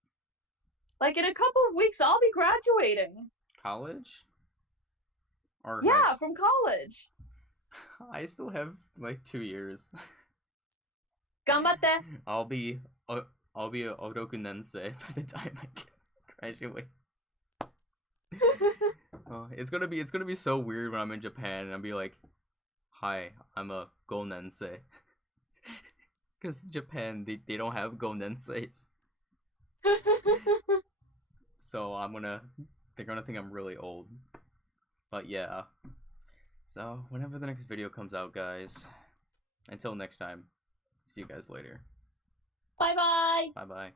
Like in a couple of weeks, I'll be graduating. College? Or Yeah, from college. I still have like 2 years. Ganbatte. I'll be a Oroku Nensei by the time I graduate. It's gonna be so weird when I'm in Japan and I'll be like, "Hi, I'm a Go Nensei," because Japan they don't have Go Nenseis, so they're gonna think I'm really old. But yeah, so whenever the next video comes out, guys, until next time, see you guys later. Bye bye. Bye bye.